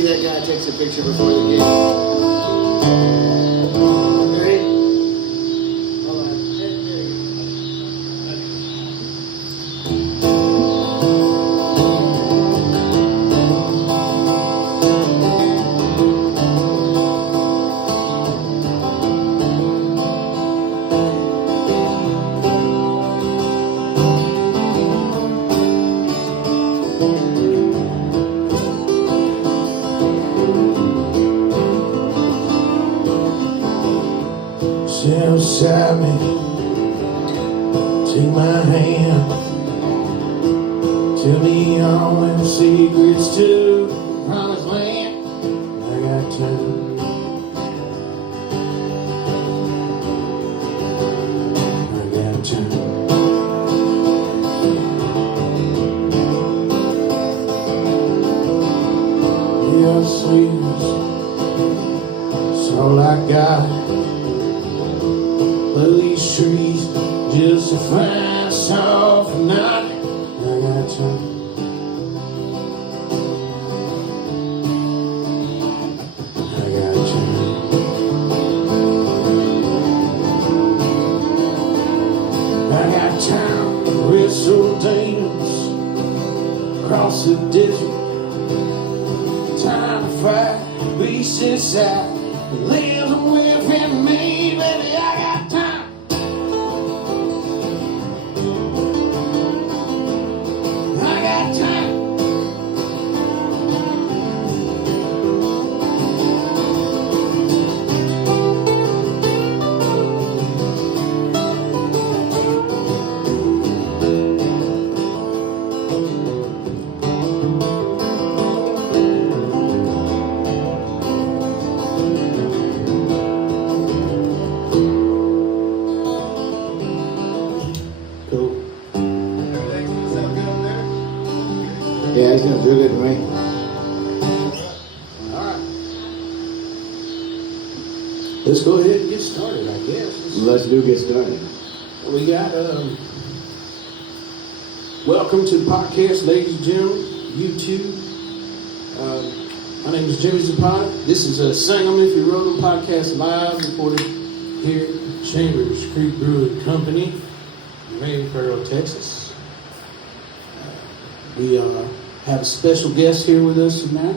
That guy takes a picture before the game. Ready? Hold on. Sit beside me, take my hand, tell me all them secrets to the promised land. I got time, I got time. Your sweetness, it's all I got. Love these trees just to find a soft knot. I got time. I got time. I got time to wrestle demons across the desert. Time to fight beasts inside. Live within me, baby. I got time. I got time. Cool. Everything's gonna sound good up there? Yeah, he's gonna do good to me. Alright. Let's go ahead and get started, I guess. Let's get started. We got, welcome to the podcast, ladies and gentlemen, YouTube. My name is Jimmy Zapata. This is a Sangamon Road podcast live recorded here at Chambers Creek Brewing Company in Ravenpearl, Texas. We have a special guest here with us tonight,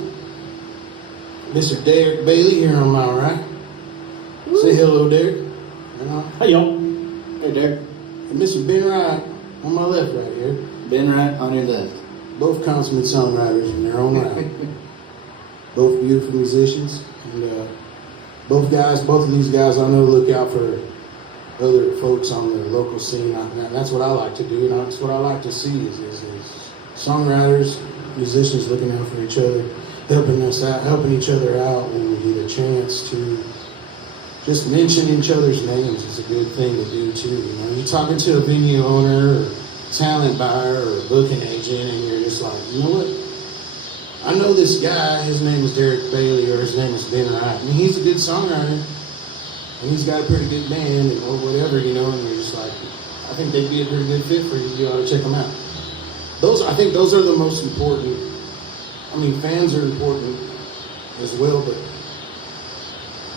Mr. Derek Bailey here on my right. Say hello, Derek. Hey, y'all. Hey, Derek. And Mr. Ben Wright on my left right here. Ben Wright on your left. Both consummate songwriters in their own right. Both beautiful musicians. And both of these guys I know look out for other folks on the local scene. That's what I like to do, and that's what I like to see is songwriters, musicians looking out for each other, helping us out, helping each other out when we get a chance to. Just mention each other's names is a good thing to do too. You know, you're talking to a venue owner or talent buyer or a booking agent, and you're just like, you know what? I know this guy. His name is Derek Bailey, or his name is Ben Wright. I mean, he's a good songwriter, and he's got a pretty good band, or whatever, you know. And you're just like, I think they'd be a pretty good fit for you. You ought to check them out. I think those are the most important. I mean, fans are important as well, but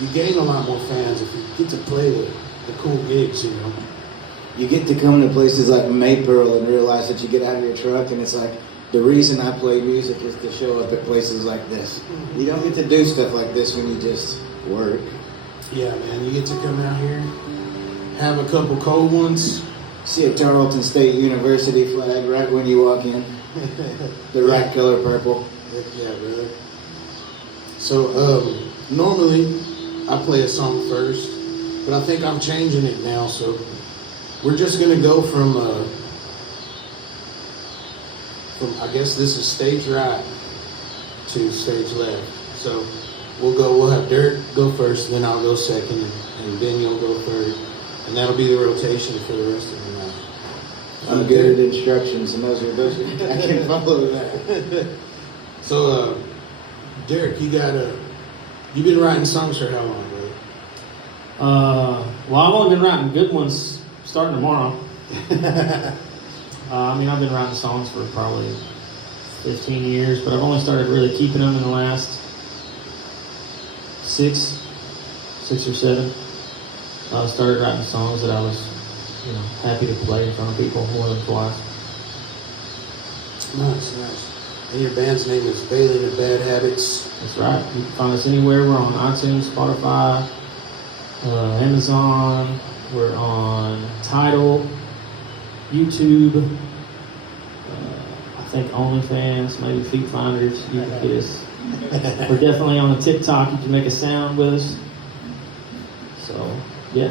you gain a lot more fans if you get to play the cool gigs, you know. You get to come to places like Maypearl and realize that you get out of your truck and it's like, the reason I play music is to show up at places like this. You don't get to do stuff like this when you just work. Yeah, man, you get to come out here, have a couple cold ones. See a Tarleton State University flag right when you walk in. The right color purple. Heck yeah, brother. So, normally I play a song first, but I think I'm changing it now, so we're just gonna go from I guess this is stage right to stage left. So we'll have Derek go first, then I'll go second, and then you'll go third. And that'll be the rotation for the rest of the night. I'm good at instructions, and those are I can follow that. So, Derek, you've been writing songs for how long, brother? Well, I've only been writing good ones starting tomorrow. I mean, I've been writing songs for probably 15 years, but I've only started really keeping them in the last 6 or 7. I started writing songs that I was, happy to play in front of people more than twice. Nice. And your band's name is Bailey and the Bad Habits. That's right. You can find us anywhere. We're on iTunes, Spotify, Amazon. We're on Tidal, YouTube. I think OnlyFans, maybe Feet Finders. You can get us. We're definitely on the TikTok. You can make a sound with us. So, yeah.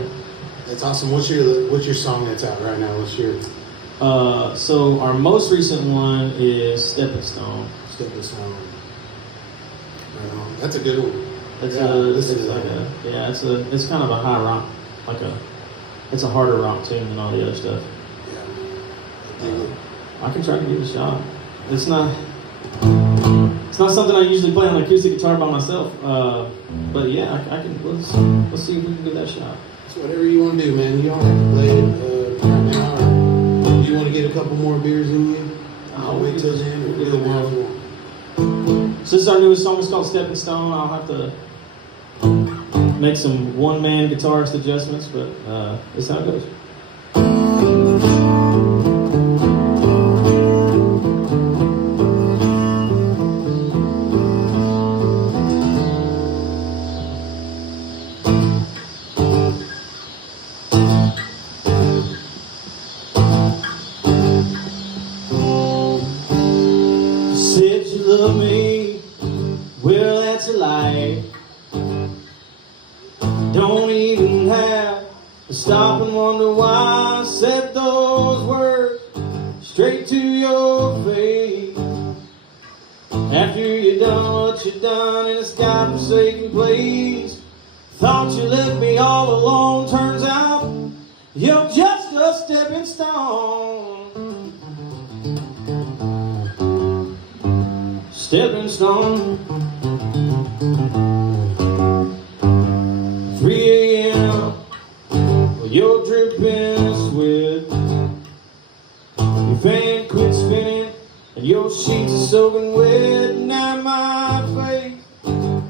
That's awesome. What's your song that's out right now? What's your So our most recent one is Stepping Stone. Stepping Stone? Right on. That's a good one. It's kind of a high rock, it's a harder rock tune than all the other stuff. Yeah. I can try to give it a shot. It's not something I usually play on an acoustic guitar by myself. But yeah, I can. Let's see if we can give that a shot. So whatever you want to do, man. You don't have to play it right now, or do you want to get a couple more beers in you? I'll wait till the end. We'll do it now if you want. So this is our newest song. It's called Stepping Stone. I'll have to make some one-man guitarist adjustments, but this is how it goes. Said you love me, well that's a lie. Don't even have to stop and wonder why I said those words straight to your face. After you done what you done in this godforsaken place, thought you left me all alone. Turns out you're just a stepping stone. Stepping stone. 3 a.m. Well, you're dripping sweat. Your fan quit spinning and your sheets are soaking wet. Now my face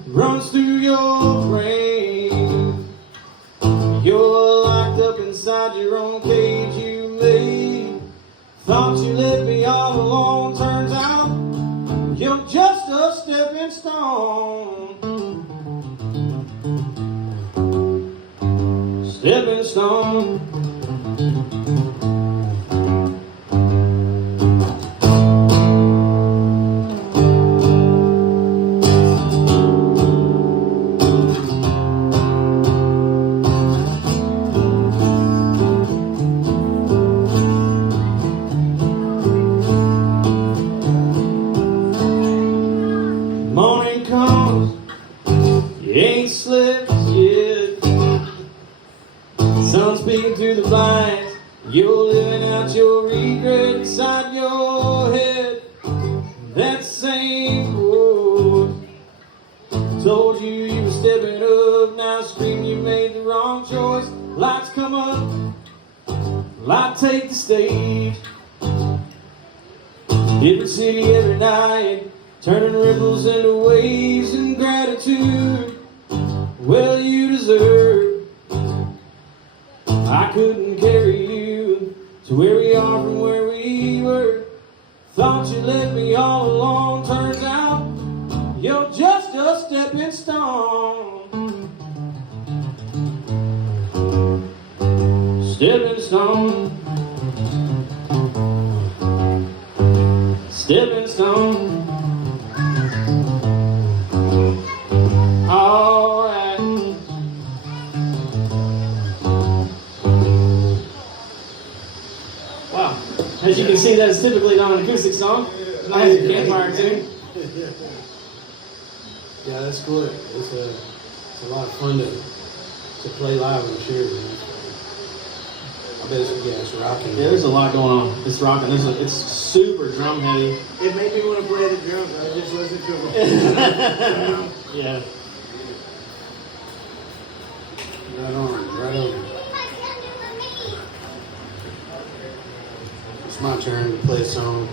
runs through your brain. You're locked up inside your own cage you made. Thought you left me all alone. Turns out you're just a stepping stone. Stepping stone. Morning comes, you ain't slept yet. Sun speaking through the blinds, you're living out your regret inside your head. That same voice told you you were stepping up, now scream you made the wrong choice. Lights come up, light take the stage. Different city every night, turning ripples into waves and gratitude. Well, you deserve. I couldn't carry you to where we are from where we were. Thought you left me all alone. Turns out you're just a stepping stone. Stepping stone. Stepping stone. All right. Wow. As you can see, that's typically not an acoustic song. It has a campfire tune. Yeah, that's cool. It's a lot of fun to play live, I'm sure. I bet it's rocking. Yeah, there's a lot going on. It's rocking. It's super drum heavy. It made me want to play the drums. I just listened to it. Yeah. Right on. It's my turn to play a song.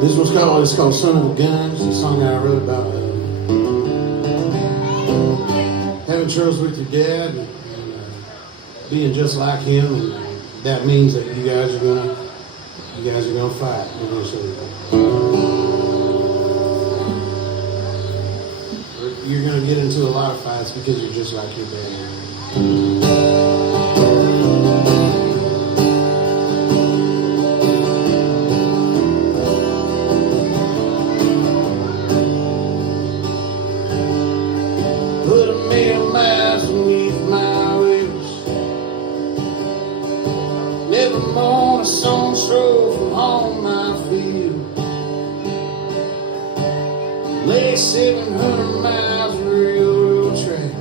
This one's called, it's called Son of a Gun. It's a song I wrote about having troubles with your dad and being just like him, and that means that you guys are gonna fight. You're gonna get into a lot of fights because you're just like your dad. Put a million miles beneath my wheels. Never more a song's throw from home I feel. Lay 700 miles of railroad track.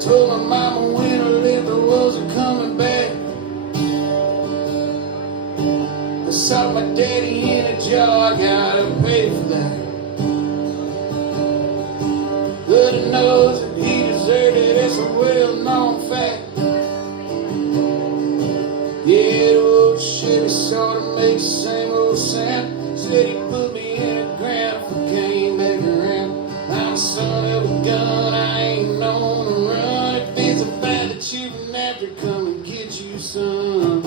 Told my mama when I left I wasn't coming back. I saw my daddy in a jar, I gotta pay for that. But he knows that he deserved it, it's a well-known fact. Yeah, the old Chevy sort of makes the same old sound. Said he put me in the ground if I came back around. I'm a son of a gun, I ain't known to run. If it's a fight that you've been after, come and get you some.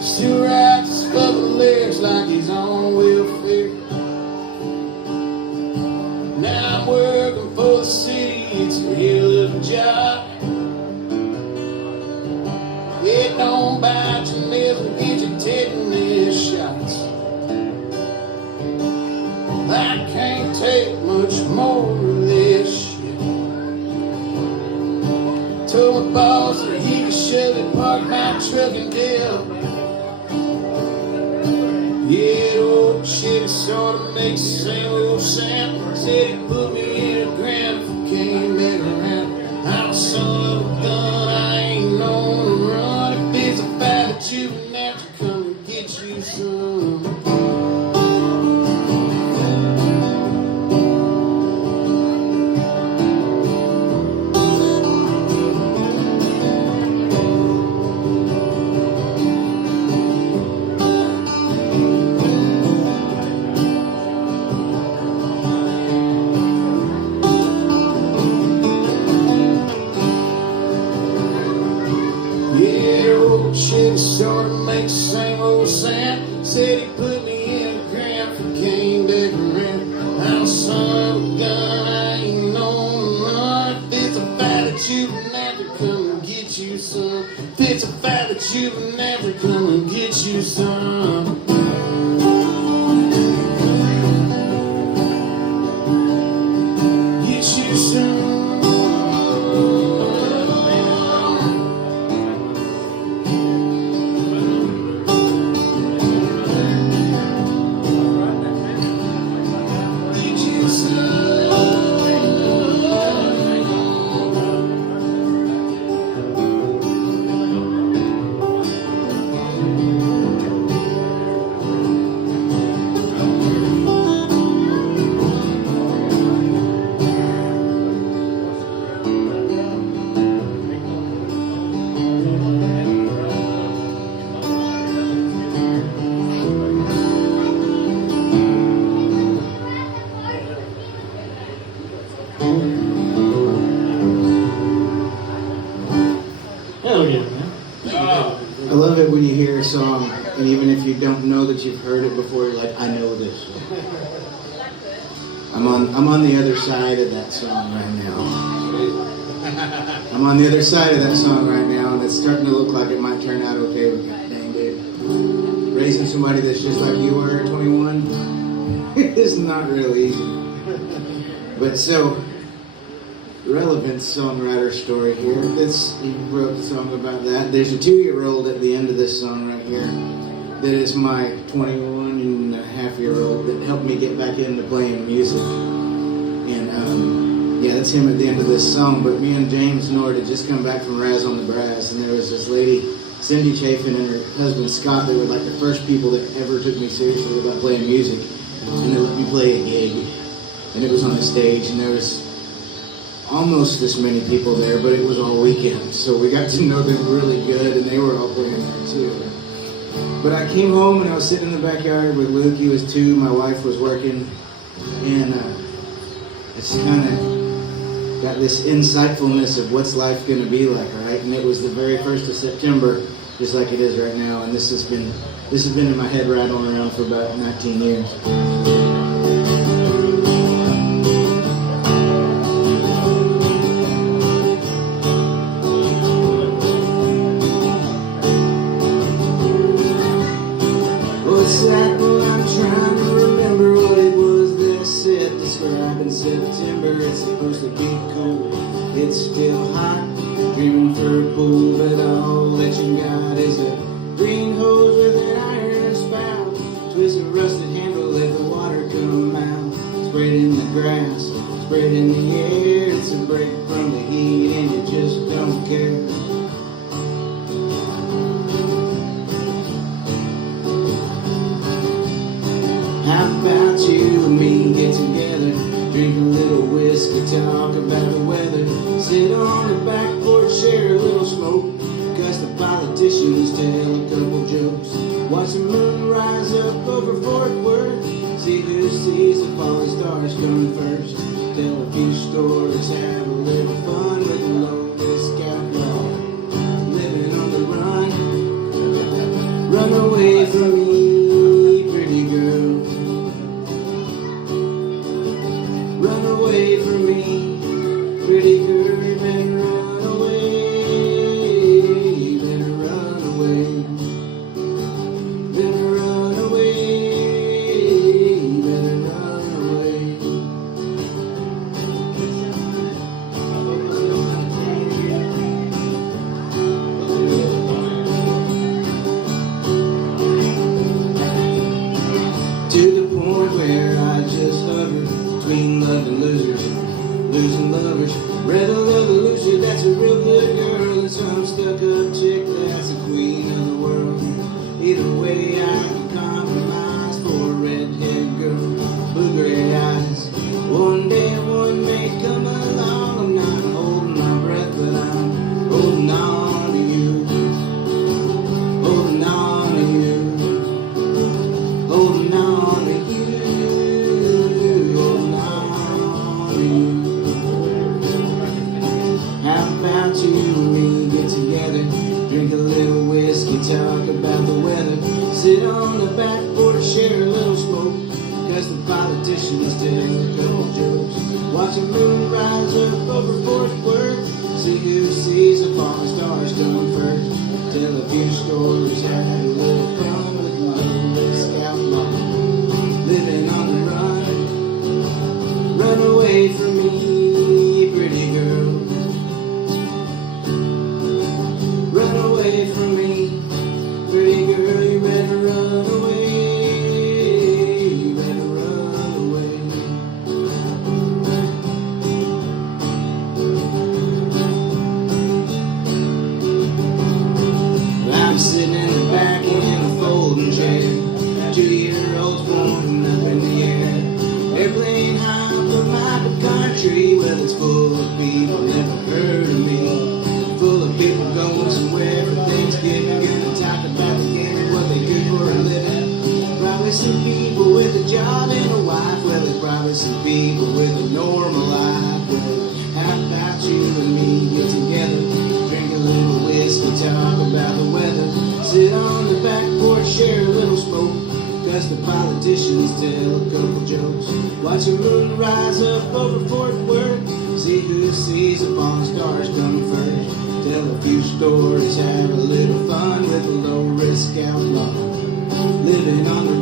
Still writes his fucking lyrics like he's on welfare. Now I'm working for the city, it's a hell of a job. It don't bite your nails and get you tetanus shots. I can't take much more of this shit. Told my boss that he could shove it, park my truck and deal. Yeah, the old Chevy sort of makes the same old sound. Said he put me in the ground if I came back around. I'm a son of a gun, I ain't known to run. If it's a fight that you've been after, come and get you some. Chevy sort of makes the same old sound. Said he put me in the ground if I came back around. I'm a son of a gun, I ain't known to run. If it's a fight that you've been after, come and get you some. If it's a fight that you've been after, come and get you some. Get you some. Hell yeah, man. I love it when you hear a song, and even if you don't know that you've heard it before, you're like, I know this. I'm on the other side of that song right now. I'm on the other side of that song right now, and it's starting to look like it might turn out okay. But God dang, dude, raising somebody that's just like you were at 21 is not real easy. But so, relevant songwriter story here. He wrote the song about that. There's a 2-year-old at the end of this song right here that is my 21-and-a-half-year-old that helped me get back into playing music. And yeah, that's him at the end of this song. But me and James Nord had just come back from Raz on the Brass, and there was this lady, Cindy Chafin, and her husband Scott. They were like the first people that ever took me seriously about playing music. And they let me play a gig. And it was on the stage, and there was almost this many people there, but it was all weekend. So we got to know them really good, and they were all playing there too. But I came home, and I was sitting in the backyard with Luke. He was 2, my wife was working, and it's kind of got this insightfulness of what's life going to be like, right? And it was the very 1st of September, just like it is right now, and this has been in my head rattling around for about 19 years. What's that? Well, I'm trying to remember what it was that I said. Describing September, it's supposed to be cool. It's still hot, dreaming for a pool, but all that you got is a green hose with an iron spout. Twist a rusted handle, let the water come out. Spray it in the grass, spray it in the air. It's a break from the heat and you just don't care. How about you and me get together, drink a little whiskey, talk about the weather, sit on the back porch, share a little smoke, cuss the politicians, tell a couple jokes, watch the moon rise up over Fort Worth, see who sees the falling stars come first, tell a few stories, have a little fun with the low-risk outlaw, living on the run away from me, pretty girl. Run away from me, pretty girl, you better run away, you better run away, better run away, you better run away. To the point where I just hover between love and losers, losing lovers. Rather love a loser that's a real good girl than some stuck-up chick that's a queen of the world. Either way, I can compromise for a redhead girl, blue-gray eyes. One day one may come along. I'm not holding my breath, but I'm holding on to you, holding on to you, holding on to you. How about you and me get together, drink a little whiskey, talk about the weather, sit on the back porch, share a little smoke, cause the politicians tell a couple jokes, watch the moon rise up over Fort Worth, see who sees the falling stars come first, tell a few stories, have a little fun with the low-risk outlaw, living on the run away from me, pretty girl. Run away from me, pretty girl, you better run away, you better run away. I'm sitting in the back in a folding chair, 2-year-olds floating up in the air, airplane high above my pecan tree, well it's full of people never heard of me. Full of people going somewhere for Thanksgiving, gonna talk about the game and what they do for a living. Probably some people with a job and a wife, well there's probably some people with a normal life. Well, how about you and me get together, drink a little whiskey, talk about the weather, sit on the back porch, share a little smoke, cause the politicians tell a couple jokes, watch the moon rise up over Fort Worth, see who sees the falling stars come first, tell a few stories, have a little fun with a low-risk outlaw, living on the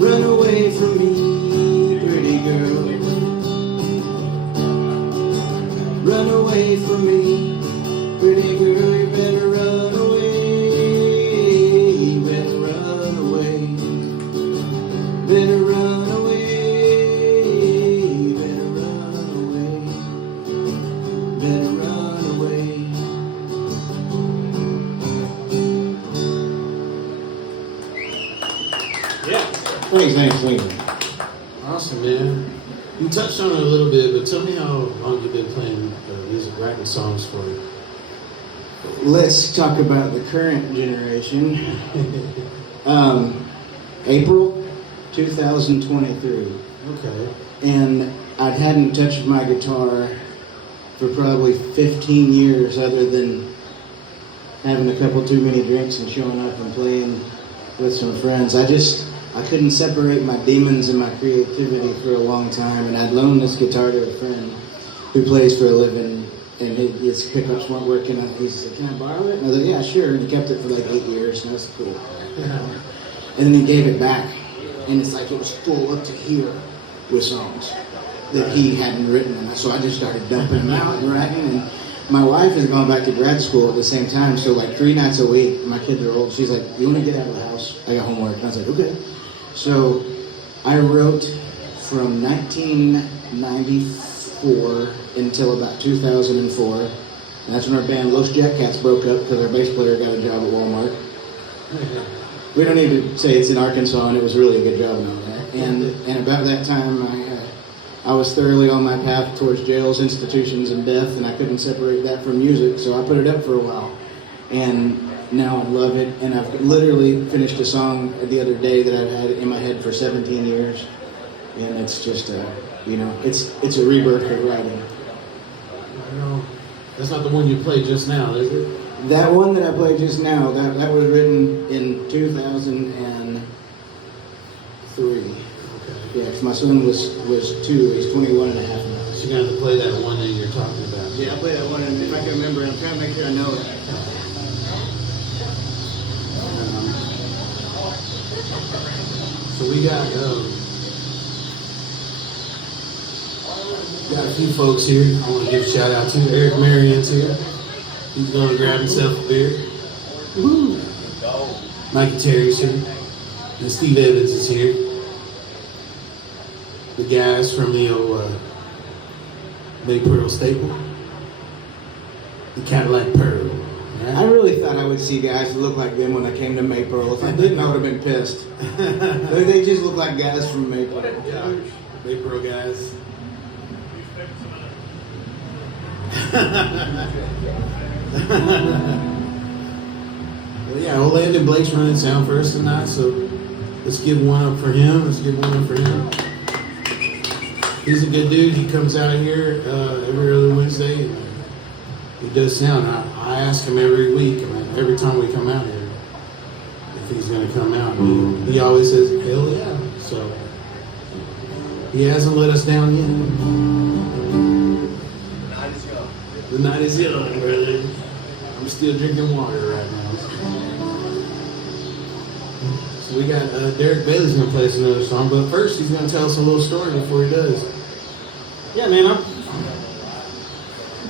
run away from me, pretty girl. Thanks. Awesome, man. You touched on it a little bit, but tell me how long you've been playing music, writing songs for you. Let's talk about the current generation. April 2023. Okay. And I hadn't touched my guitar for probably 15 years other than having a couple too many drinks and showing up and playing with some friends. I couldn't separate my demons and my creativity for a long time, and I'd loaned this guitar to a friend who plays for a living, and his pickups weren't working. And he said, "Can I borrow it?" And I was like, "Yeah, sure." And he kept it for like 8 years, and that's cool. And then he gave it back, and it's like it was full up to here with songs that he hadn't written. And so I just started dumping them out and writing. And my wife is going back to grad school at the same time, so like 3 nights a week, my kids are old. She's like, "You want to get out of the house? I got homework." And I was like, "Okay." So I wrote from 1994 until about 2004. And that's when our band Los Jet Cats broke up because our bass player got a job at Walmart. We don't need to say it's in Arkansas, and it was really a good job and all that. And about that time, I was thoroughly on my path towards jails, institutions, and death, and I couldn't separate that from music, so I put it up for a while. And now I love it, and I've literally finished a song the other day that I've had in my head for 17 years, and it's just, it's a rebirth of writing. No, that's not the one you played just now, is it? That one that I played just now, that was written in 2003. Okay. Yeah, because my son was 2, he's 21 and a half now. So you're going to have to play that one that you're talking about. Yeah, I'll play that one, and if I can remember, I'm trying to make sure I know it. So we got a few folks here. I want to give a shout out to Eric Marion's here. He's going to grab himself a beer. Woo! Mikey Terry's here. And Steve Evans is here. The guys from the old May Pearl staple. The Cadillac Pearl. Right? I really thought I would see guys that look like them when I came to May Pearl. If I didn't, I would have been pissed. They just look like guys from May Pearl. Yeah, May Pearl guys. Well, yeah, old Landon Blake's running sound for us tonight, so let's give one up for him. He's a good dude. He comes out of here every other Wednesday. And he does sound. I ask him every week, every time we come out here, if he's going to come out. And he always says, "Hell yeah!" So he hasn't let us down yet. The night is young, brother. I'm still drinking water right now. So we got Derek Bailey's gonna play us another song, but first he's gonna tell us a little story before he does. Yeah, man.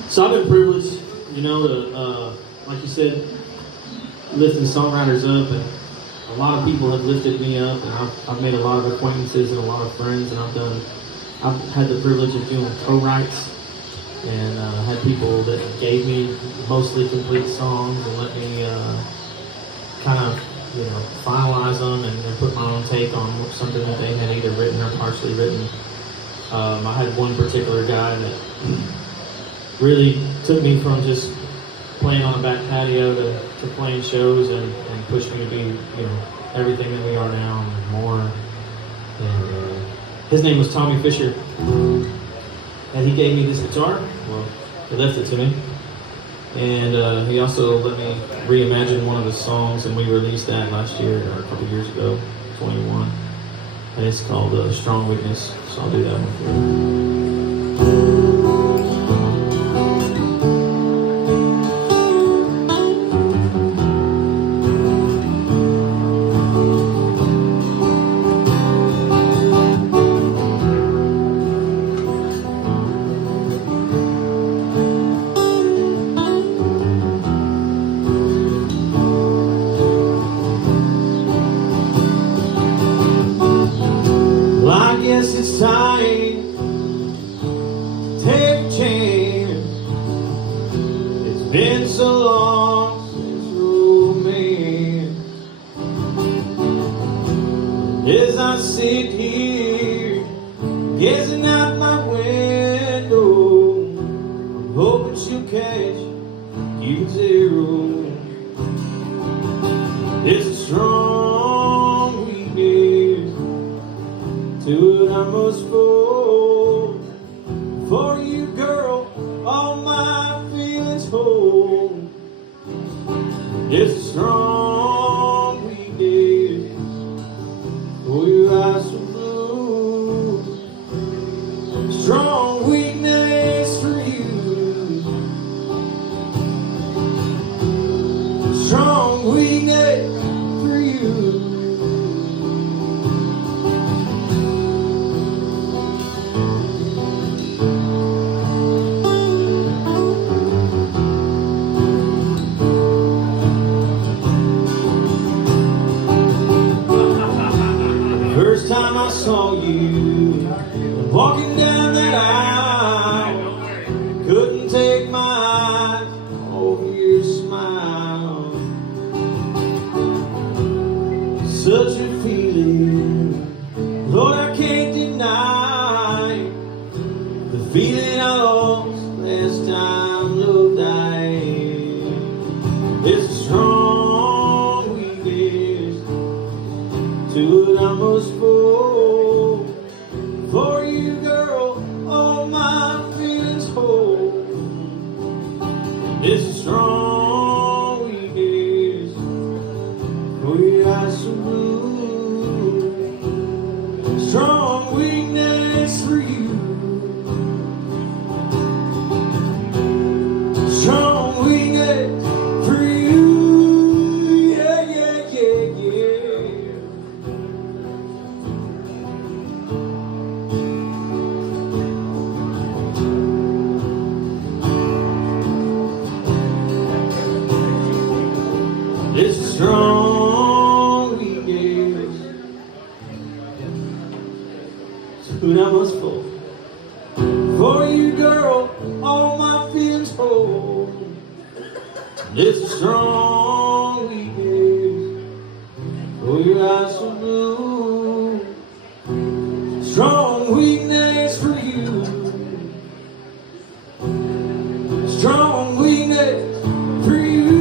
So I've been privileged, to, like you said, lifting songwriters up, and a lot of people have lifted me up, and I've made a lot of acquaintances and a lot of friends, and I've had the privilege of doing co-writes, and had people that gave me mostly complete songs and let me kind of, finalize them and put my own take on something that they had either written or partially written. I had one particular guy that really took me from just playing on the back patio to playing shows and pushed me to be, everything that we are now and more. And his name was Tommy Fisher. And he gave me this guitar. Well, he left it to me. And he also let me reimagine one of his songs, and we released that last year, or a couple years ago, 21. And it's called Strong Witness, so I'll do that one for you. It's time to take a chance. It's been so long since romance. As I sit here, gazing out my window, I'm hoping she'll catch you zero. It's a strong weakness to it I must fold. For you, girl, all my feelings hold. It's a strong weakness for your eyes so blue. Strong weakness for you. Strong weakness for you. First time I saw you walking down that aisle, couldn't take my eyes off your smile. Such a feeling, Lord, I can't deny the feeling I lost last time loved I. It's a strong weakness to it I must fold. For you, girl, all my feelings hold. It's a strong weakness for your eyes so blue. Strong weakness for you. Strong weakness for you. Yeah, yeah, yeah, yeah. It's a strong weakness to it I must fold. For you, girl, all my feelings hold. It's a strong weakness for your eyes so blue. Strong weakness for you. Strong weakness for you.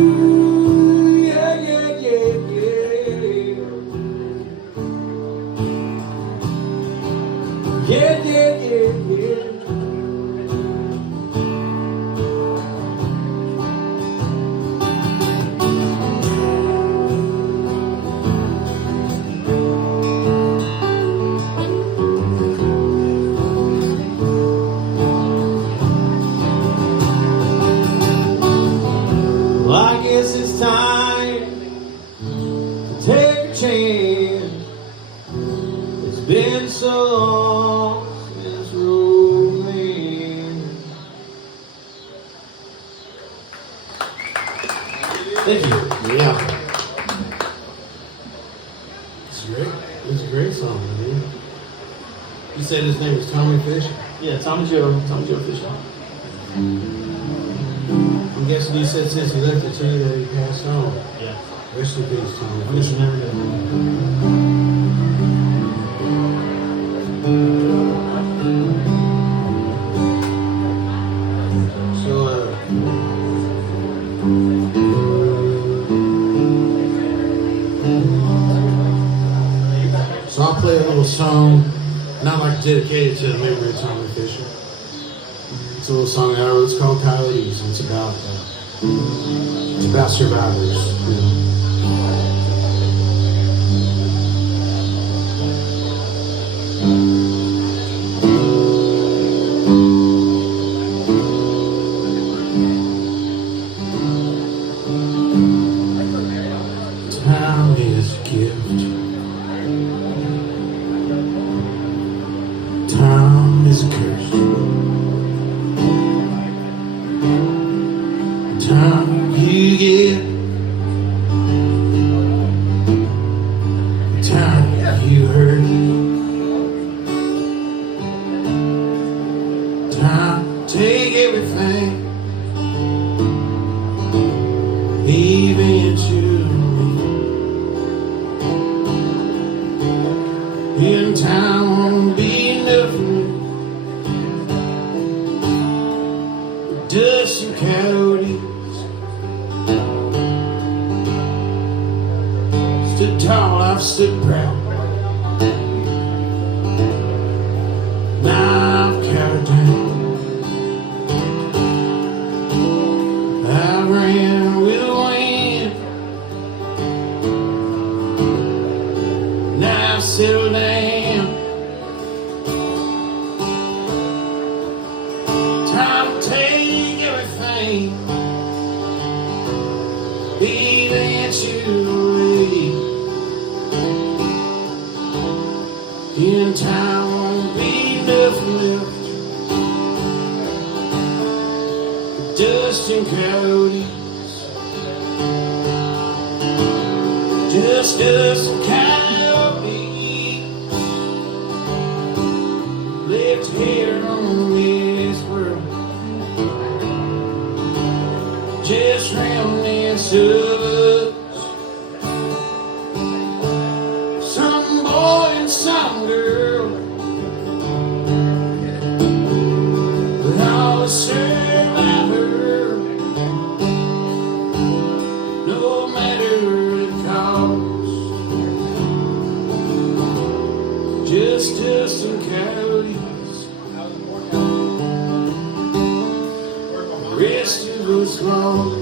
Yeah, yeah, yeah, yeah. Yeah, yeah, yeah, yeah. Well, I guess it's time to take a chance. It's been so long since romance. Thank you. Yeah. It's great. It's a great song, man. You said his name was Tommy Fisher? Yeah, Tommy Joe Fisher. I'm guessing you said since he left the tree that he passed on. Yeah. Rest in peace, Tommy I wish Fisher. you never did. So I'll play a little song, not like dedicated to the memory of Tommy Fisher. It's a little song that I wrote. It's called Coyotes. It's about survivors. You know. Time is a gift. Time is a curse. Time you get, time you hurt, time take everything, even to me. time won't be nothing but dust and coyotes. Stood tall, I've stood proud. Now I've cowered down. I ran with the wind. Now I've settled down. Time to take everything, leave an inch away. In time won't be nothing left but dust and coyotes. Just dust and coyotes left here on this world. Just remnants of us, some boy and some girl, but all the survivor, no matter the cost. Just dust and coyotes, rest of us lost.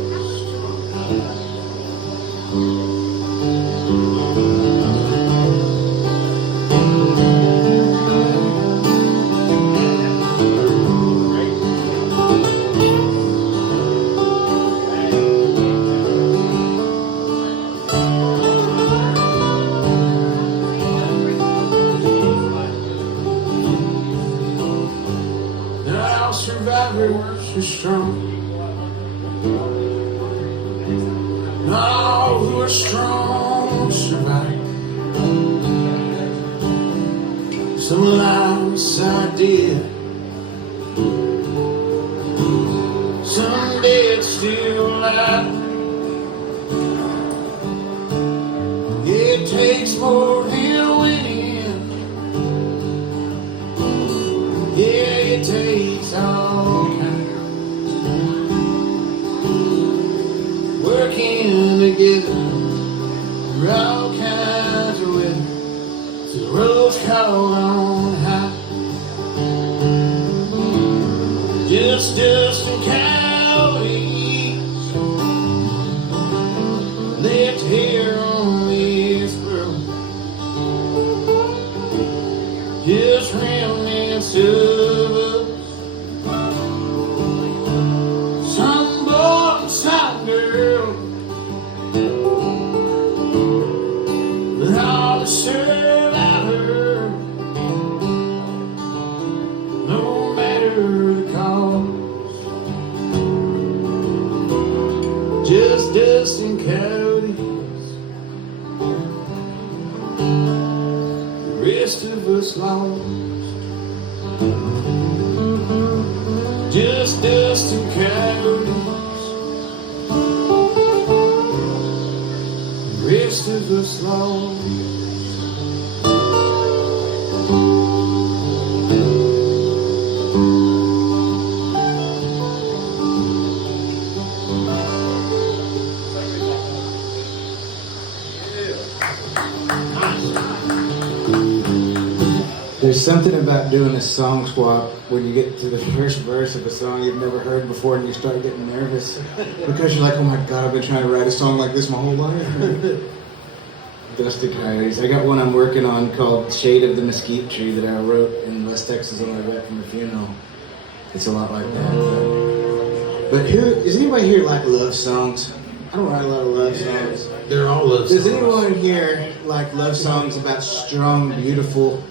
Not all survivors are strong. Not all who are strong survive. Some lie beside dead, some dead still alive. It takes more than winning. Yeah, it takes all kinds working together through all kinds of weather. To the roads called on high. Just dust and coyotes left here on this world. Just remnants of us, some boy and some girl, but all the survivor, no matter the cost. Just dust and coyotes, the rest of us lost. Just dust and coyotes, the rest of us lost. There's something about doing a song swap when you get to the first verse of a song you've never heard before and you start getting nervous because you're like, oh my God, I've been trying to write a song like this my whole life. Dusty Coyotes. I got one I'm working on called Shade of the Mesquite Tree that I wrote in West Texas on my way back from the funeral. It's a lot like that. But who, is anybody here like love songs? I don't write a lot of love songs. They're all love Does songs. anyone here like love songs about strong, beautiful,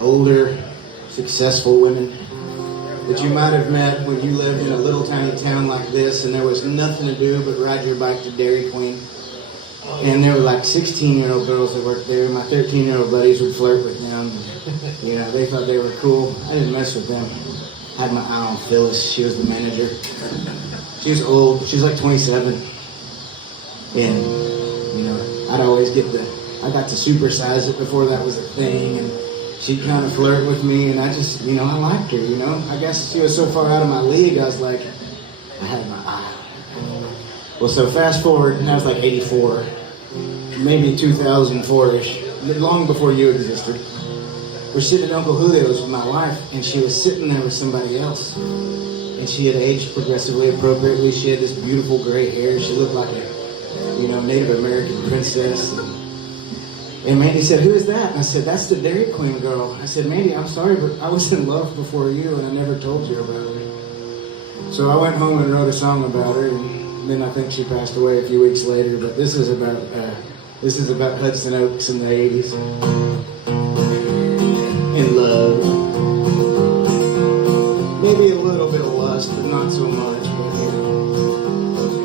older, successful women that you might have met when you lived in a little tiny town like this and there was nothing to do but ride your bike to Dairy Queen? And there were like 16-year-old girls that worked there. My 13-year-old buddies would flirt with them. You know, they thought they were cool. I didn't mess with them. I had my eye on Phyllis. She was the manager. She was old. She was like 27. And, you know, I'd always get the I got to supersize it before that was a thing, and she'd kind of flirt with me, and I just, you know, I liked her, you know. I guess she was so far out of my league, I was like, I had my eye on her. Well, so fast forward, and that was like 84, maybe 2004-ish, long before you existed. We're sitting at Uncle Julio's with my wife, and she was sitting there with somebody else. And she had aged progressively appropriately. She had this beautiful gray hair. She looked like a, you know, Native American princess. And Mandy said, "Who is that?" And I said, "That's the Dairy Queen girl." I said, "Mandy, I'm sorry, but I was in love before you, and I never told you about her." So I went home and wrote a song about her, and then I think she passed away a few weeks later. But this is about Hudson Oaks in the '80s. In love. Maybe a little bit of lust, but not so much. But you know.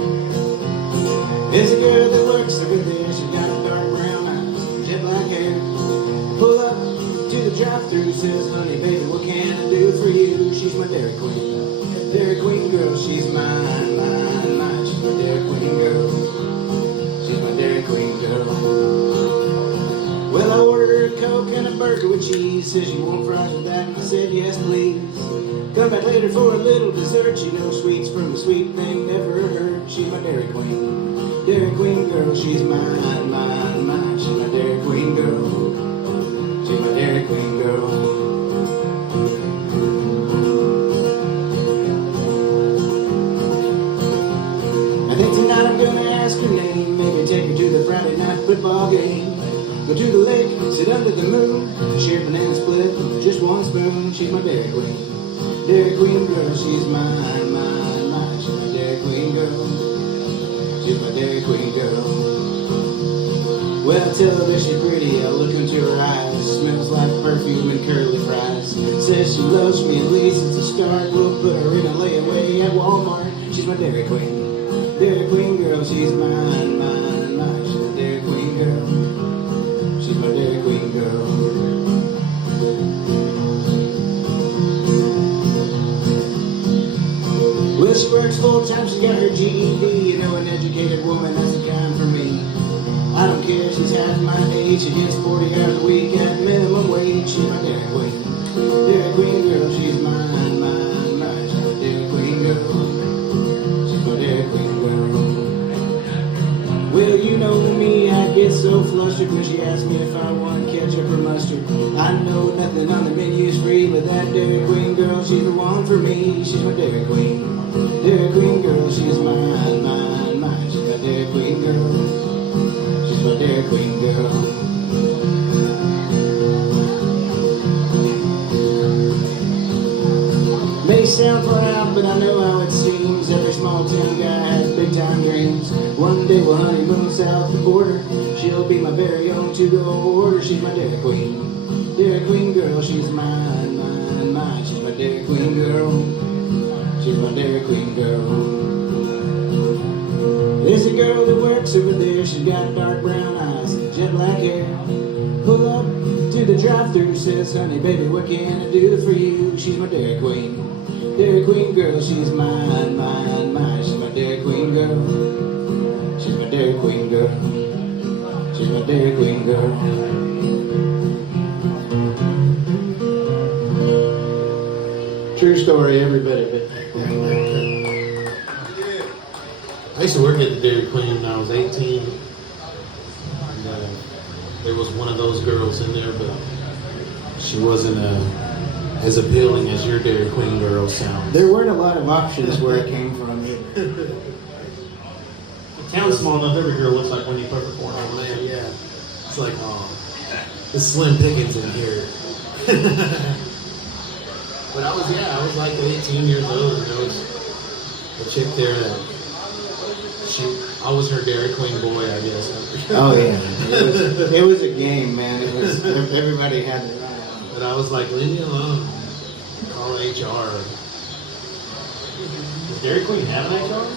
There's a girl that works over there. She got dark brown eyes, jet black hair. Pull up to the drive-thru, says, "Honey, baby, what can I do for you?" She's my Dairy Queen. Dairy Queen girl, she's mine, mine, mine. She's my Dairy Queen girl. She's my Dairy Queen girl. Well, I ordered her a Coke and a burger with cheese. Says, "You want fries with that?" And I said, "Yes, please." Come back later for a little dessert. You know, sweets from a sweet thing never hurt. She's my Dairy Queen. Dairy Queen girl, she's mine, mine, mine. She's my Dairy Queen girl. She's my Dairy Queen girl. I think tonight I'm gonna ask her name. Maybe take her to the Friday night football game. Go to the lake, sit under the moon, share banana split with just one spoon. She's my Dairy Queen. Dairy Queen girl, she's mine, mine, mine. She's my Dairy Queen girl. She's my Dairy Queen girl. Well, I tell her that she's pretty, I look into her eyes. Smells like perfume and curly fries. Says she loves me, at least it's a start. We'll put her in a layaway at Walmart. She's my Dairy Queen. Dairy Queen girl, she's mine, mine, mine. She's my Dairy Queen girl. She's my Dairy Queen girl. Well, she works full-time, she got her GED. You know, an educated woman, that's the kind for me. I don't care, she's half my age. She gets 40 hours a week at minimum wage. She's my Dairy Queen. Dairy Queen girl, she's mine, mine, mine. She's my Dairy Queen girl. She's my Dairy Queen girl. Well, you know me, I get so flustered when she asks me if I want ketchup or mustard. I know nothing on the menu's free, but that Dairy Queen girl, she's the one for me. She's my Dairy Queen. Dairy Queen girl, she's mine, mine, mine. She's my Dairy Queen girl. She's my Dairy Queen girl. May sound far out, but I know how it seems. Every small town guy has big time dreams. One day we'll honeymoon south the border. She'll be my very own to-go order. She's my Dairy Queen. Dairy Queen girl, she's mine, mine, mine. She's my Dairy Queen girl. She's my Dairy Queen girl. There's a girl that works over there. She's got dark brown eyes, jet black hair. Pull up to the drive-thru, says, "Honey, baby, what can I do for you?" She's my Dairy Queen. Dairy Queen girl, she's mine, mine, mine. She's my Dairy Queen girl. She's my Dairy Queen girl. She's my Dairy Queen girl. True story, every bit of it. I used to work at the Dairy Queen when I was 18. And, there was one of those girls in there, but she wasn't as appealing as your Dairy Queen girl sounds. There weren't a lot of options where it came from either. The town's small enough, every girl looks like Wendy Peppercorn. Oh man, yeah. It's like, oh, it's slim pickings in here. But I was like 18 years old, and there was a chick there that I was her Dairy Queen boy, I guess. Oh yeah, it was a game, man. It was everybody had it. But I was like, leave me alone. Call HR. Does Dairy Queen have an HR?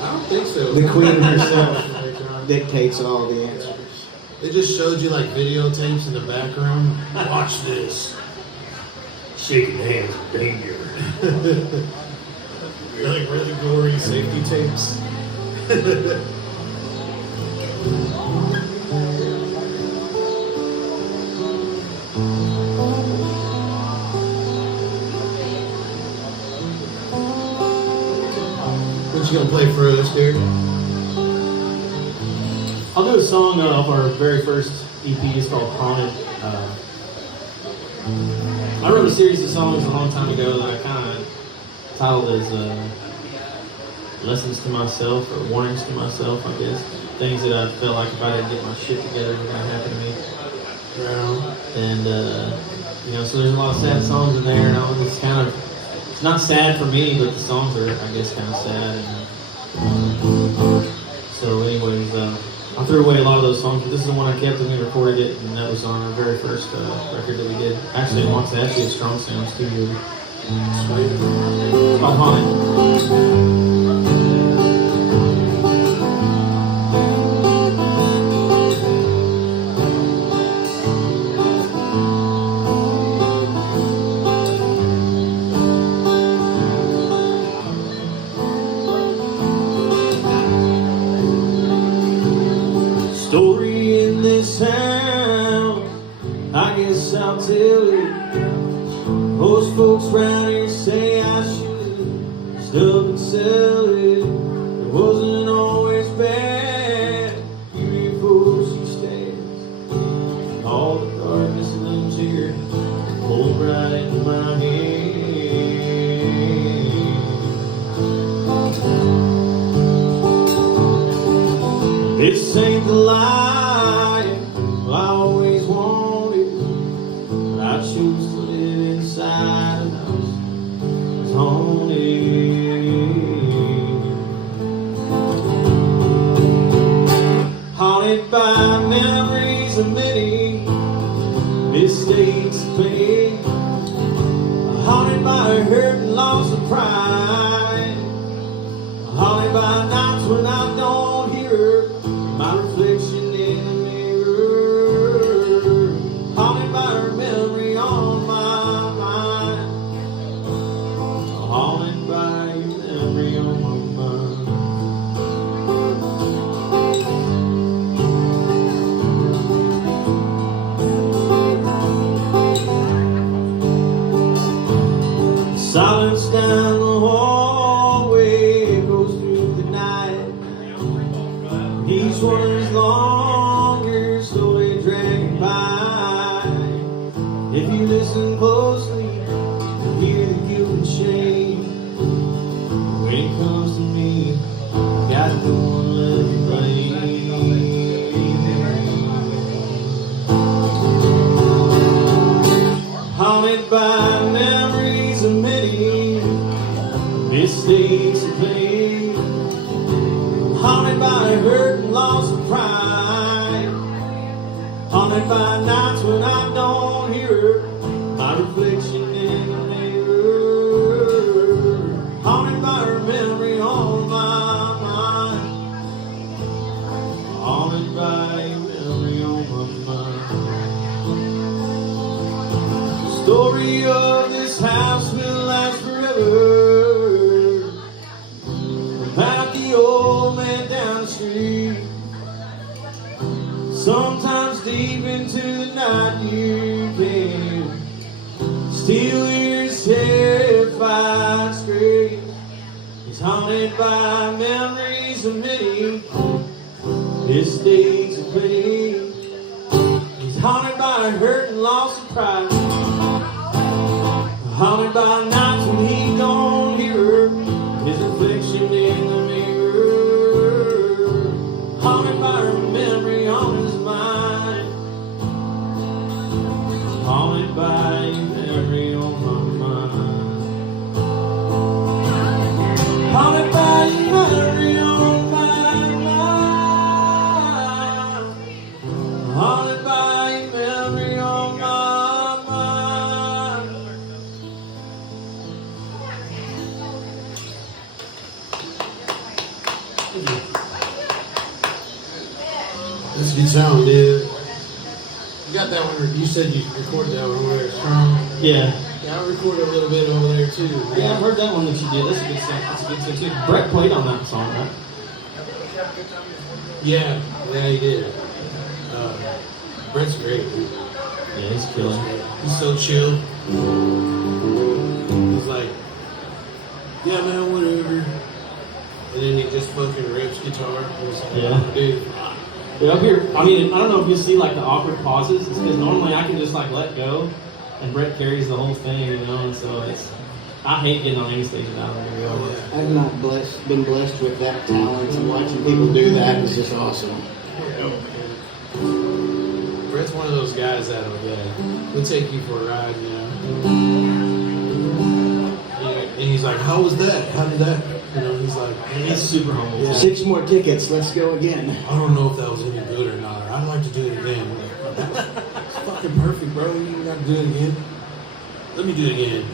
I don't think so. The queen herself dictates all the answers. They just showed you like videotapes in the background. Watch this. Shaking hands with danger. Like really gory safety tapes. you gonna play for us, Derek? I'll do a song off our very first EP. It's called Haunted. I wrote a series of songs a long time ago that I kind of titled as lessons to myself or warnings to myself, I guess. Things that I felt like if I didn't get my shit together were going to happen to me. And, so there's a lot of sad songs in there, and it's not sad for me, but the songs are, I guess, kind of sad. And, so anyways, I threw away a lot of those songs, but this is the one I kept and we recorded it, and that was on our very first record that we did. Actually, once actually a Strong Sound studio. It's called Haunted. Story in this town, I guess I'll tell it. Most folks round here say I should stop and sell it. It wasn't always bad, even before she stands. All the darkness looms here, pulled right into my head. This ain't the life I always wanted, but I choose to live inside a house that's haunted. Haunted by memories of many mistakes of pain. Haunted by hurt and loss of pride. Haunted by nights when I don't hear her, my reflection in the mirror. Haunted by her memory on my mind. Haunted by your memory on my mind. Silence down the hallway goes through the night. Each one is longer, slowly dragging by. If you listen closely, you hear the guilt and shame. When it comes to me, I got no one left to blame. Haunted by memories of many mistakes of pain. Haunted by hurt and loss of pride. Haunted by nights when I don't hear her, my reflection in the mirror. Haunted by her memory on my mind. Haunted by your memory on my mind. The story of this house will last forever. About the old man down the street. Sometimes deep into the night you can still hear his terrified scream. He's haunted by memories of many mistakes of pain. He's haunted by hurt and loss of pride. Haunted by nights when he don't hear her, his reflection in the mirror. Haunted by her memory on his mind. Haunted by your memory on my mind. Haunted by your memory on my mind. Haunted by your memory on my mind. That's a good song, dude. You got that one, you said you recorded that one over there, Strong. Yeah. Yeah, I recorded a little bit over there too. Yeah, I've heard that one that you did. That's a good song. That's a good song too. Brett played on that song, right? Yeah, he did. Brett's great, dude. Yeah, he's killing. He's so chill. He's like, yeah, man, whatever. And then just fucking rips guitar. Yeah. Dude. Yeah, up here, I mean, I don't know if you see like the awkward pauses. It's because normally I can just like let go, and Brett carries the whole thing, you know. And so I hate getting on any stage without him. You know? I've not been blessed with that talent, and watching people do that is just awesome. Brett's one of those guys that'll take you for a ride, you know. And he's like, "How was that? How did that?" You know, he's like, And he's super humble. Yeah. 6 more tickets, let's go again. "I don't know if that was any good or not. I'd like to do it again." I'm like, "It's fucking perfect, bro. You ain't got to do it again. Let me do it again."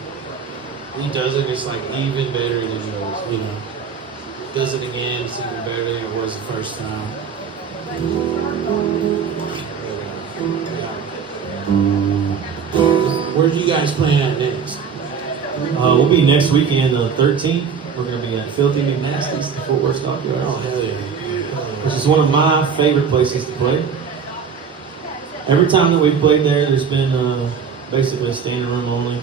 He does it. It's like even better than yours, you know. Does it again. It's even better than it was the first time. Where do you guys plan at next? We'll be next weekend, the 13th. We're going to be at Filthy McNasty's, the Fort Worth Stockyards, Oh, hell yeah. which is one of my favorite places to play. Every time that we've played there, there's been basically a standing room only.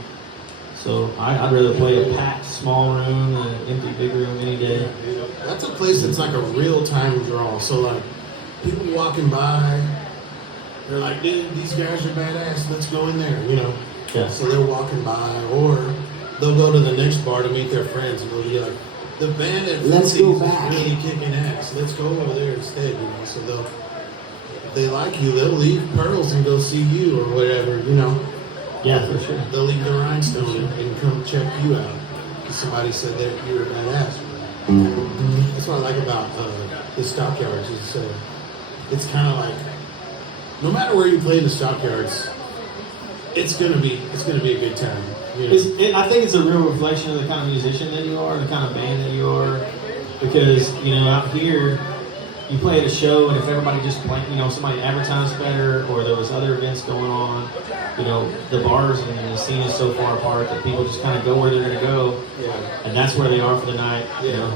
So I'd rather play a packed small room than an empty big room any day. That's a place that's like a real time draw. So like people walking by, they're like, "Dude, these guys are badass. Let's go in there," you know. Yeah. So they're walking by, or they'll go to the next bar to meet their friends, and they'll be like, "The band at Let's Filthy's go back. is really kicking ass. Let's go over there instead," you know. So if they like you, they'll leave Pearls and go see you or whatever, you know. Yeah, for sure. They'll leave the Rhinestone and come check you out. Somebody said that you were badass. That's what I like about the Stockyards. It's kind of like, no matter where you play in the Stockyards, it's gonna be a good time. You know? I think it's a real reflection of the kind of musician that you are, the kind of band that you are. Because, you know, out here, you play at a show, and if everybody just played, you know, somebody advertised better, or there was other events going on, you know, the bars and the scene is so far apart that people just kind of go where they're going to go, and that's where they are for the night. You know,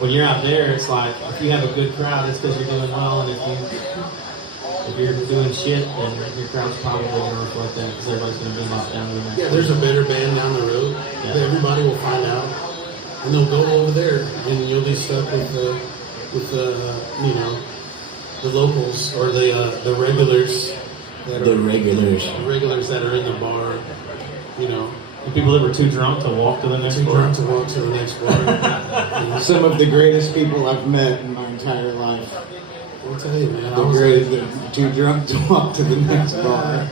when you're out there, it's like if you have a good crowd, it's because you're doing well, and if you're doing shit, then your crowd's probably going to reflect that because everybody's going to be knocked down. Yeah, there's a better band down the road that everybody will find out, and they'll go over there, and you'll be stuck with you know, the locals or the regulars. The regulars that are in the bar, you know. The people that were too drunk to walk to the next bar. Too drunk to walk to the next bar. Some of the greatest people I've met in my entire life. I'll tell you, man. Too drunk to walk to the next bar.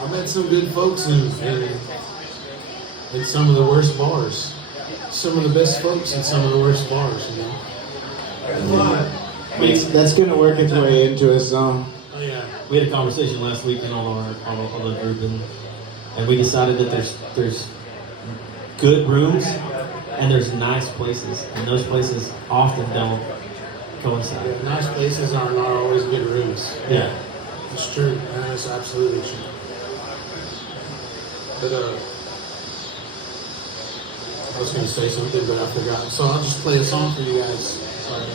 I met some good folks in some of the worst bars. Some of the best folks in some of the worst bars, you know. That's gonna work its way into a song. Oh yeah. We had a conversation last weekend on the group, and we decided that there's good rooms and there's nice places, and those places often don't coincide. Yeah, nice places are not always good rooms. Yeah. It's true. That's absolutely true. But I was going to say something, but I forgot. So I'll just play a song for you guys. Sorry.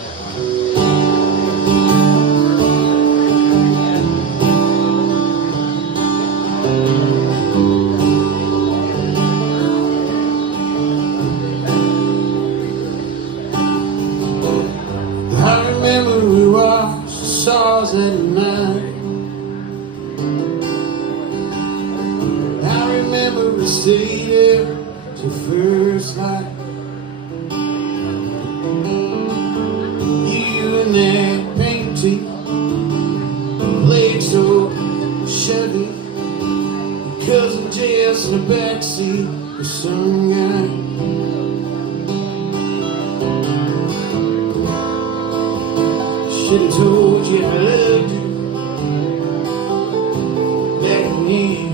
I remember we watched the stars at night. I remember we stayed there till first light. You and that painting played so Chevy. Cousin Jess in the backseat with some guy. Should've told you I loved you back then.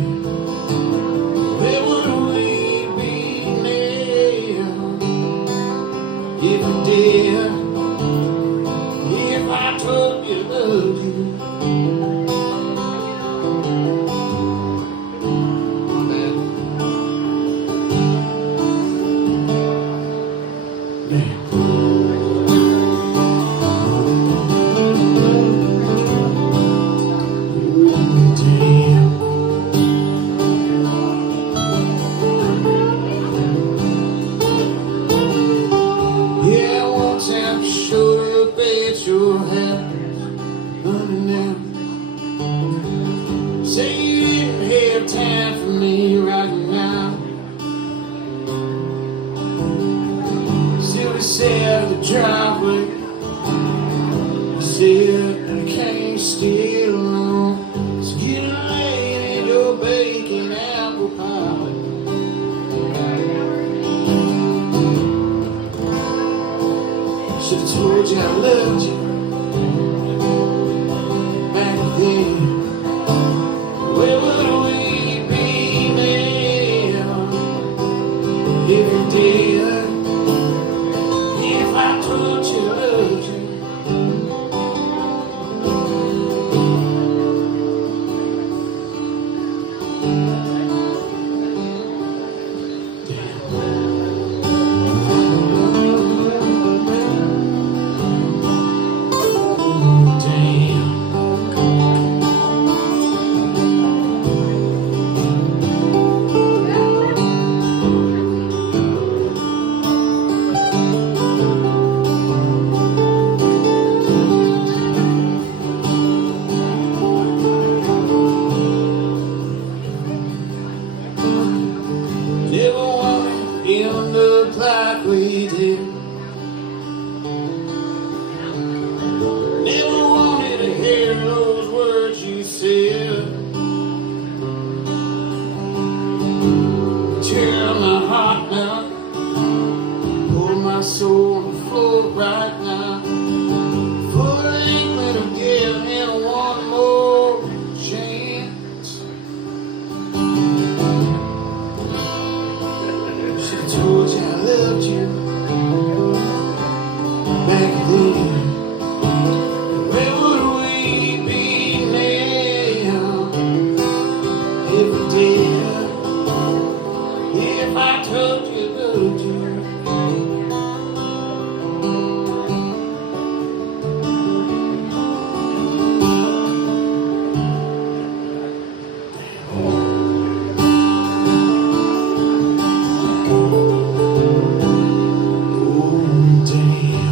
Where would we be now if I did? If I told you I loved you. Say you didn't have time for me right now. Still we sat the driveway. You said I can't stay alone. So get late in your bacon apple pie. Should've told you I loved you back then. Where would we be now if you did? If I told you I loved you. Never wanted to end up like we did. Never wanted to hear those words you said. Tear my heart now, pull my soul on the floor right now. For the inkling of giving one more chance. Should've told you I loved you back then. Where would we be now if we did? If I told you I loved you. Oh, damn.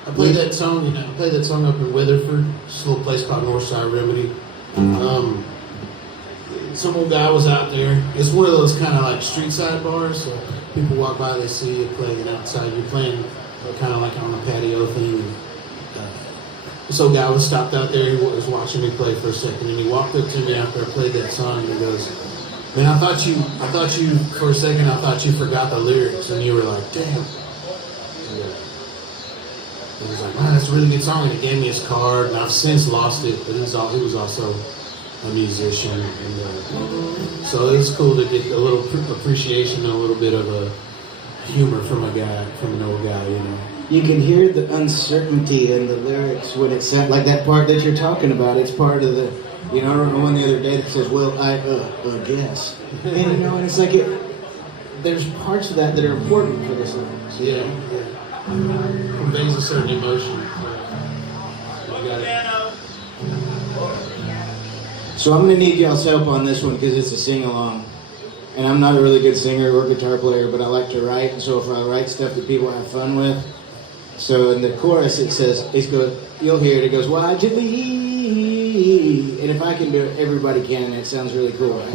I played that song, I played that song up in Weatherford, just a little place called Northside Remedy. Some old guy was out there. It's one of those kind of like street side bars, so people walk by, they see you playing outside. You're playing kind of like on a patio thing. And, this old guy was stopped out there. He was watching me play for a second, and he walked up to me after I played that song, and he goes, "Man, I thought you for a second. I thought you forgot the lyrics, and you were like, damn." He was like, "Wow, that's a really good song." And he gave me his card, and I've since lost it. But he was also a musician, and so it was cool to get a little appreciation, and a little bit of a humor from an old guy, you know. You can hear the uncertainty in the lyrics when it's said, like that part that you're talking about. It's part of the, you know, I remember one the other day that says, "Well, I guess," and you know, and it's like there's parts of that are important for the songs. Yeah, conveys a certain emotion. I got it. So I'm gonna need y'all's help on this one because it's a sing-along. And I'm not a really good singer or guitar player, but I like to write. And so if I write stuff that people have fun with. So in the chorus it says, you'll hear it, it goes, "Why'd you leave?" And if I can do it, everybody can, and it sounds really cool, right?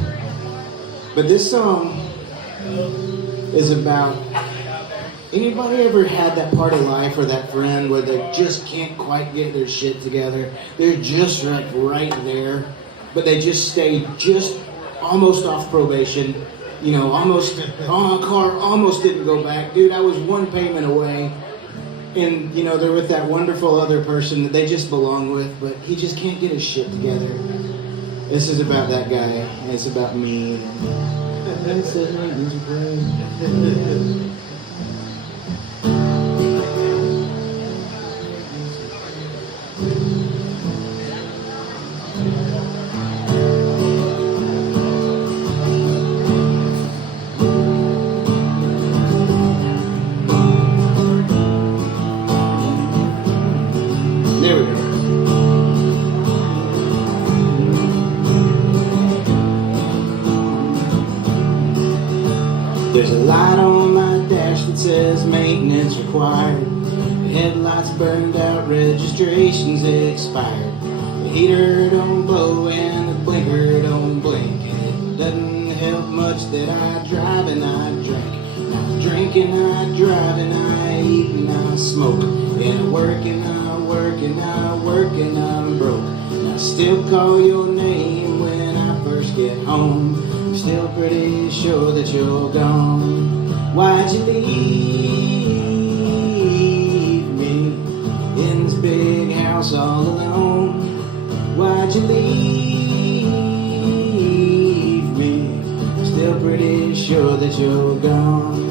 But this song is about, anybody ever had that part of life or that friend where they just can't quite get their shit together? They're just like right there, but they just stay just almost off probation, you know, almost on a car, almost didn't go back. Dude, I was one payment away. And, you know, they're with that wonderful other person that they just belong with, but he just can't get his shit together. This is about that guy, and it's about me. There's a light on my dash that says maintenance required. The headlights burned out, registration's expired. The heater don't blow and the blinker don't blink. And it doesn't help much that I drive and I drink. I drink and I drive and I eat and I smoke. And I work and I work and I work and I'm broke. And I still call your name when I first get home. I'm still pretty sure that you're gone. Why'd you leave me in this big house all alone? Why'd you leave me? I'm still pretty sure that you're gone.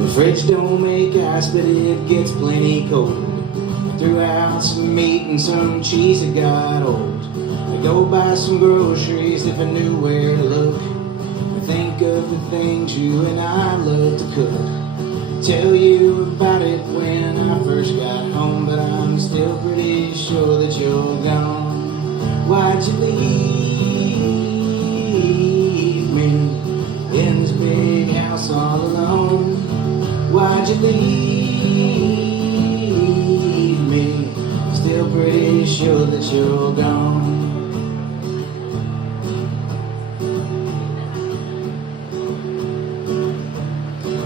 The fridge don't make ice, but it gets plenty cold. I threw out some meat and some cheese that got old. I go buy some groceries if I knew where to look. I think of the things you and I love to cook. Tell you about it when I first got home, but I'm still pretty sure that you're gone. Why'd you leave me in this big house all alone? Why'd you leave me? Still pretty sure that you're gone.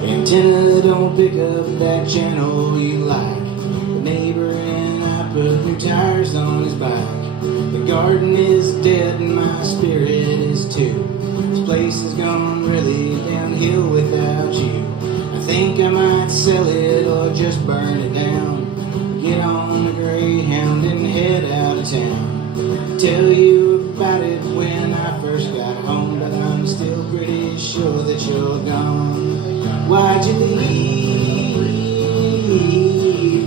Antenna don't pick up that channel you like. The neighbor and I put new tires on his bike. The garden is dead and my spirit is too. This place has gone really downhill without you. I think I might sell it or just burn it down. Get on the Greyhound and head out of town. Tell you about it when I first got home, but I'm still pretty sure that you're gone. Why'd you leave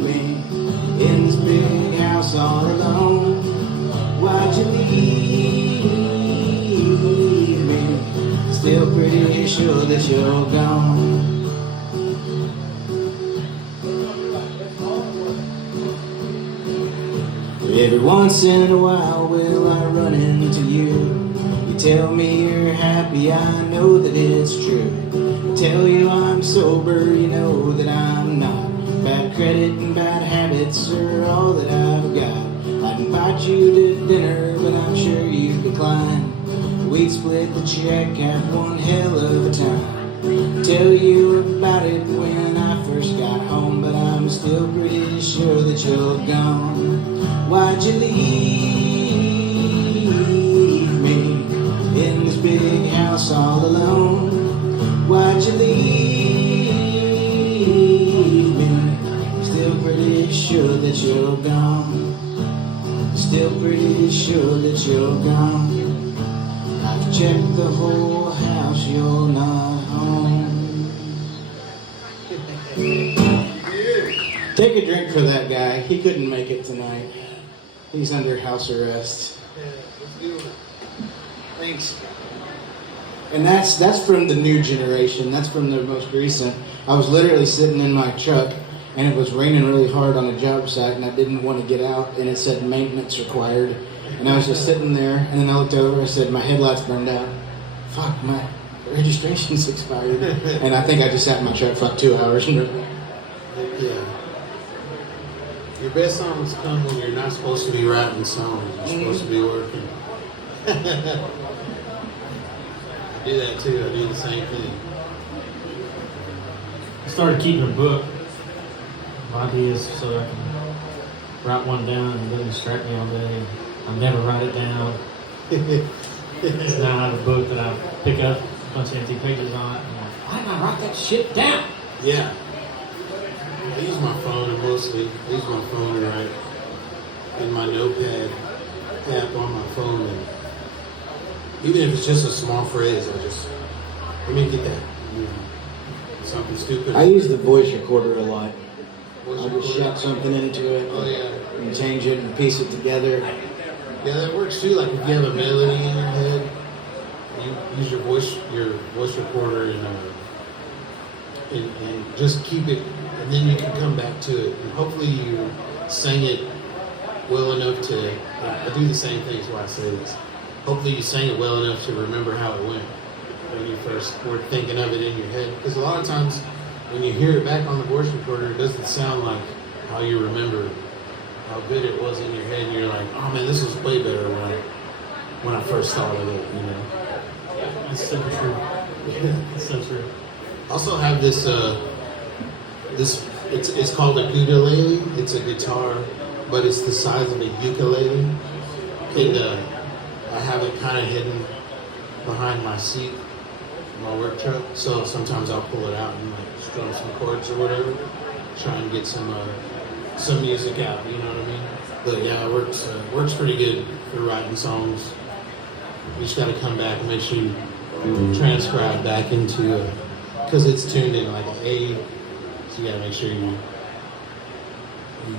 me in this big house all alone? Why'd you leave me? Still pretty sure that you're gone. Every once in a while will I run into you. You tell me you're happy, I know that it's true. I tell you I'm sober, you know that I'm not. Bad credit and bad habits are all that I've got. I'd invite you to dinner, but I'm sure you'd decline. We'd split the check, have one hell of a time. Tell you about it when I first got home, but I'm still pretty sure that you're gone. Why'd you leave me in this big house all alone? Why'd you leave me? Still pretty sure that you're gone. Still pretty sure that you're gone. I've checked the whole house, you're not home. Take a drink for that guy. He couldn't make it tonight. He's under house arrest. Thanks. And that's from the new generation. That's from the most recent. I was literally sitting in my truck, and it was raining really hard on a job site, and I didn't want to get out, and it said maintenance required. And I was just sitting there, and then I looked over, I said, my headlights burned out. Fuck, my registration's expired. And I think I just sat in my truck for like 2 hours. Yeah. Your best songs come when you're not supposed to be writing songs. You're supposed to be working. I do that too. I do the same thing. I started keeping a book of ideas so that I can write one down and it doesn't distract me all day. I never write it down. It's now I have a book that I pick up, a bunch of empty pages on it, and I'm like, why didn't I write that shit down? Yeah. I use my phone mostly. I use my phone to write in my notepad app on my phone. And even if it's just a small phrase, I just, let me get that. Something stupid. I use the voice recorder a lot. Voice I'll just recorder. shout something into it. Oh, yeah. And change it and piece it together. Yeah, that works too. Like if you have a melody in your head, you use your voice recorder and just keep it, and then you can come back to it. And hopefully you sing it well enough to. I do the same thing. Is why I say this. Hopefully, you sang it well enough to remember how it went when you first were thinking of it in your head. Because a lot of times, when you hear it back on the voice recorder, it doesn't sound like how you remember how good it was in your head. And you're like, oh man, this was way better when I first started it. You know. That's so true. That's so true. Also have this it's called a ukulele. It's a guitar, but it's the size of a ukulele. And I have it kind of hidden behind my seat in my work truck. So sometimes I'll pull it out and like strum some chords or whatever. Try and get some music out. You know what I mean? But yeah, it works pretty good for writing songs. You just got to come back and make sure you transcribe back into because it's tuned in like an A, so you gotta make sure you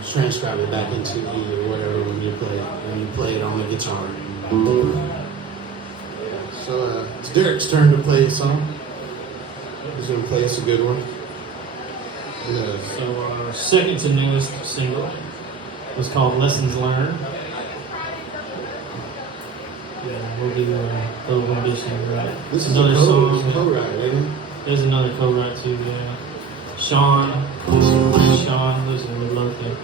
transcribe it back into E or whatever when you play it on the guitar. So it's Derek's turn to play a song. He's gonna play us a good one. So our second to newest single was called Lessons Learned. Yeah, we'll do a little rendition, right? This is another song. co-write, isn't it? There's another co-write too, yeah. Sean lives in Midlothian.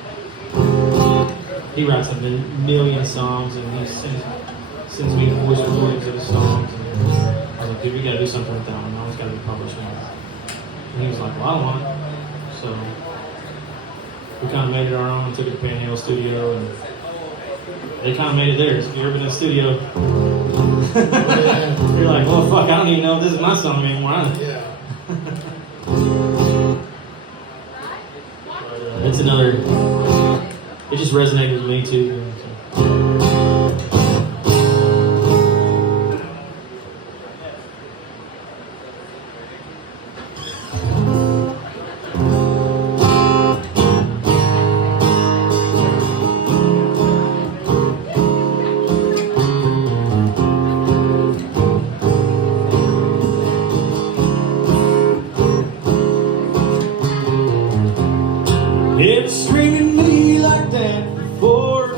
He writes a million songs and he sends me the voice recordings of the songs. And I was like, dude, we gotta do something with that one. Now it's gotta be published now. And he was like, well, I want it. So we kind of made it our own, took it to Panhandle Studio, and they kind of made it theirs. If you've ever been in the studio, you're like, well, fuck, I don't even know if this is my song anymore. Yeah. It's another, it just resonated with me too. It's screaming me like that before.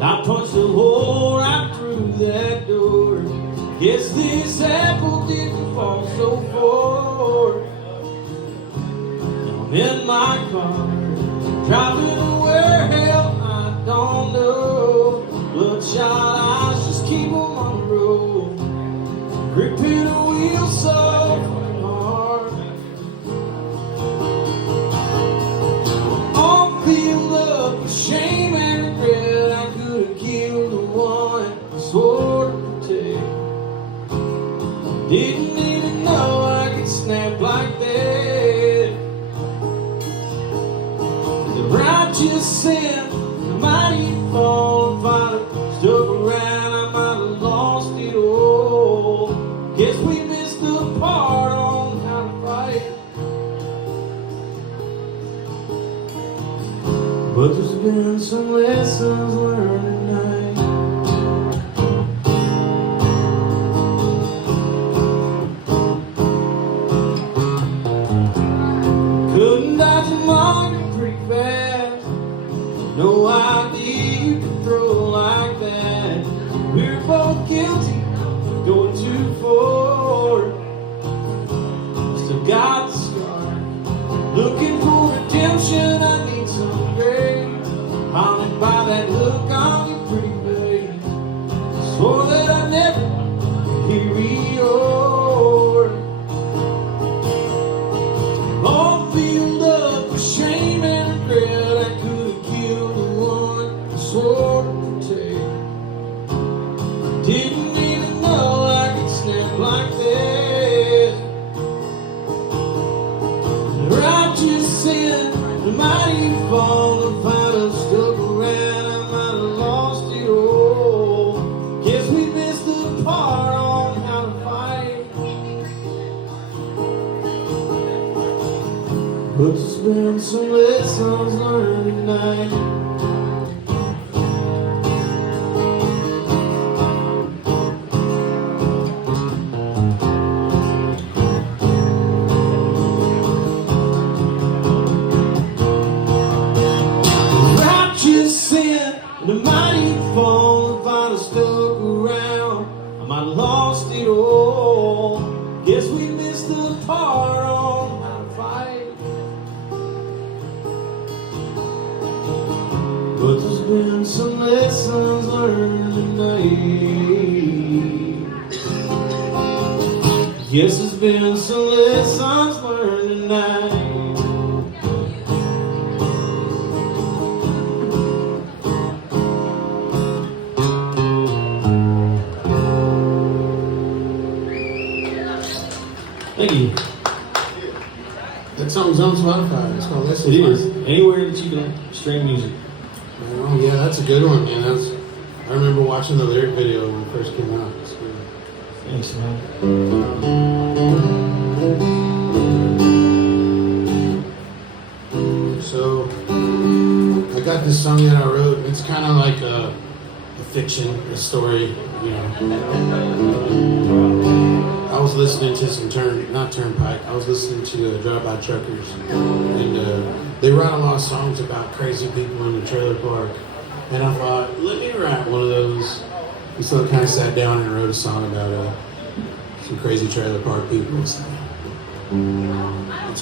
I punched a hole right through that door. Guess this apple didn't fall so far. Now I'm in my car, driving where hell I don't know. Bloodshot eyes just keep on the road, gripping the wheel so fucking hard. Filled up with shame and regret. I could have killed the one I swore to protect. Didn't even know I could snap like that. The righteous sin, the mighty fall. If I'd have stuck around, I might have lost it all. Guess we missed the part on how to fight. But there's been some lessons learned tonight. Couldn't dodge a monkey pretty fast. No idea you could throw like that. We're both guilty of going too far. Still got the scar. Looking for redemption, I need some grace. Haunted by that look on your pretty face. Swore that I'd never hear your. All filled up with shame and regret. I could have killed the one I swore to protect. Didn't even know I could snap like that. Righteous sin, the mighty fall. If I'd have stuck around, I might have lost been some lessons learned tonight. Yes, there's been some lessons learned tonight. Thank you. That song's on Spotify. It's called Lessons It is. Learned. Anywhere that you can stream music. Oh, yeah, that's a good one, man. I remember watching the lyric video when it first came out. It's good. Thanks, man. So, I got this song that I wrote. It's kind of like a fiction, a story, you know. I was listening to some Turnpike. I was listening to Drive-By Truckers, and they write a lot of songs about crazy people in the trailer park. And I thought, let me write one of those. And so I kind of sat down and wrote a song about some crazy trailer park people. It's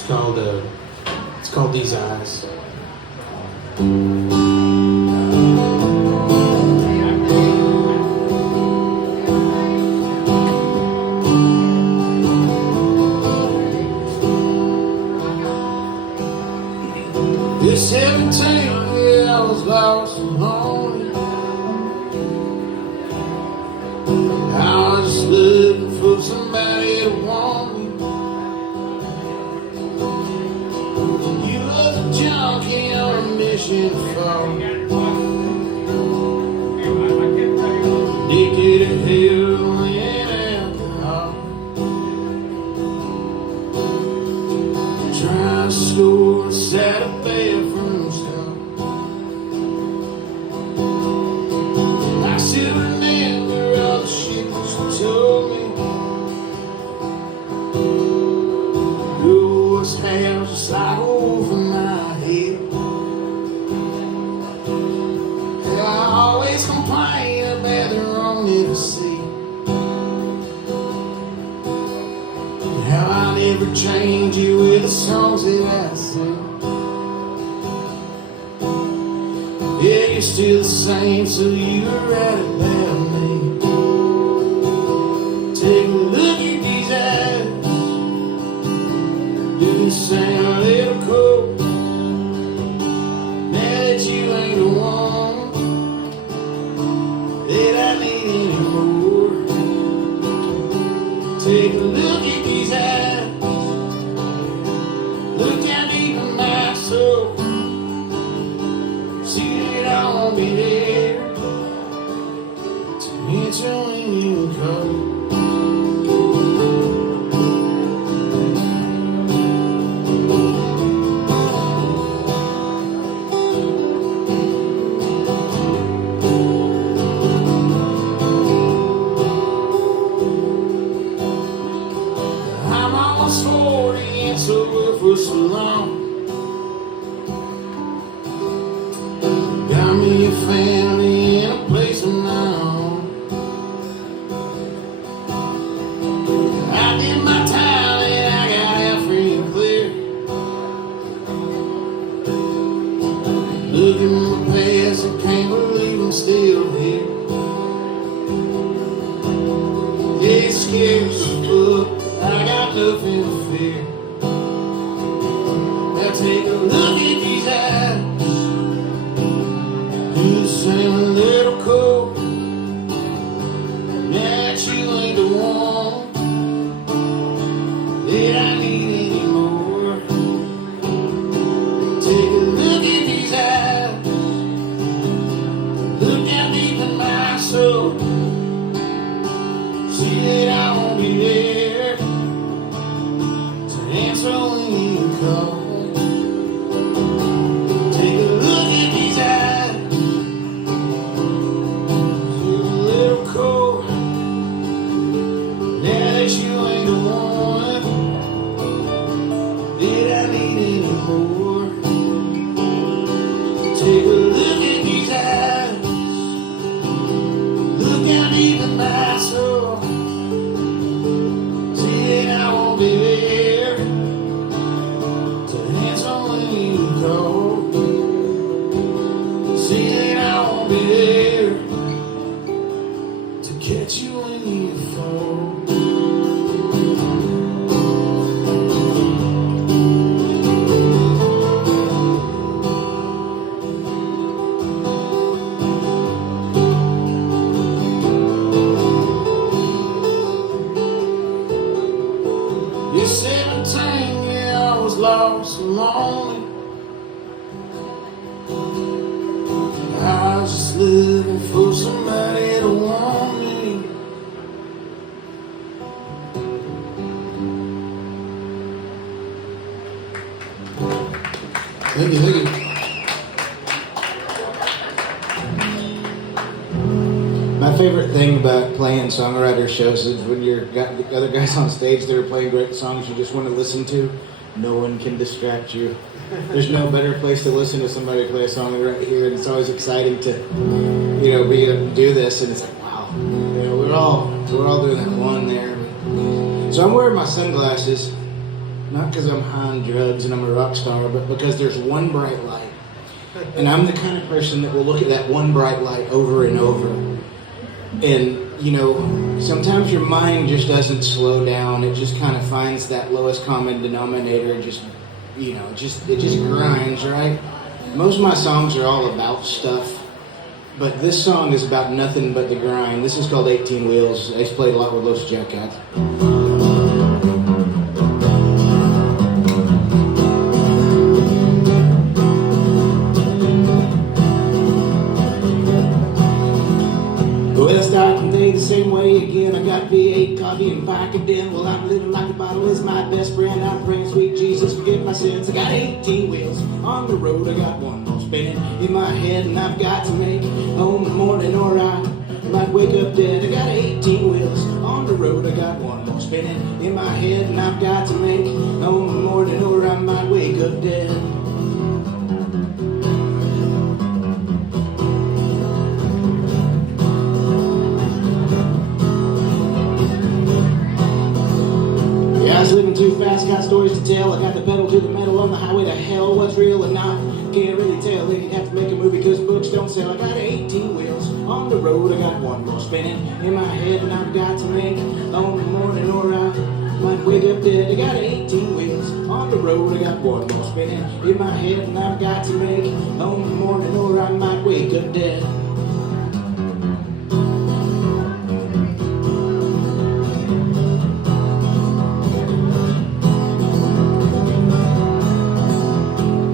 called These Eyes. At 17, yeah, I was lost and lonely. I was just looking for somebody to want me. You was a junkie on a mission to fall. Addicted to heroin and alcohol. Trying to score inside a bathroom stall. I still remember all the shit that you told me. Who was hell just like over my head. I always complain about the wrong that I see. How I never change you with the songs that I sing. Yeah, you're still the same, so you were right about me. Take a look at these eyes. Do you sound a little cold? Now that you ain't the one that I need anymore. Take a look at these eyes. Look down deep in my soul. See that I won't be there to meet you when you come. I'm almost 40 and sober for so long. Got me a family and a place of my own. I did my time and I got out free and clear. Look at my past, I can't believe I'm still here. Yeah, it's scary as fuck, I got nothing to fear. Now take a look at these eyes. You seem a little cold. Now that you ain't the one that I need anymore. Take a look at these eyes. Look down deep in my soul. See that I won't be there looking for somebody to want me. Thank you, thank you. My favorite thing about playing songwriter shows is when you're got the other guys on stage that are playing great songs you just want to listen to. No one can distract you. There's no better place to listen to somebody play a song than right here, and it's always exciting to, be able to do this. And it's like, wow, we're all doing that one there. So I'm wearing my sunglasses, not because I'm high on drugs and I'm a rock star, but because there's one bright light, and I'm the kind of person that will look at that one bright light over and over. And, sometimes your mind just doesn't slow down. It just kind of finds that lowest common denominator. It just grinds, right? Most of my songs are all about stuff, but this song is about nothing but the grind. This is called 18 Wheels. I used to play a lot with Los Jackets. Well, starting the day the same way again. I got V8, coffee, and Vicodin. Well, I'm living like the bottle is my best friend. I'm praying, sweet Jesus, forgive my sins. I got 18 wheels on the road. I got one more spinning in my head, and I've got to make home in the morning, or I might wake up dead. I got 18 wheels on the road. I got one more spinning in my head, and I've got to make home in the morning, or I might wake up dead. I was living too fast, got stories to tell. I got the pedal to the metal on the highway to hell. What's real and not, can't really tell. They'd have to make a movie cause books don't sell. I got 18 wheels on the road. I got one more spinning in my head, and I've got to make home in the morning, or I might wake up dead. I got 18 wheels on the road. I got one more spinning in my head, and I've got to make home in the morning, or I might wake up dead.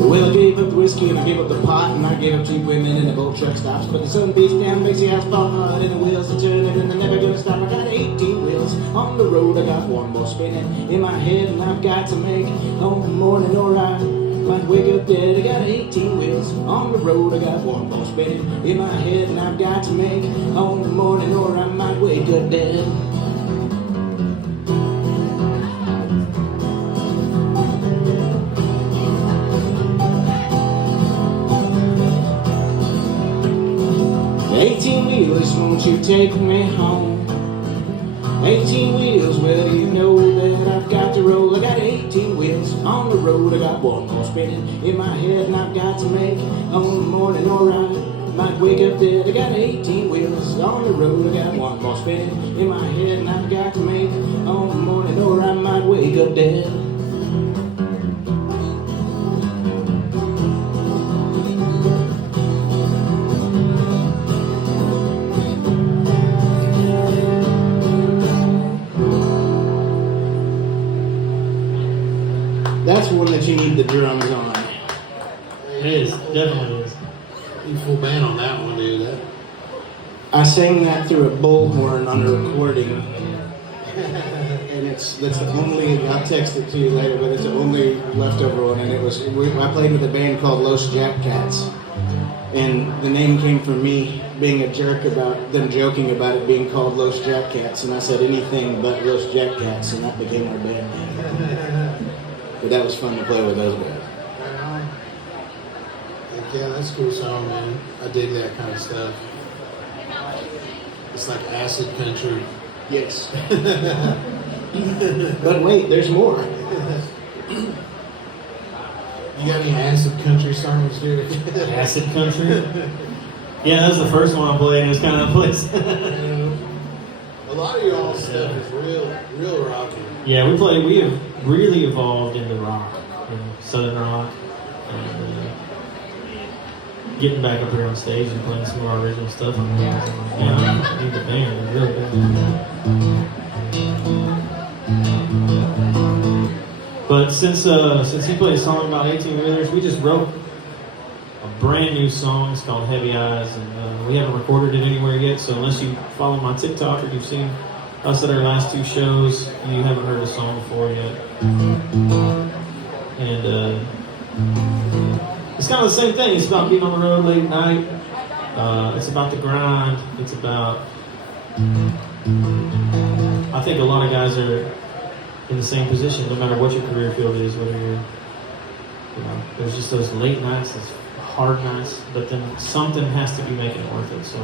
Well, I gave up the whiskey and I gave up the pot, and I gave up cheap women and the gold truck stops. But the sun beats down, makes the asphalt hard, and the wheels are turning, and they're never gonna stop. I got 18 wheels on the road. I got one more spinning in my head, and I've got to make home in the morning, or I might wake up dead. I got 18 wheels on the road. I got one more spinning in my head, and I've got to make home in the morning, or I might wake up dead. Won't you take me home? 18 wheels, well, you know that I've got to roll. I got 18 wheels on the road. I got one more spinning in my head, and I've got to make home in the morning, or I might wake up dead. I got 18 wheels on the road. I got one more spinning in my head, and I've got to make home in the morning, or I might wake up dead. That's one that you need the drums on. It is, definitely is. You full band on that one, dude. I sang that through a bullhorn on a recording, and that's the only. I'll text it to you later, but it's the only leftover one. And I played with a band called Los Jackets, and the name came from me being a jerk about them joking about it being called Los Jackets, and I said anything but Los Jackets, and that became our band name. But that was fun to play with those guys. Yeah, that's a cool song, man. I dig that kind of stuff. It's like acid country. Yes. But wait, there's more. You got any acid country songs, dude? Acid country? Yeah, that was the first one I played, and it was kind of that place. A lot of y'all stuff is real rocking. Yeah, we have really evolved into rock, southern rock, and getting back up here on stage and playing some of our original stuff. Yeah, I need the band, it's really good. But since he played a song about 18 wheelers, we just wrote a brand new song. It's called Heavy Eyes, and we haven't recorded it anywhere yet. So unless you follow my TikTok or you've seen us at our last 2 shows, you haven't heard the song before yet. And it's kind of the same thing. It's about being on the road late at night. It's about the grind. It's about, I think a lot of guys are in the same position, no matter what your career field is, whether you're, there's just those late nights, those hard nights, but then something has to be making it worth it. So.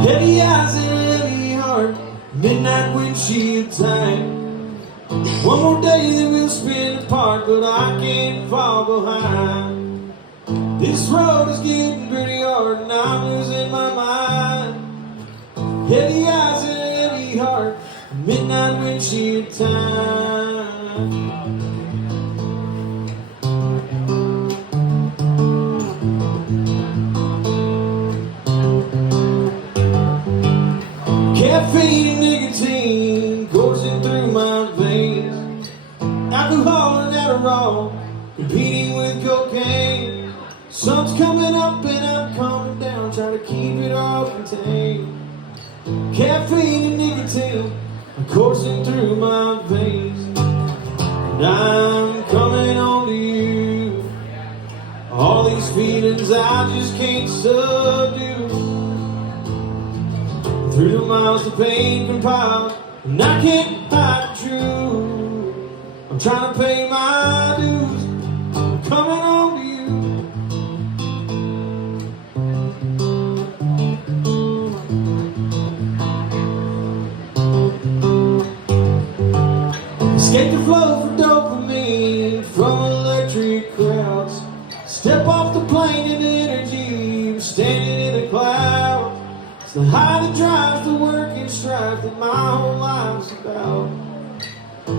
Heavy eyes and a heavy heart, midnight windshield time. One more day that we'll spend apart, but I can't fall behind. This road is getting pretty hard and I'm losing my mind. Heavy eyes and a heavy heart, midnight windshield time. Caffeine and nicotine coursing through my veins. Alcohol and Adderall competing with cocaine. Sun's coming up and I'm coming down, trying to keep it all contained. Caffeine and nicotine are coursing through my veins. And I'm coming on to you. All these feelings I just can't subdue. Through the miles the pain compiled, and I can't hide the truth. I'm trying to pay my dues. I'm coming on to you. Escape the flow for dopamine from electric crowds. Step off the plane into energy, I'm standing in the clouds. It's the high that drives the work and strife that my whole life's about.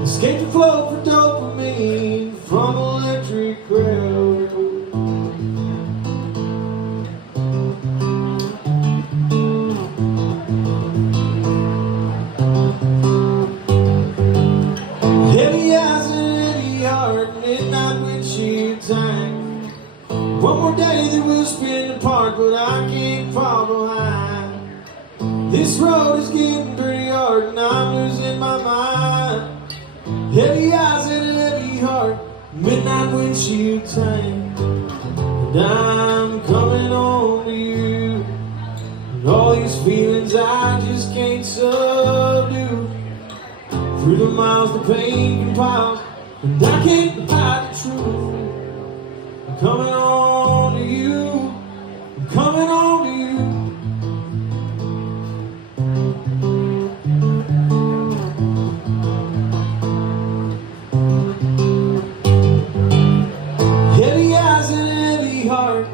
Escape the flow for dopamine from electric crowds. Heavy eyes and a heavy heart, midnight windshield time. One more day that we'll spend apart, but I can't fall behind. This road is getting pretty hard and I'm losing my mind. Heavy eyes and a heavy heart, midnight windshield time. And I'm coming on to you. And all these feelings I just can't subdue. Through the miles the pain compiles, and I can't hide the truth. I'm coming on to you. I'm coming on to you. Heavy eyes and a heavy heart,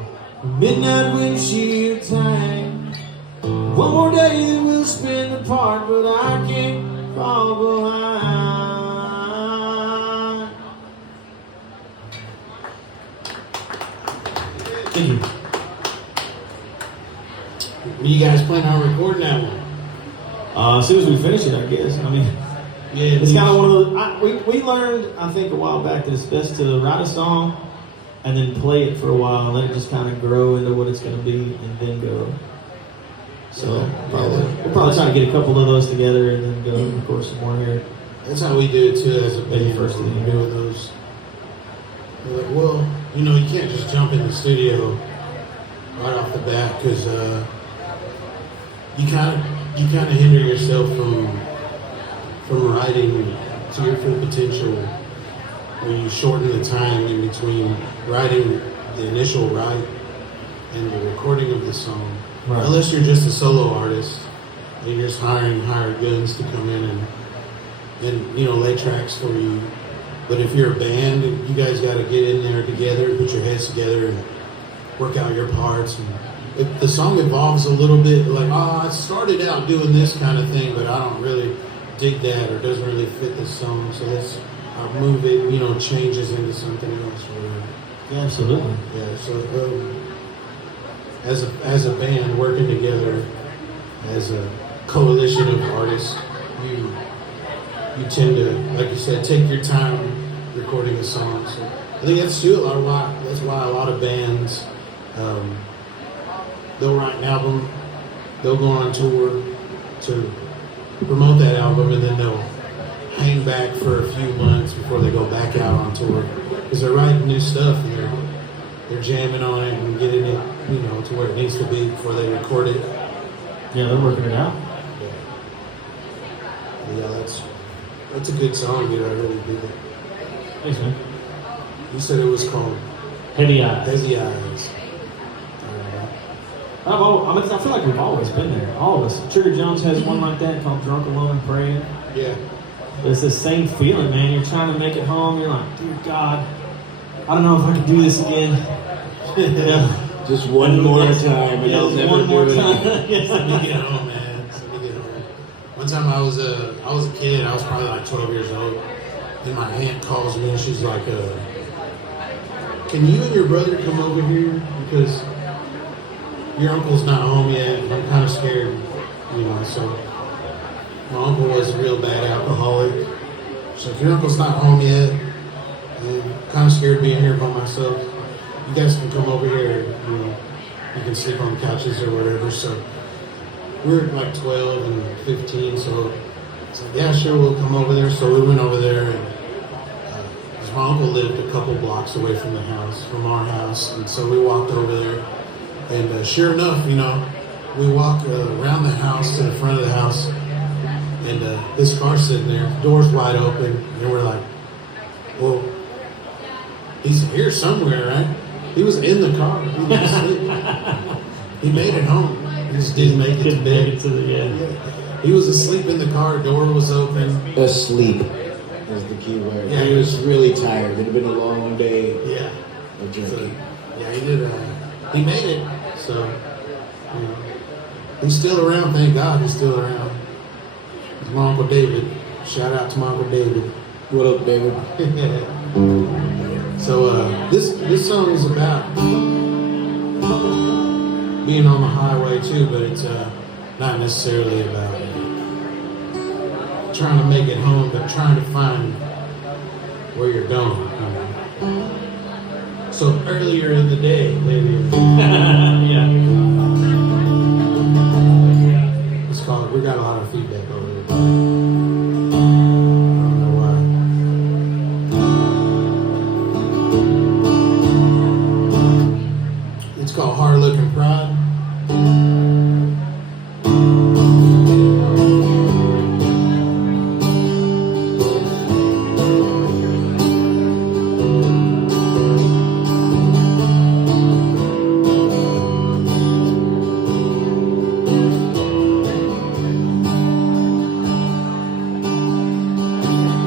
midnight windshield time. One more day that we'll spend apart, but I can't fall behind. Thank you. When you guys plan on recording that one? As soon as we finish it, I guess. I mean, Yeah, it's kind of one of those. We learned, I think, a while back that it's best to write a song and then play it for a while, and let it just kind of grow into what it's going to be, and then go. So we'll probably try to get a couple of those together and then go record some more here. That's how we do it too as a Maybe band. first of the We're year. doing those. We're like, well, you can't just jump in the studio right off the bat because you kind of hinder yourself from writing to your full potential when you shorten the time in between writing the initial write and the recording of the song. Right. Unless you're just a solo artist and you're just hiring hired guns to come in and lay tracks for you. But if you're a band, you guys got to get in there together, put your heads together, and work out your parts. And if the song evolves a little bit, like, I started out doing this kind of thing, but I don't really dig that, or doesn't really fit this song, so let's move it, changes into something else or whatever. Yeah, absolutely. Yeah, so as a band working together as a coalition of artists, you tend to, like you said, take your time recording a song. So I think that's why a lot of bands, they'll write an album, they'll go on tour to promote that album, and then they'll hang back for a few months before they go back out on tour, because they're writing new stuff and they're jamming on it and getting it, to where it needs to be before they record it. Yeah, they're working it out. Yeah, that's a good song, dude. I really dig it. Thanks, man. You said it was called Heavy Eyes. Heavy Eyes. I feel like we've always been there. All of us. Trigger Jones has one like that called Drunk Alone and Praying. Yeah. But it's the same feeling, man. You're trying to make it home. You're like, dear God, I don't know if I can do this again. Just one more time, and Yeah, I'll never one more do it time. again. Yes. Let me get home, man. Let me get home. One time I was a kid. I was probably like 12 years old, and my aunt calls me and she's like, "Can you and your brother come over here because your uncle's not home yet? I'm kind of scared, So my uncle was a real bad alcoholic. So if your uncle's not home yet, I'm kind of scared being here by myself. You guys can come over here. You can sleep on the couches or whatever." So we were like 12 and 15, so it's like, yeah, sure, we'll come over there. So we went over there, and 'cause my uncle lived a couple blocks away from our house, and so we walked over there. And sure enough, we walk around the house to the front of the house, and this car's sitting there, door's wide open, and we're like, well, he's here somewhere, right? He was in the car. He was asleep. He made it home. He just didn't make it to bed. Yeah. He was asleep in the car, door was open. Asleep is the key word. Yeah. He was really tired. It had been a long day Yeah. of So, drinking. yeah, he did. He made it. So, he's still around. Thank God he's still around. It's my Uncle David. Shout out to my Uncle David. What up, David? So this song is about being on the highway too, but it's not necessarily about trying to make it home, but trying to find where you're going. So earlier in the day, maybe. Yeah. It's called. We got a lot of feedback over there. I don't know why. It's called Hard Looking Pride.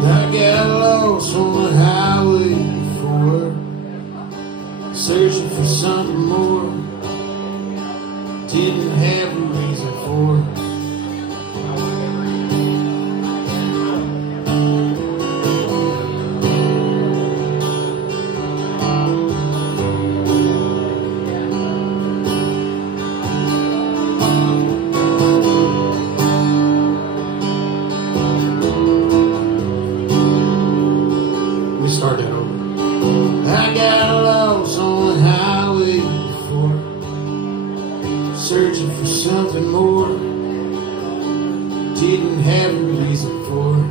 I got lost on the highway before, searching for something more. Didn't have a reason for it. Let me start that over. I got lost on the highway before, searching for something more. Didn't have a reason for it.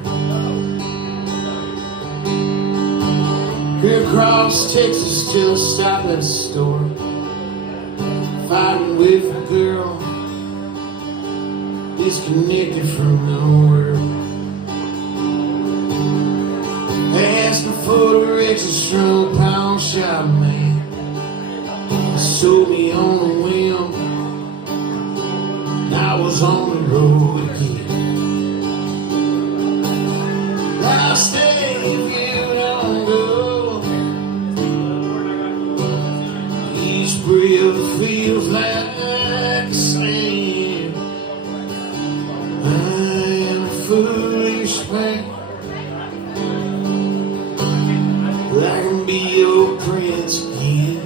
Here across Texas till I stop at a store, fighting with a girl, disconnected from the world. Asking for directions from a pound shop man, sold me on a whim, and I was on the road again. I'll stay if you don't go. Each breath feels like sand. I am a foolish man. I can be your prince again.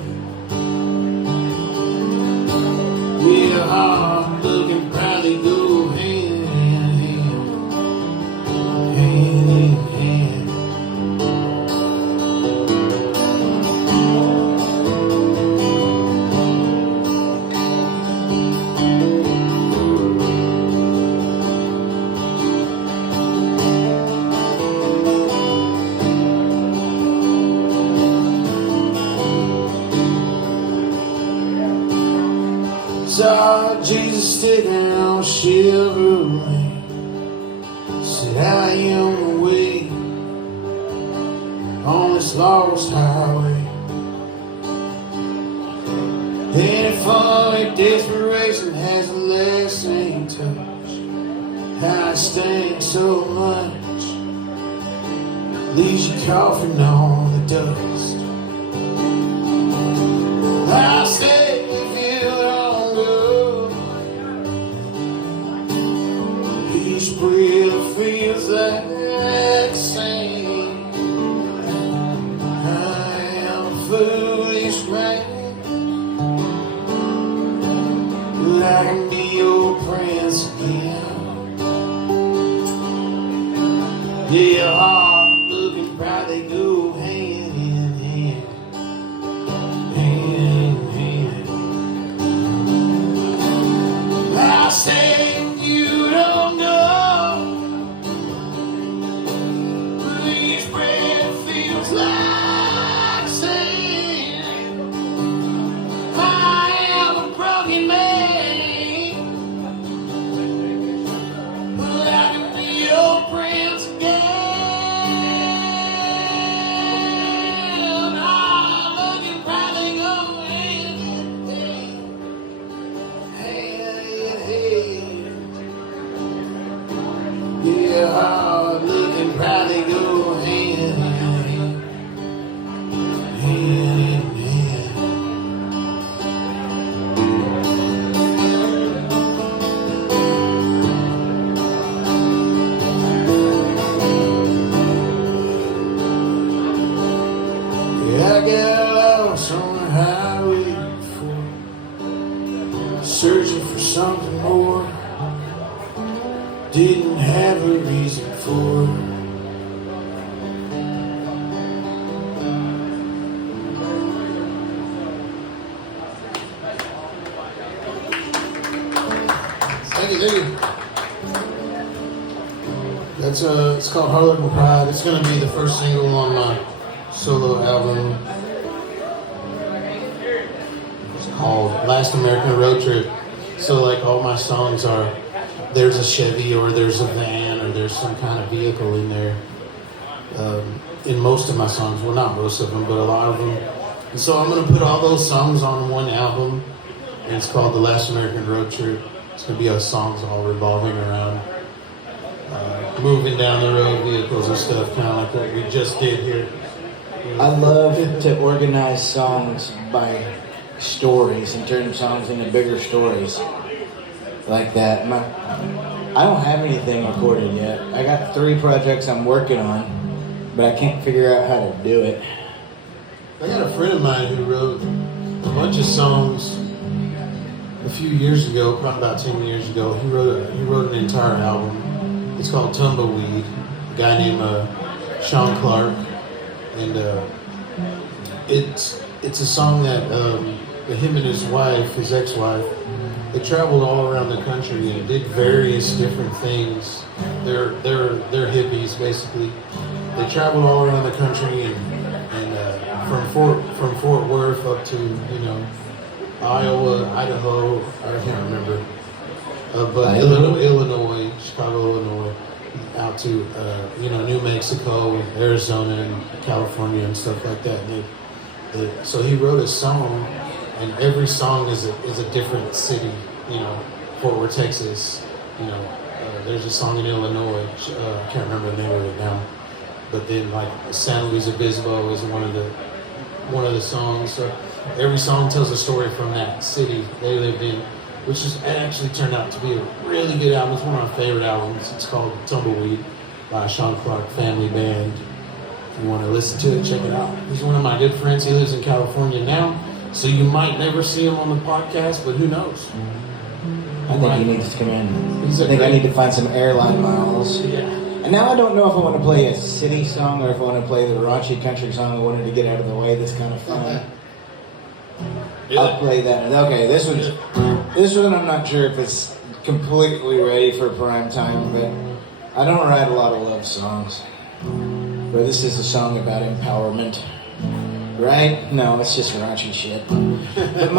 Jesus sticking on Chevrolet. Said I am the way on this lost highway. Any funny desperation has a lasting touch. How it stings so much, leaves you coughing on the dust. I'll stay if you don't go. Each breath feels like sand. I am a foolish man. I can be your prince again. Yeah, your heart looking bright, they go hand in hand, hand in hand. I say you don't know, each breath feels like sand. I am a broken man. Yeah, hard looking, probably go hand in hand, hand in hand. Yeah, I got lost on the highway before, searching for something more. Didn't have a reason for it. Thank you. That's it's called Harlequin Pride. It's gonna be the first single on my solo album. It's called Last American Road Trip. So like all my songs are, there's a Chevy or there's a van or there's some kind of vehicle in there. In most of my songs, well not most of them, but a lot of them. And so I'm gonna put all those songs on one album, and it's called The Last American Road Trip. It's gonna be our songs all revolving around moving down the road, vehicles and stuff, kind of like what we just did here. I love to organize songs by stories and turn songs into bigger stories like that. I don't have anything recorded yet. I got 3 projects I'm working on, but I can't figure out how to do it. I got a friend of mine who wrote a bunch of songs a few years ago, probably about 10 years ago. He wrote an entire album. It's called Tumbleweed. A guy named Sean Clark, and it's a song that him and his wife, his ex-wife, they traveled all around the country and did various different things. They're hippies basically. They traveled all around the country and from Fort Worth up to Iowa, Idaho, I can't remember, but Illinois, Chicago, Illinois, out to New Mexico, Arizona, and California and stuff like that. So he wrote a song, and every song is a different city. Fort Worth, Texas. There's a song in Illinois. I can't remember the name of it now. But then like San Luis Obispo is one of the songs. So every song tells a story from that city they lived in, which actually turned out to be a really good album. It's one of my favorite albums. It's called Tumbleweed by Sean Clark Family Band. If you want to listen to it, check it out. He's one of my good friends. He lives in California now, so you might never see him on the podcast, but who knows? I think he needs to come in. I need to find some airline miles. Yeah. And now I don't know if I want to play a city song or if I want to play the raunchy country song I wanted to get out of the way that's kind of fun. I'll play that. Okay, this one I'm not sure if it's completely ready for prime time, but I don't write a lot of love songs. But this is a song about empowerment. Right? No, it's just raunchy shit. But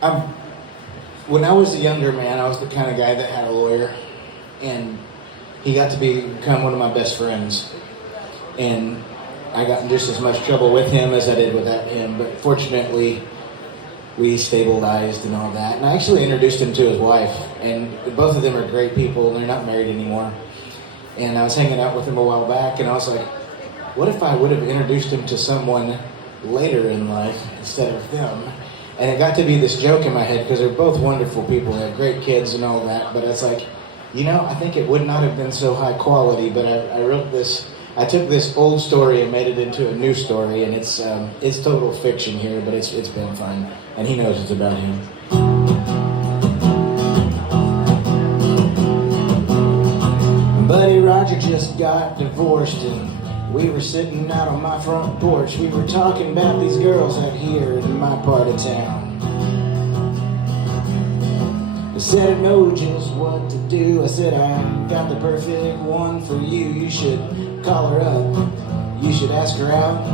When I was a younger man, I was the kind of guy that had a lawyer, and he got to become one of my best friends. And I got in just as much trouble with him as I did without him, but fortunately, we stabilized and all that. And I actually introduced him to his wife, and both of them are great people, and they're not married anymore. And I was hanging out with him a while back, and I was like, what if I would have introduced him to someone later in life instead of them? And it got to be this joke in my head, because they're both wonderful people, they have great kids and all that, but it's like, I think it would not have been so high quality, but I wrote this, I took this old story and made it into a new story, and it's total fiction here, but it's been fun, and he knows it's about him. Buddy Roger just got divorced, and we were sitting out on my front porch. We were talking about these girls out here in my part of town. I said I know just what to do. I said I got the perfect one for you. You should call her up. You should ask her out.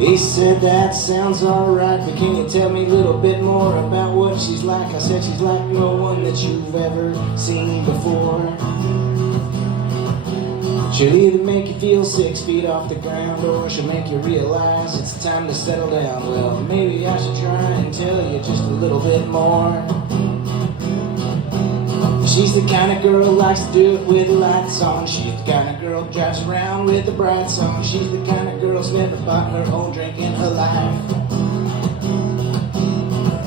He said that sounds alright, but can you tell me a little bit more about what she's like? I said she's like no one that you've ever seen before. She'll either make you feel 6 feet off the ground, or she'll make you realize it's time to settle down. Well, maybe I should try and tell you just a little bit more. She's the kind of girl who likes to do it with the lights on. She's the kind of girl who drives around with a bright song. She's the kind of girl who's never bought her own drink in her life.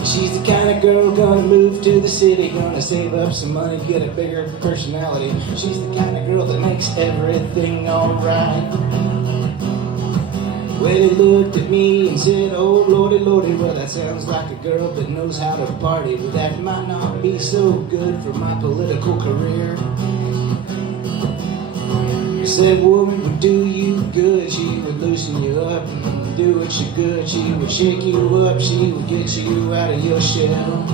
She's the kind of girl gonna move to the city, gonna save up some money, get a bigger personality. She's the kind of girl that makes everything alright. Well, he looked at me and said, oh lordy, lordy, well that sounds like a girl that knows how to party, but that might not be so good for my political career. He said, woman would do you good, she would loosen you up and do what you good. She would shake you up, she would get you out of your shell.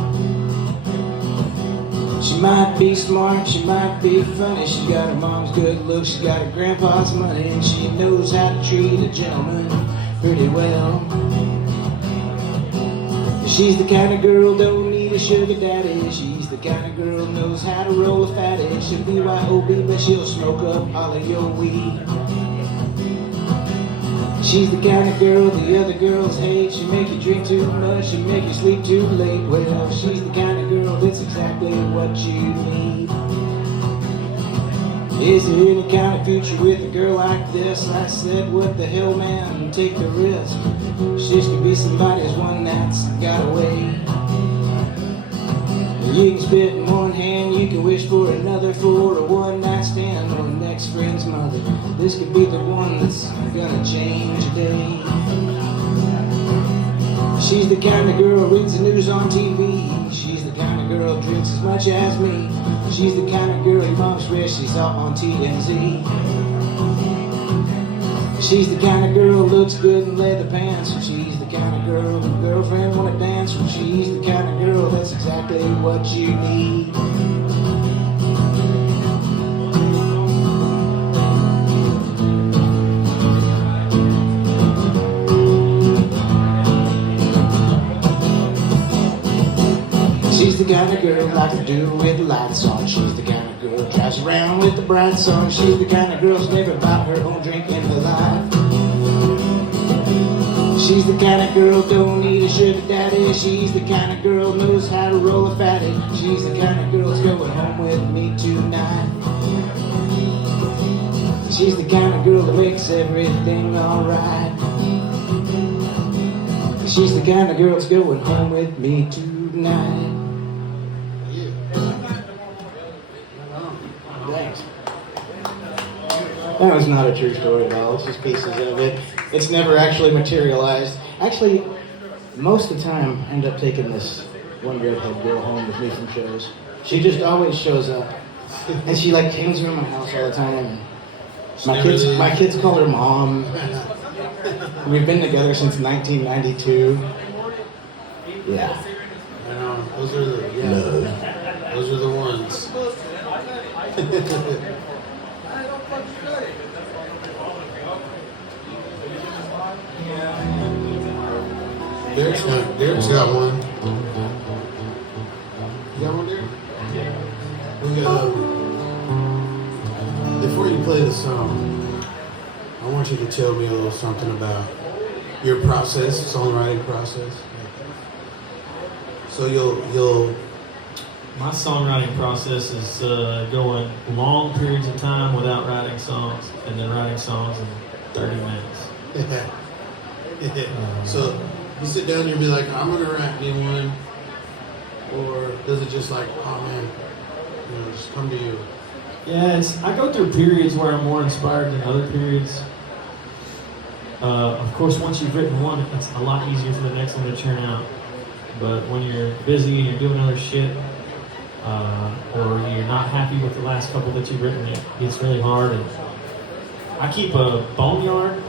She might be smart, she might be funny, she got her mom's good looks, she got her grandpa's money, and she knows how to treat a gentleman pretty well. She's the kind of girl don't need a sugar daddy. She's the kind of girl knows how to roll a fatty. She'll BYOB, but she'll smoke up all of your weed. She's the kind of girl the other girls hate. She'll make you drink too much, she'll make you sleep too late. Well, she's the kind of girl that's exactly what you need. Is there any kind of future with a girl like this? I said, what the hell, man, take the risk. She could be somebody's one that's got away. You can spit in one hand, you can wish for another, for a one-night stand or the next friend's mother. This could be the one that's gonna change a day. She's the kind of girl who reads the news on TV. She's the kind of girl who drinks as much as me. She's the kind of girl your mom swears she saw on TMZ. She's the kind of girl who looks good in leather pants. And she's the kind of girl who girlfriend wanna dance with. She's the kind of girl that's exactly what you need. She's the kind of girl like to do with the lights on. She's the kind of girl who drives around with the bright song. She's the kind of girl who's never bought her own drink in her life. She's the kind of girl who don't need a sugar daddy. She's the kind of girl who knows how to roll a fatty. She's the kind of girl who's going home with me tonight. She's the kind of girl that makes everything alright. She's the kind of girl that's going home with me tonight. Thanks. That was not a true story at all. It's just pieces of it. It's never actually materialized. Actually, most of the time, I end up taking this one redhead girl home with me from shows. She just always shows up, and she like hangs around my house all the time. My kids call her mom. We've been together since 1992. Yeah. I know, those are the, those are the ones. Derek's got one. You got one, Derek? We got. Before you play the song, I want you to tell me a little something about your process, songwriting process. So you'll. My songwriting process is going long periods of time without writing songs, and then writing songs in 30 minutes. So you sit down and you'll be like, I'm gonna write me one, or does it just like, oh man, just come to you? Yeah, I go through periods where I'm more inspired than other periods. Of course, once you've written one, it's a lot easier for the next one to turn out. But when you're busy and you're doing other shit, or you're not happy with the last couple that you've written, it's really hard. And I keep a boneyard,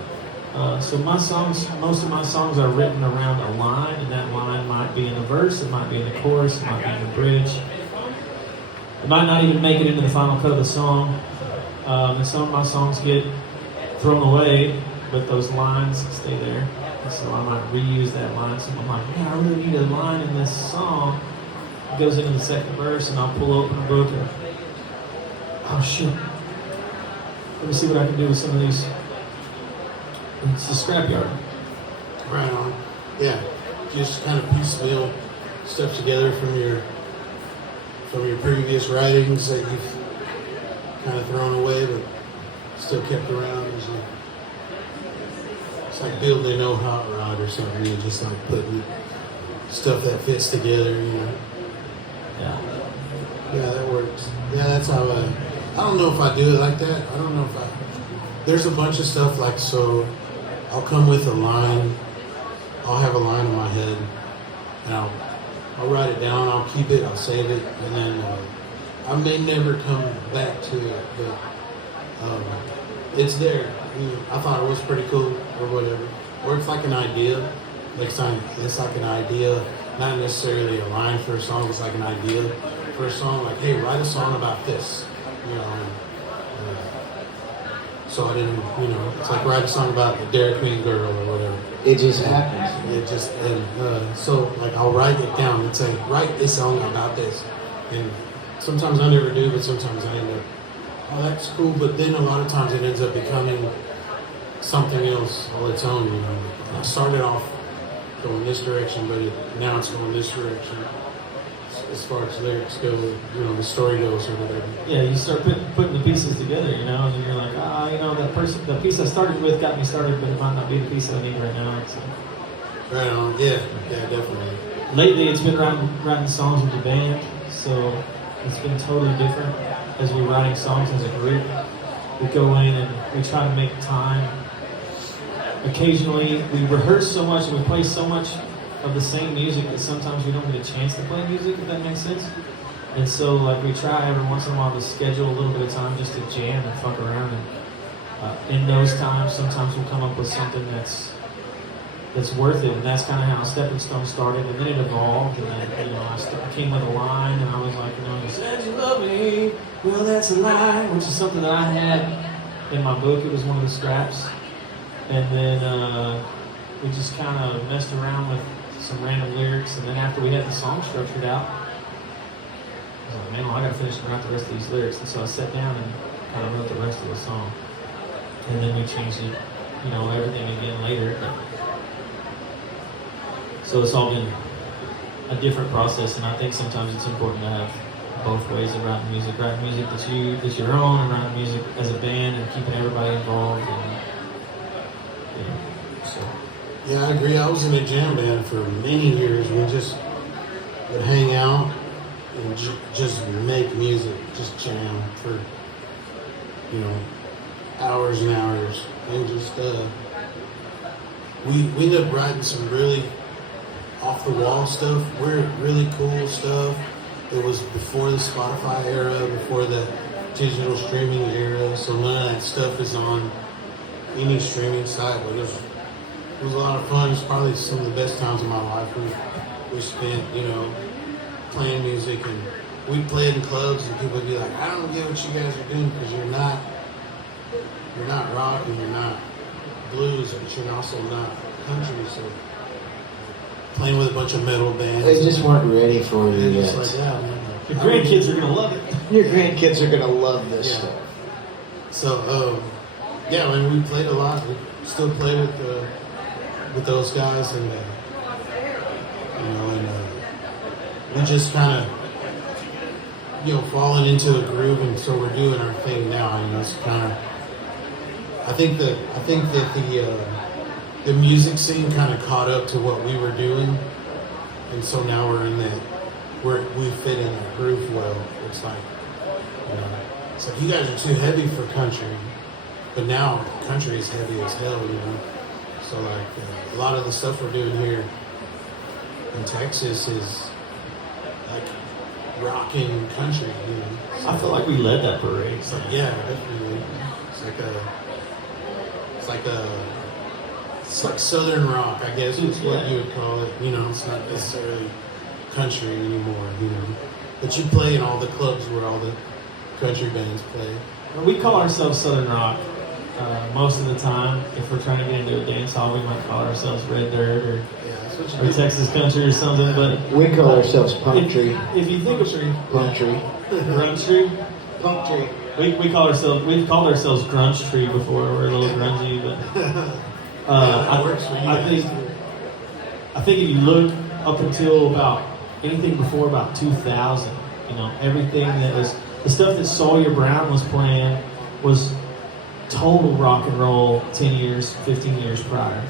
so most of my songs are written around a line, and that line might be in the verse, it might be in the chorus, it might be in the bridge. It might not even make it into the final cut of the song. And some of my songs get thrown away, but those lines stay there. And so I might reuse that line. So I'm like, man, I really need a line in this song. It goes into the second verse, and I'll pull open a book and, oh shit, let me see what I can do with some of these. It's the scrapyard. Right on. Yeah, just kind of piecemeal stuff together from your previous writings that you've kind of thrown away, but still kept around. It's like building a know-how rod or something. You just like putting stuff that fits together. Yeah. Yeah, that works. Yeah, that's how I don't know if I do it like that. I don't know if there's a bunch of stuff like, so I'll come with a line. I'll have a line in my head, and I'll write it down, I'll keep it, I'll save it, and then I may never come back to it, but it's there. I thought it was pretty cool, or whatever. Or it's like an idea. Next time, it's like an idea, not necessarily a line for a song, it's like an idea for a song, like, hey, write a song about this, so I didn't, it's like write a song about the Dairy Queen girl or whatever. It just happens. So like I'll write it down and say, write this song about this. And sometimes I never do, but sometimes I end up, oh, that's cool. But then a lot of times it ends up becoming something else all its own, I started off going this direction, but now it's going this direction. As far as lyrics go, the story goes or whatever. Yeah, you start putting the pieces together, and then you're like, the piece I started with got me started, but it might not be the piece that I need right now. So. Right on, yeah, definitely. Lately, it's been writing songs with the band, so it's been totally different as we're writing songs as a group. We go in and we try to make time. Occasionally, we rehearse so much and we play so much of the same music that sometimes we don't get a chance to play music, if that makes sense. And so we try every once in a while to schedule a little bit of time just to jam and fuck around. And in those times, sometimes we'll come up with something that's worth it. And that's kind of how Stepping Stone started. And then it evolved. And then, I came with a line, and I was like, you said you love me, well, that's a lie, which is something that I had in my book. It was one of the scraps. And then we just kind of messed around with some random lyrics, and then after we had the song structured out, I was like, man, I gotta finish and write the rest of these lyrics. And so I sat down and kind of wrote the rest of the song. And then we changed it, everything again later. So it's all been a different process, and I think sometimes it's important to have both ways of writing music that's your own, and writing music as a band and keeping everybody involved. So. Yeah, I agree. I was in a jam band for many years. We just would hang out and just make music, just jam for, hours and hours. And just, we ended up writing some really off-the-wall stuff, really cool stuff. It was before the Spotify era, before the digital streaming era, so none of that stuff is on any streaming site, but it was a lot of fun. It's probably some of the best times of my life. We spent, playing music, and we played in clubs, and people would be like, I don't get what you guys are doing, because you're not rock and you're not blues, but you're also not country. So playing with a bunch of metal bands. They just weren't ready for you And yet. just like, yeah, man. Your grandkids are gonna love it. Your grandkids are gonna love this Yeah. stuff. So, yeah, when we played a lot, we still play with those guys, and we just kind of, fallen into a groove, and so we're doing our thing now. It's kind of, I think that the music scene kind of caught up to what we were doing, and so now we're in that, we fit in the groove well. It's like, you guys are too heavy for country, but now country is heavy as hell, So like a lot of the stuff we're doing here in Texas is like rocking country, I feel like we led that parade. So yeah, definitely. It's like Southern rock, I guess is what you would call it. It's not necessarily country anymore, But you play in all the clubs where all the country bands play. We call ourselves Southern Rock most of the time. If we're trying to get into a dance hall, we might call ourselves Red Dirt Yeah, that's what you or do. Texas Country or something. But We call ourselves punk tree. if you think of Punk tree. grunge tree, Punk tree. we've called ourselves grunge tree before. We're a little grungy, but That works for you I guys. think if you look up until about anything before about 2000, everything that was the stuff that Sawyer Brown was playing was total rock and roll 10 years, 15 years prior.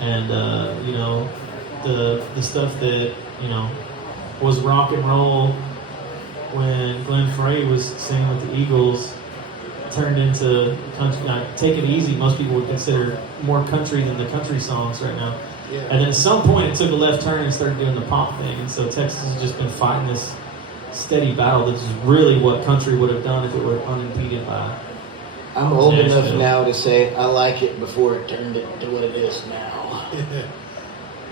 And, the stuff that, was rock and roll when Glenn Frey was singing with the Eagles turned into country. Now, Take It Easy, most people would consider more country than the country songs right now. Yeah. And then at some point it took a left turn and started doing the pop thing. And so Texas has just been fighting this steady battle that's really what country would have done if it were unimpeded by. I'm old enough Nashville. now to say I like it before it turned into what it is now.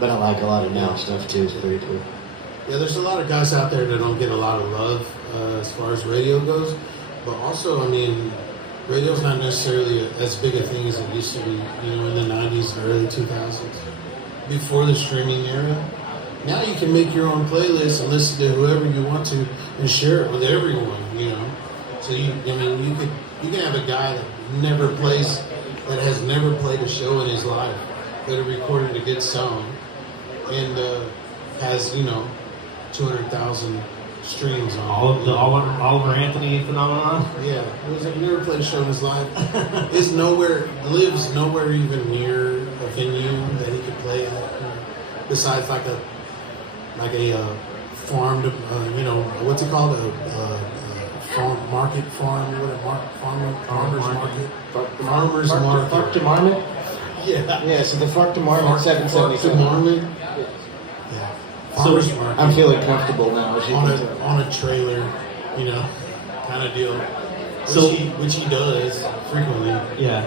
But I like a lot of now stuff too. It's pretty cool. Yeah, there's a lot of guys out there that don't get a lot of love as far as radio goes. But also, radio's not necessarily as big a thing as it used to be, in the 90s and early 2000s. Before the streaming era. Now you can make your own playlist and listen to whoever you want to and share it with everyone, So you can have a guy that has never played a show in his life, that have recorded a good song and has, 200,000 streams on All it, of the Oliver Anthony phenomenon. Yeah, it was like never played a show in his life. Lives nowhere even near a venue that he could play at. Besides like a farmed, what's it called? Farmer's market. Farmer's market. Fuck to Marmot? Yeah. Yeah, so the Fuck to Marmot Fark to 777. Marmot. Yeah. Farmer's market. I'm feeling comfortable now. As you on can tell. a trailer, kind of deal. Which he does frequently. Yeah.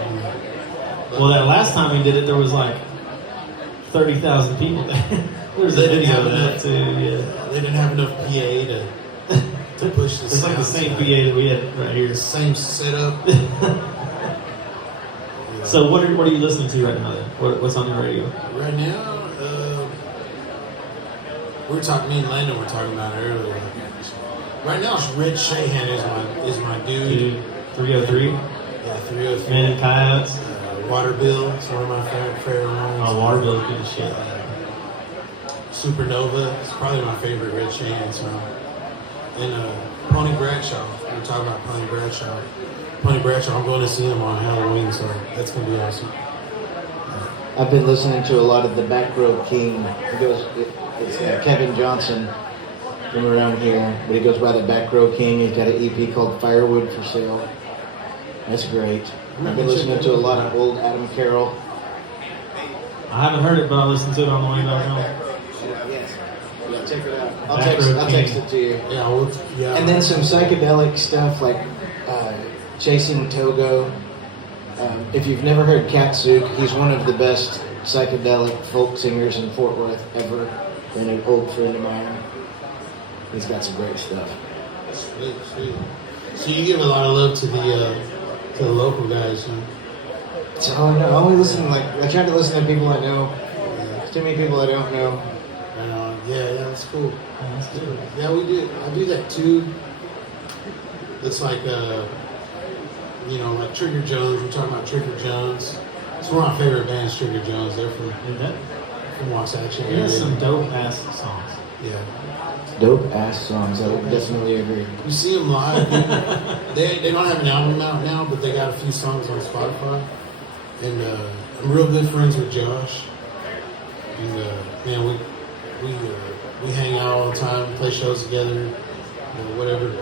Well, that last time he did it, there was like 30,000 people there. There's a They didn't video have of that enough. too. Yeah. They didn't have enough PA to push the It's like the sound. same PA that we had right here. Same setup. So what are you listening to right now then? What's on your radio? Right now, me and Landon were talking about it earlier. Right now, Red Shahan is my dude. 303, Yeah, 303. Man and Coyotes. Waterbill, it's one of my favorite ones. Oh, Waterville, good as shit. Supernova, it's probably my favorite Red Shahan song. And Pony Bradshaw, we were talking about Pony Bradshaw. Pony Bradshaw, I'm going to see him on Halloween, so that's going to be awesome. I've been listening to a lot of the Back Row King. It's Kevin Johnson from around here, but he goes by the Back Row King. He's got an EP called Firewood for Sale. That's great. I've been listening to a lot of old Adam Carroll. I haven't heard it, but I'll listen to it on the way back home. Yeah, check it out. Back Row I'll text King. it to you. Yeah. And then some psychedelic stuff like Chasing Togo. If you've never heard Katsuk, he's one of the best psychedelic folk singers in Fort Worth ever. And an old friend of mine. He's got some great stuff. Sweet. So you give a lot of love to the local guys, huh? So I only listen I try to listen to people I know. Too many people I don't know. Yeah, that's cool. That's good. Yeah, we do. I do that too. It's like, like Trigger Jones. We're talking about Trigger Jones. It's one of my favorite bands, Trigger Jones. They're from Wasatch He area. has some dope ass songs. Yeah. Dope ass songs. I would definitely agree. You see them live. They don't have an album out now, but they got a few songs on Spotify. And I'm real good friends with Josh. And man, we hang out all the time, play shows together, whatever.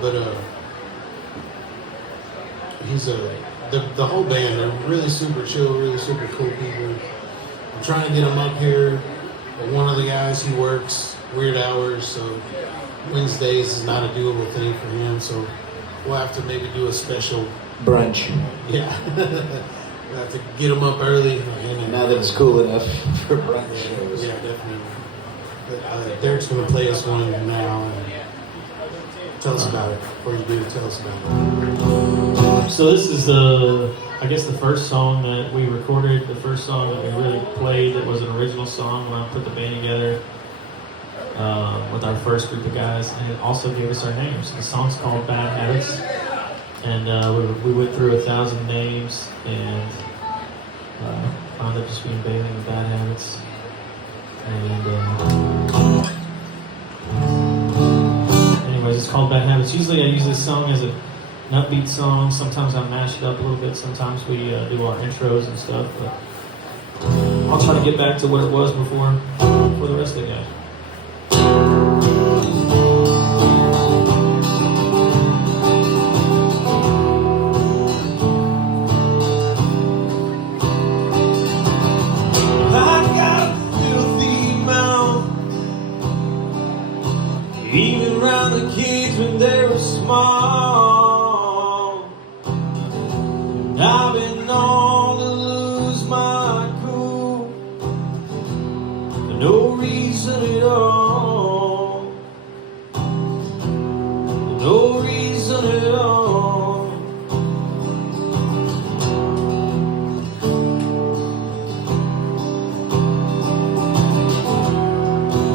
But he's the whole band. They're really super chill, really super cool people. I'm trying to get them up here. But one of the guys, he works weird hours, so Wednesdays is not a doable thing for him. So we'll have to maybe do a special Brunch. Yeah. We'll have to get them up early. Now that it's cool enough for brunch. Yeah, definitely. But Derek's going to play us one now. And tell us about it. Before you do, tell us about it. So this is I guess the first song that we recorded, the first song that we really played that was an original song when I put the band together with our first group of guys, and it also gave us our names. The song's called Bad Habits, and we went through 1,000 names and wound up just being Bailey and Bad Habits. And anyways, it's called Bad Habits. Usually I use this song as an upbeat song. Sometimes I mash it up a little bit. Sometimes we do our intros and stuff. But I'll try to get back to what it was before for the rest of the guys. Even around the kids when they were small, and I've been known to lose my cool for no reason at all, for no reason at all.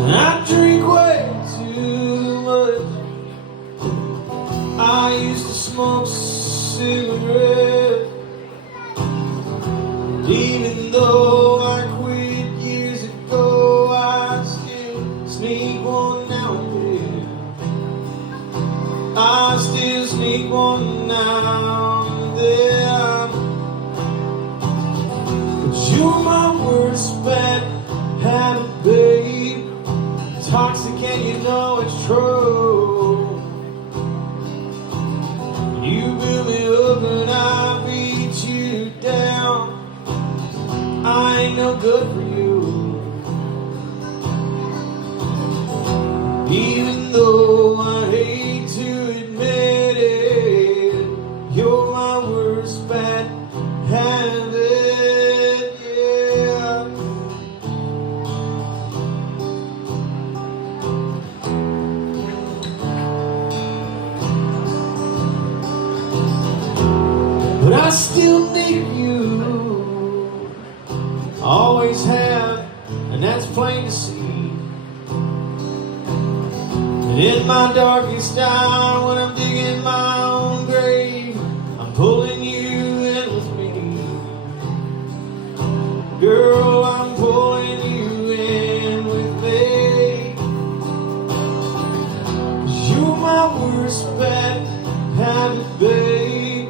And I drink way too much. I used to smoke cigarettes, and even though I quit years ago, I still sneak one now and then. I still sneak one now and then. But you're my worst bad habit, babe. Toxic and you know it's true. You build me up and I beat you down. I ain't no good for you. Even though I hate to admit it, you're my worst bad habit, yeah. But I still need you, always have, and that's plain to see. And in my darkest hour, when I'm digging my own grave, I'm pulling you in with me. Girl, I'm pulling you in with me. 'Cause you're my worst bad habit, babe.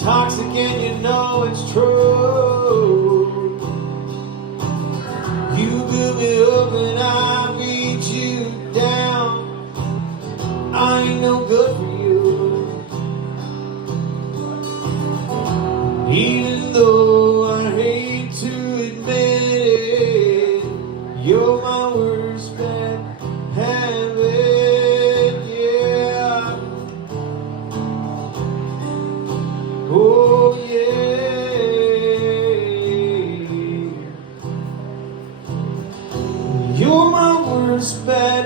Toxic and you know it's true. You build me up and I beat you down. I ain't no good for you. Even though I hate to admit it, you're my worst bad habit, yeah. Oh yeah. You're my worst bad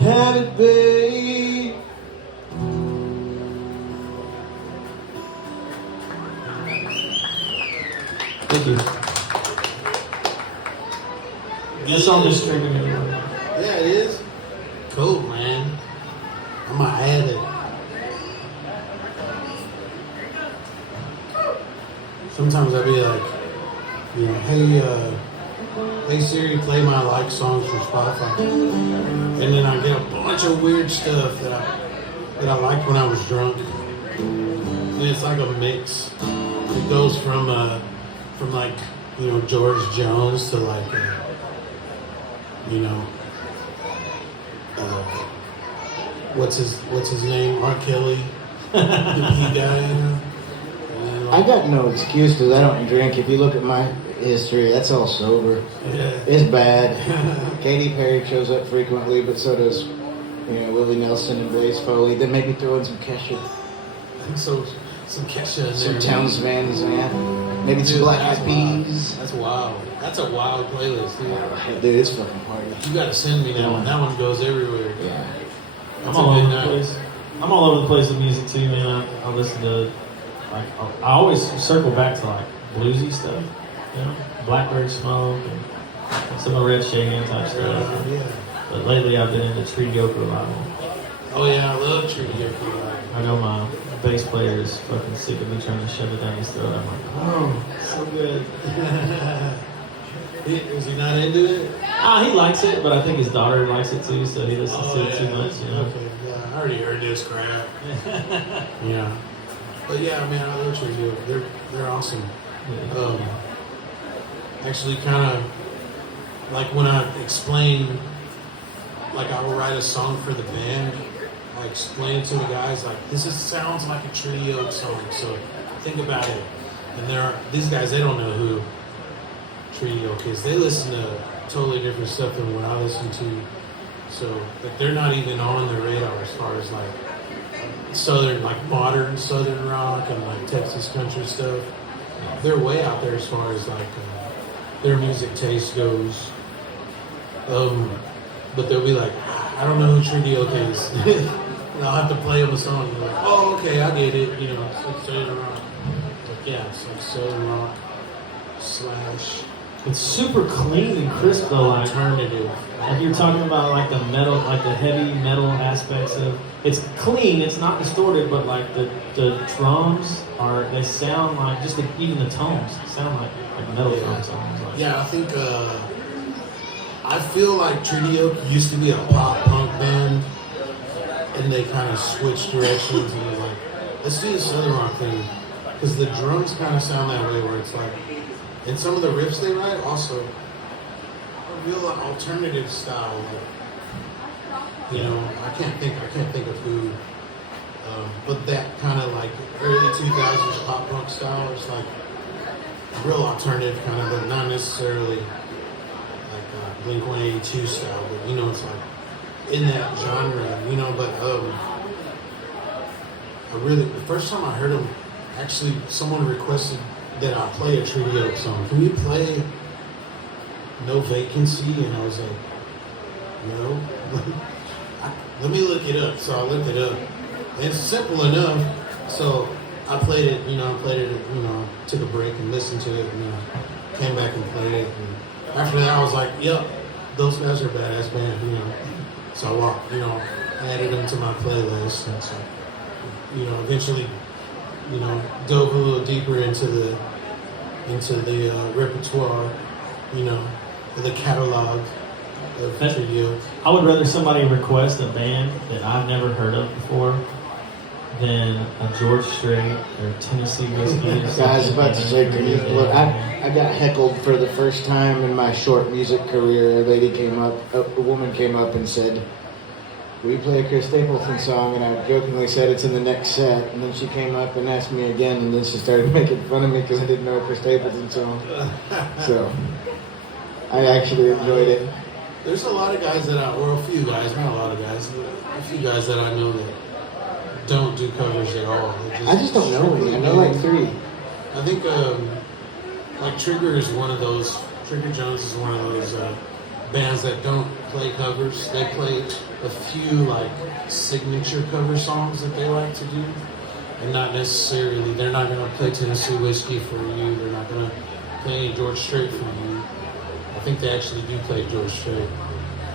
habit, babe. Thank you. song is streaming everywhere. Yeah, it is. Cool, man. I'm gonna add it. Sometimes I'll be like, you know, hey Siri, play my like songs from Spotify, and then I get a bunch of weird stuff that I liked when I was drunk, and it's like a mix. It goes from like, you know, George Jones to like, you know, what's his name? R. Kelly, the P guy, you know. And then, I like, got no excuse because I don't drink. If you look at my history, that's all sober. yeah. It's bad. Katy Perry shows up frequently, but so does, you know, Willie Nelson and Blaze Foley. Then maybe throw in some Kesha, So some Kesha in there. some Towns Van Zandt, maybe some Dude, Black that's Eyed wild. Peas. That's wild. That's a wild playlist, dude. Dude, it's fucking party. You gotta send me that one. That one goes everywhere. Yeah. I'm That's all a over good the night. place. I'm all over the place with music too, man. I listen to, like, I always circle back to like bluesy stuff, you know, Blackbird Smoke and some of Red Shagan type stuff. Yeah. But lately I've been into Tree Yoke Revival. Oh yeah, I love Tree Yoke. I know my bass player is fucking sick of me trying to shove it down his throat. I'm like, oh, so good. Is he not into it? He likes it, but I think his daughter likes it too, so he listens to it too much, you know. Okay, yeah, I already heard this crap. Yeah. But yeah, man, I love Tree Yoke. They're awesome. Actually, kind of like when I explain, like I will write a song for the band. I explain it to the guys like sounds like a Tree Yoke song. So think about it. And these guys, they don't know who Tree Yoke is. They listen to totally different stuff than what I listen to. So like they're not even on the radar as far as like southern, like modern southern rock and like Texas country stuff. They're way out there as far as like their music taste goes. But they'll be like, I don't know who Tree Yoke is. And I'll have to play them a song. And they're like, oh, okay, I get it. You know, it's like southern rock. Like, yeah, it's like southern rock / It's super clean and crisp though, like alternative. Like you're talking about like the metal, like the heavy metal aspects of it's clean, it's not distorted, but like the drums they sound like just even the tones sound like metal drum songs. Like. Yeah, I think I feel like Tree Yoke used to be a pop punk band, and they kind of switched directions and they're like, let's do the southern rock thing, because the drums kind of sound that way where it's like, and some of the riffs they write also are real alternative style. Like, you know, I can't think of who, but that kind of like early 2000s pop punk style is like real alternative kind of, but not necessarily like Blink-182 style, but you know, it's like in that genre, you know. But the first time I heard them, actually someone requested that I play a Tree Yoke song. Can you play No Vacancy? And I was like, no. Let me look it up. So I looked it up. And it's simple enough. So I played it, took a break and listened to it, came back and played it. And after that I was like, yep, those guys are a badass band, So I added them to my playlist. And so, eventually, dove a little deeper into the repertoire, the catalog of Tree Yoke. I would rather somebody request a band that I've never heard of before than a George Strait or Tennessee Whiskey. I was about to say, look, I got heckled for the first time in my short music career. A woman came up and said, will you play a Chris Stapleton song? And I jokingly said it's in the next set. And then she came up and asked me again, and then she started making fun of me because I didn't know a Chris Stapleton song. So I actually enjoyed it. There's a lot of guys or a few guys, not a lot of guys, but a few guys that I know that don't do covers at all. I just don't know any. I know like 3. I think like Trigger is one of those. Trigger Jones is one of those bands that don't play covers. They play a few like signature cover songs that they like to do, and not necessarily. They're not going to play Tennessee Whiskey for you. They're not going to play any George Strait for you. A think they actually do play George Strait.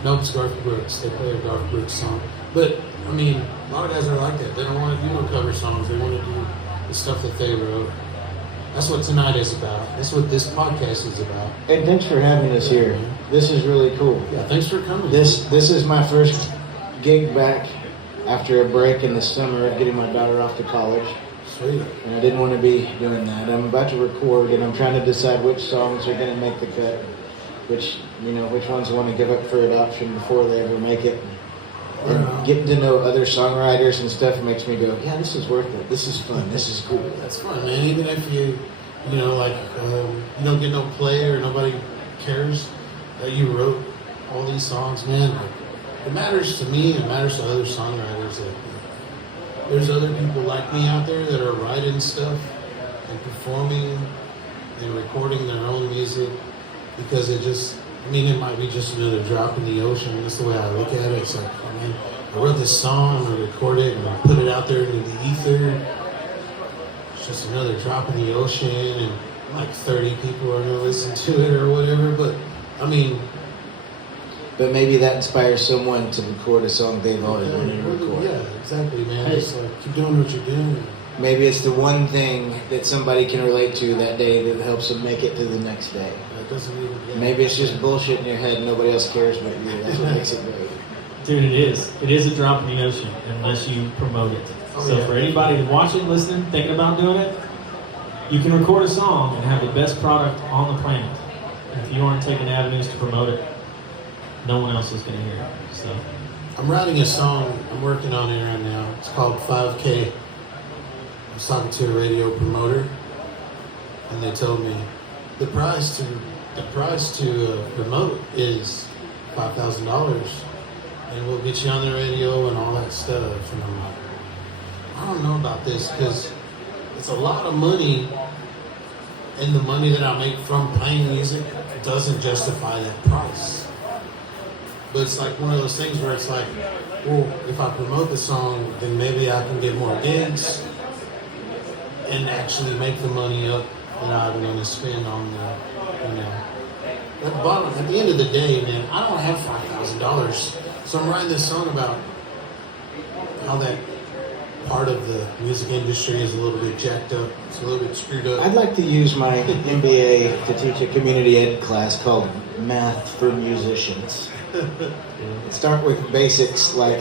Nope, it's Garth Brooks. They play a Garth Brooks song. But, I mean, a lot of guys are like that. They don't want to do no cover songs. They want to do the stuff that they wrote. That's what tonight is about. That's what this podcast is about. And thanks for having us here. This is really cool. Yeah, thanks for coming. This is my first gig back after a break in the summer of getting my daughter off to college. Sweet. And I didn't want to be doing that. I'm about to record, and I'm trying to decide which songs are going to make the cut, which ones I want to give up for adoption before they ever make it. And getting to know other songwriters and stuff makes me go, yeah, this is worth it. This is fun. This is cool. That's fun, man. Even if you don't get no play or nobody cares that you wrote all these songs, man. Like, it matters to me. It matters to other songwriters. That there's other people like me out there that are writing stuff and performing and recording their own music, because it might be just another drop in the ocean. That's the way I look at it. It's like, oh man, I wrote this song, I'm gonna record it and put it out there into the ether. It's just another drop in the ocean, and like 30 people are gonna listen to it or whatever. But maybe that inspires someone to record a song they've always wanted to record. Yeah, exactly, man. It's like, keep doing what you're doing. Maybe it's the one thing that somebody can relate to that day that helps them make it to the next day. It doesn't even. Yeah. Maybe it's just bullshit in your head and nobody else cares but you. That's what makes it great. Dude, it is. It is a drop in the ocean unless you promote it. So for anybody watching, listening, thinking about doing it, you can record a song and have the best product on the planet. And if you aren't taking avenues to promote it, no one else is going to hear it. So I'm writing a song. I'm working on it right now. It's called 5K. I was talking to a radio promoter, and they told me the price to promote is $5,000, and we'll get you on the radio and all that stuff. And I'm like, I don't know about this, because it's a lot of money, and the money that I make from playing music doesn't justify that price. But it's like one of those things where it's like, well, if I promote the song, then maybe I can get more gigs and actually make the money up that I'm going to spend on at the end of the day, man, I don't have $5,000. So I'm writing this song about how that part of the music industry is a little bit jacked up. It's a little bit screwed up. I'd like to use my MBA to teach a community ed class called Math for Musicians. Start with basics like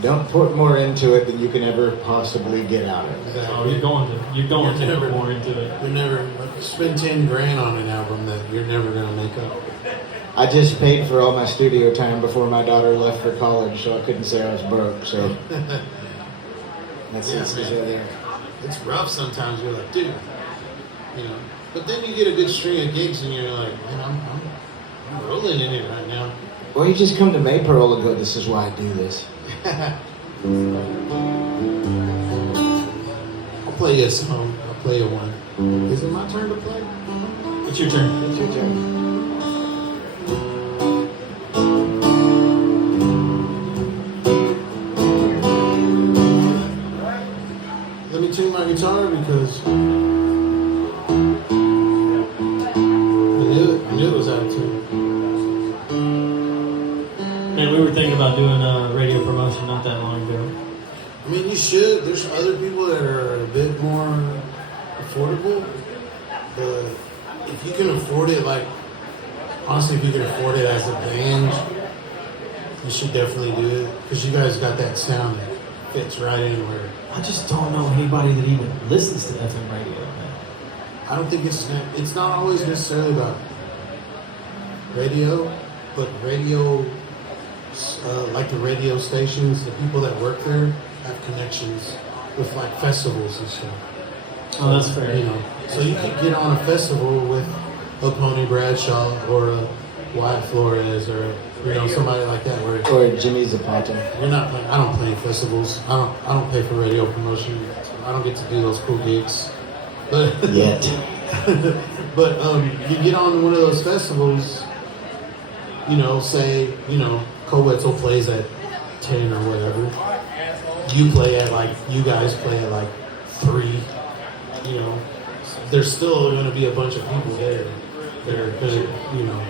don't put more into it than you can ever possibly get out of it. Exactly. oh, you're going to put more into it. You're never spend $10,000 on an album that you're never going to make up. I just paid for all my studio time before my daughter left for college, so I couldn't say I was broke. So that's there. It's rough sometimes. You're like, dude, But then you get a good string of gigs, and you're like, man, I'm rolling in it right now. Or you just come to Maypearl and go, this is why I do this. I'll play you a song. I'll play you one. Is it my turn to play? It's your turn. It's your turn. Let me tune my guitar because I knew it was out of tune. Man, we were thinking about doing a radio promotion not that long ago. I mean, you should. There's other people that are a bit more affordable. But if you can afford it, like, honestly, if you can afford it as a band, you should definitely do it. Because you guys got that sound that fits right in where... I just don't know anybody that even listens to FM radio, man. I don't think it's not always necessarily about radio, but radio, like the radio stations, the people that work there have connections with like festivals and stuff. Oh, that's fair. So you could get on a festival with a Pony Bradshaw or a Wyatt Flores or somebody like that. Or Jimmy Zapata. You're not playing. I don't play festivals. I don't pay for radio promotion. I don't get to do those cool gigs. But Yet. but you get on one of those festivals. Say Coetzel plays at 10 or whatever. You guys play at like 3. There's still going to be a bunch of people there that are going to,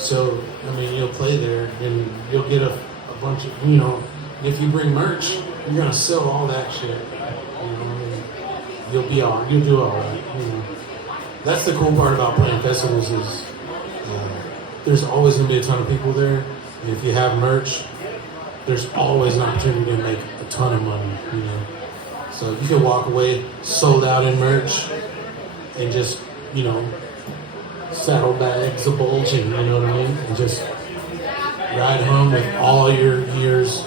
So, I mean, you'll play there and you'll get a bunch of, if you bring merch, you're going to sell all that shit. And you'll do all right. That's the cool part about playing festivals is there's always going to be a ton of people there. And if you have merch, there's always an opportunity to make a ton of money, So you can walk away sold out in merch and just, saddlebags a bulging, you know what I mean? And just ride home with all your years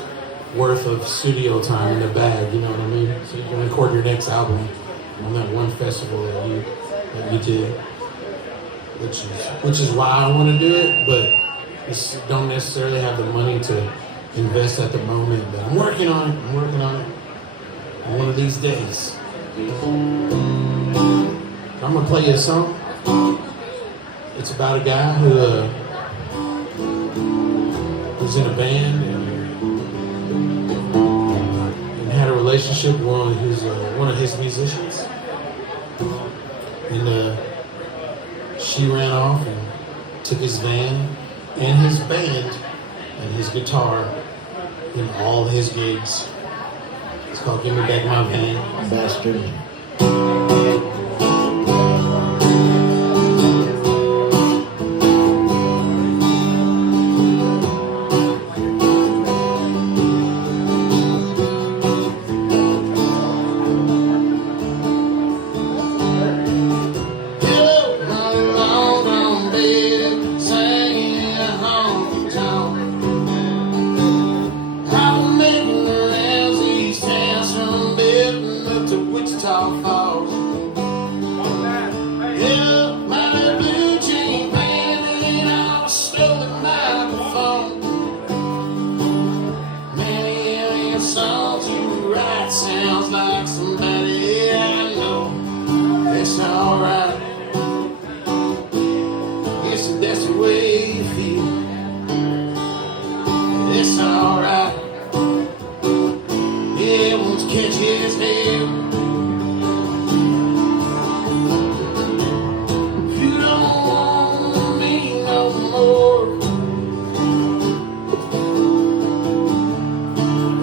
worth of studio time in the bag, you know what I mean? So you can record your next album on that one festival that you did, which is why I want to do it, but just don't necessarily have the money to invest at the moment. But I'm working on it. One of these days. I'm gonna play you a song. It's about a guy who was in a band and had a relationship with one of his musicians, and she ran off and took his van and his band and his guitar in all his gigs. It's called "Give Me Back My Van." Bastard. Sounds like somebody I know. That's alright. Guess that's the way you feel. It's alright. Yeah, won't you catch his hair? If you don't want me no more,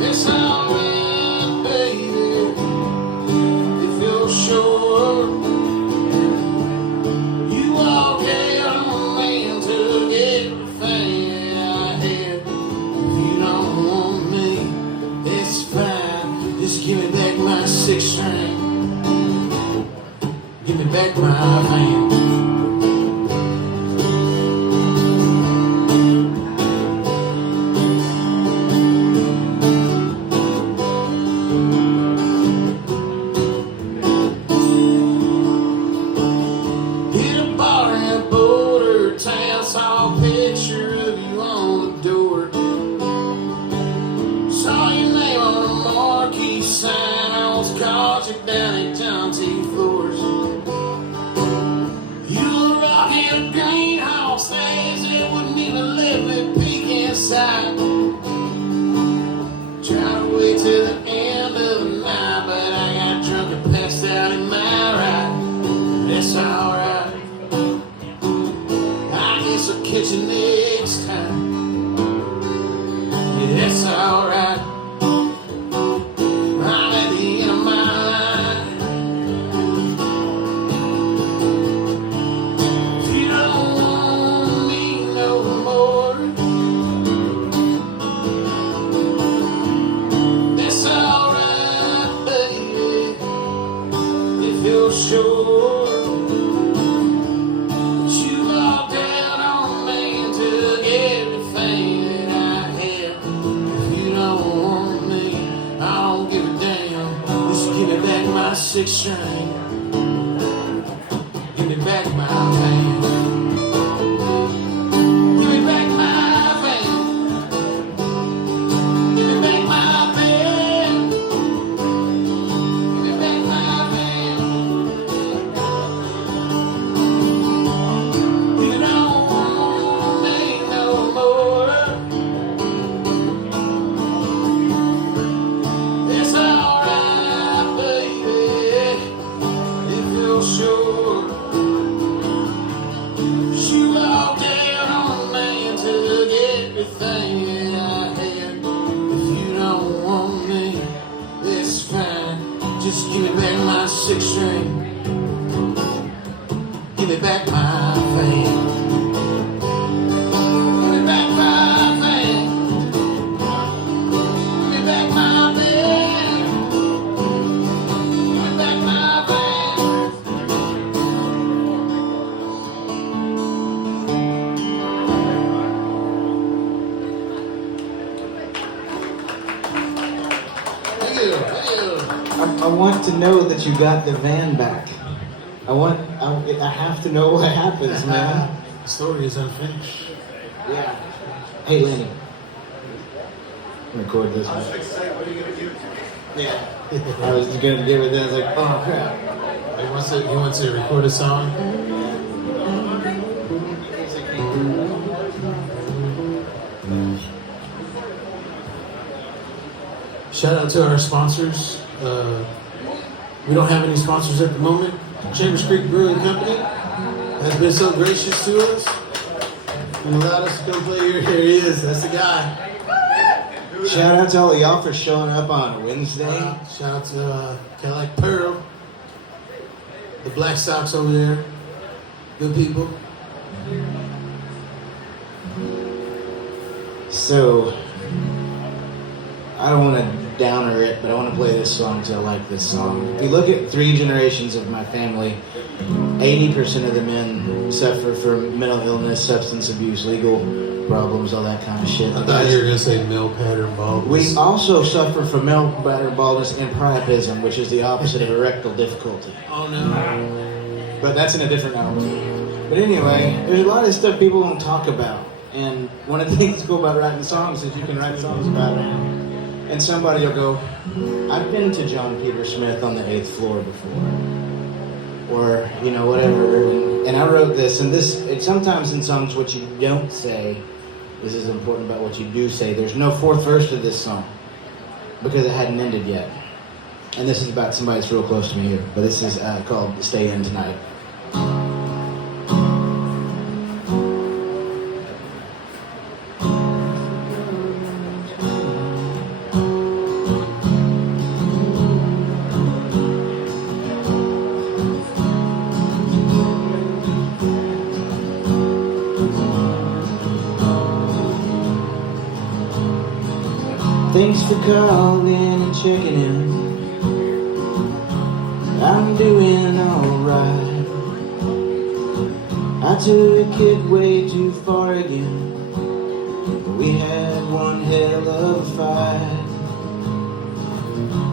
it's alright. Sure, you walk out on me and took everything I had. If you don't want me, it's fine. Just give me back my 6-string. Give me back my van. Saw a picture of you on the door. Saw your name on a marquee sign. I was caught down at John T. Floors. You were rocking a greenhouse days. It wouldn't even let me peek inside. Tried to wait till the end of the night, but I got drunk and passed out in my ride. That's alright. I'll catch you next time. Yeah, that's alright. I'm at the end of my line. If you don't want me no more, that's alright, baby. If you're sure. Give me back my 6-string. Give me back my van. Give me back my van. Give me back my van. Give me back my van. You don't want me no more. It's alright. Just give me back my six string. Give me back my van. Give me back my van. Give me back my van. Give me back my van. Thank you. Thank you. I want to know that you got the van back. I have to know what happens, man. The story is unfinished. Yeah. Hey, Lenny. Record this one. Yeah. I was gonna give it. Then I was like, oh crap. He wants to record a song. Shout out to our sponsors. We don't have any sponsors at the moment. Chambers Creek Brewing Company has been so gracious to us and allowed us to come play here. Here he is. That's the guy. Shout out to all of y'all for showing up on Wednesday. Shout out to Cadillac Pearl, the Black Sox over there. Good people. So, I don't want to downer it, but I want to play this song because I like this song. If you look at 3 generations of my family, 80% of the men suffer from mental illness, substance abuse, legal problems, all that kind of shit. I thought you were going to say male pattern baldness. We also suffer from male pattern baldness and priapism, which is the opposite of erectile difficulty. Oh no. But that's in a different album. But anyway, there's a lot of stuff people don't talk about. And one of the things cool about writing songs is you can write songs about it. And somebody will go, I've been to John Peter Smith on the 8th floor before. Or, you know, whatever. And I wrote this, and it's sometimes in songs what you don't say is as important about what you do say. There's no 4th verse to this song because it hadn't ended yet. And this is about somebody that's real close to me here. But this is called Stay In Tonight. Thanks for calling and checking in. I'm doing alright. I took it way too far again, but we had one hell of a fight.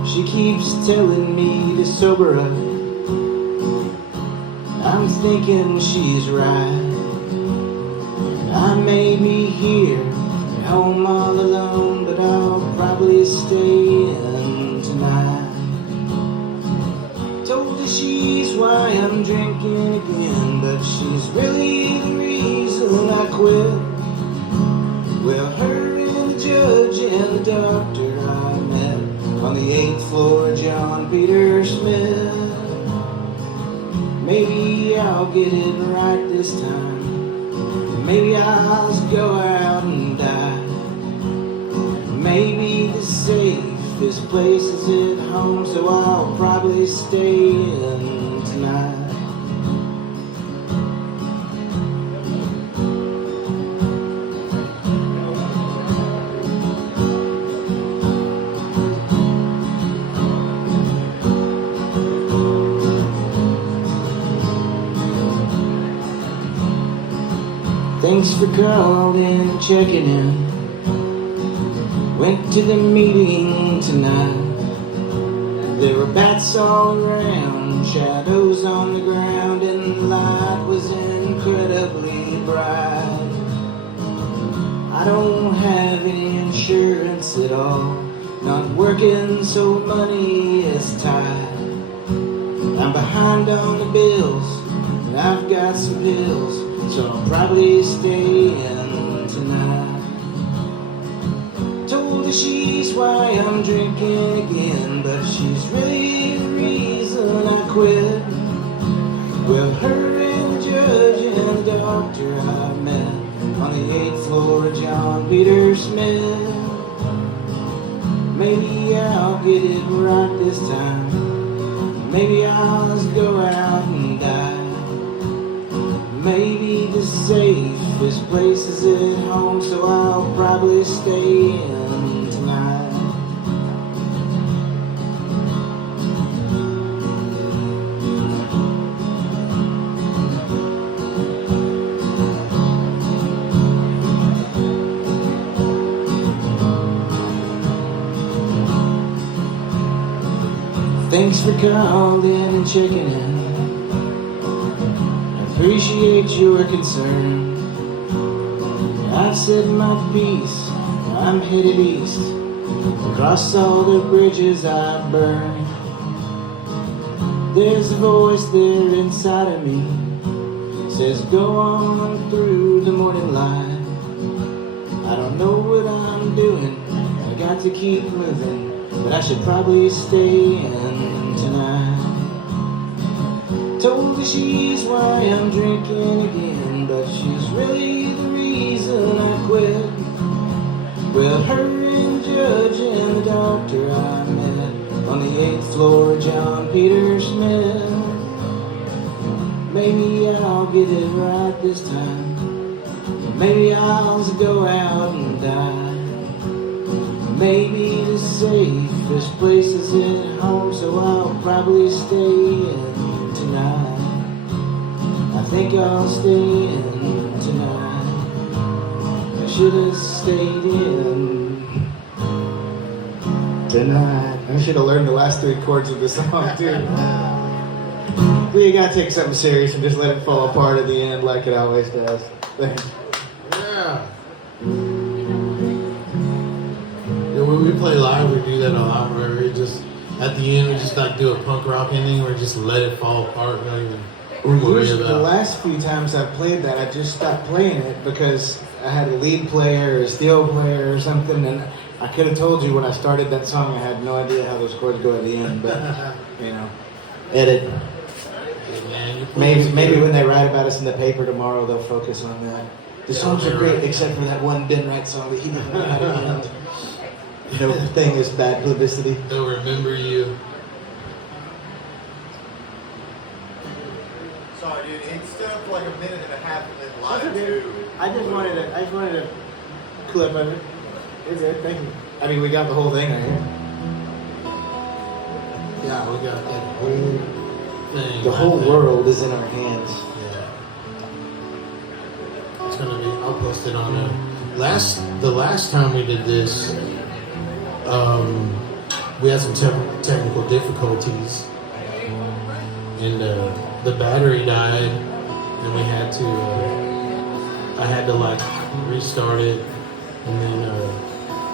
She keeps telling me to sober up. I'm thinking she's right. I may be here at home all alone, but I'll probably stay in tonight. Told her she's why I'm drinking again, but she's really the reason I quit. Well, her and the judge and the doctor I met on the 8th floor of John Peter Smith. Maybe I'll get it right this time. Maybe I'll just go out and die. Maybe the safest place is at home, so I'll probably stay in tonight. Thanks for calling and checking in. Went to the meeting tonight. There were bats all around, shadows on the ground, and the light was incredibly bright. I don't have any insurance at all, not working so money is tight. I'm behind on the bills, and I've got some pills, so I'll probably stay in tonight. Told her she's why I'm drinking again, but she's really the reason I quit. Well, her and the judge and the doctor I met on the 8th floor of John Peter Smith. Maybe I'll get it right this time. Maybe I'll just go out and die. Maybe the safest place is at home, so I'll probably stay in tonight. Thanks for calling and checking in. I appreciate your concern. I've said my piece, I'm headed east. Across all the bridges I burn. There's a voice there inside of me, says go on through the morning light. I don't know what I'm doing, I got to keep moving, but I should probably stay in tonight. Told her she's why I'm drinking again, but she's really the reason I quit. Well, her and Judge and the doctor I met on the 8th floor of John Peter Smith. Maybe I'll get it right this time. Maybe I'll just go out and die. Maybe the safest place is at home, so I'll probably stay in tonight. I think I'll stay in tonight. I should have stayed in tonight. I should have learned the last 3 chords of the song too. But you gotta take something serious and just let it fall apart at the end like it always does. Thanks. Yeah. Yeah, when we play live, we do that a lot where we just, at the end, we just like do a punk rock ending where we just let it fall apart. Not even worry The about. last few times I've played that, I just stopped playing it because I had a lead player or a steel player or something, and I could have told you when I started that song I had no idea how those chords go at the end, but, you know, edit. Man, Maybe when they write about us in the paper tomorrow, they'll focus on that. The songs are great, except for that one Ben Wright song that he didn't know how to end. No thing is bad publicity. They'll remember you. Sorry, dude. It stood up for like a minute and a half and then live That's okay. too. I just wanted a clip of it. It's it. Thank you. I mean, we got the whole thing right here. Yeah, we got that whole thing. The right whole there. world is in our hands. Yeah. It's gonna be. I'll post it on the last time we did this. We had some technical difficulties, and the battery died, and we had to. I had to like restart it, and then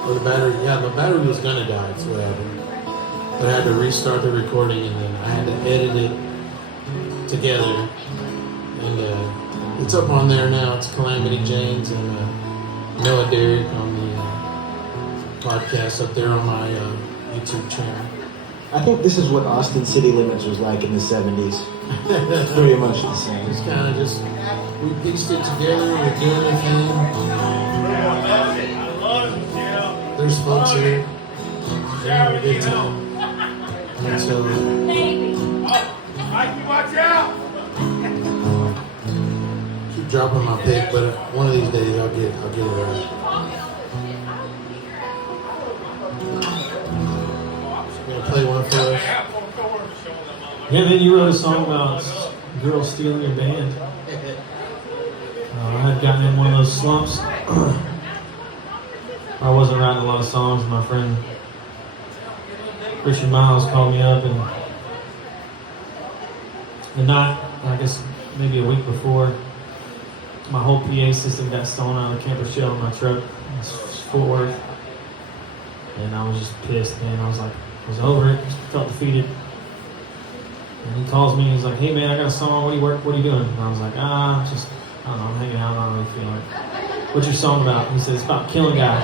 or the battery. Yeah, the battery was gonna die. That's what happened. But I had to restart the recording, and then I had to edit it together, and it's up on there now. It's Calamity Janes and Noah Derrick on the podcast up there on my YouTube channel. I think this is what Austin City Limits was like in the 70s. It's pretty much the same. It's kind of just, we pieced it together, we're doing a thing. There's folks here. They're having a good time. And so, keep dropping my pick, but one of these days I'll get it right. Play one for us. Yeah, man, you wrote a song about girls stealing your band. I had gotten in one of those slumps. I wasn't writing a lot of songs. My friend Christian Miles called me up, and the night, I guess maybe a week before, my whole PA system got stolen out of the camper shell in my truck. It was Fort Worth. And I was just pissed, man. I was over it, just felt defeated. And he calls me and he's like, hey man, I got a song, what are you doing? And I was like, I'm hanging out, I don't really feel like it. What's your song about? He said, it's about killing a guy.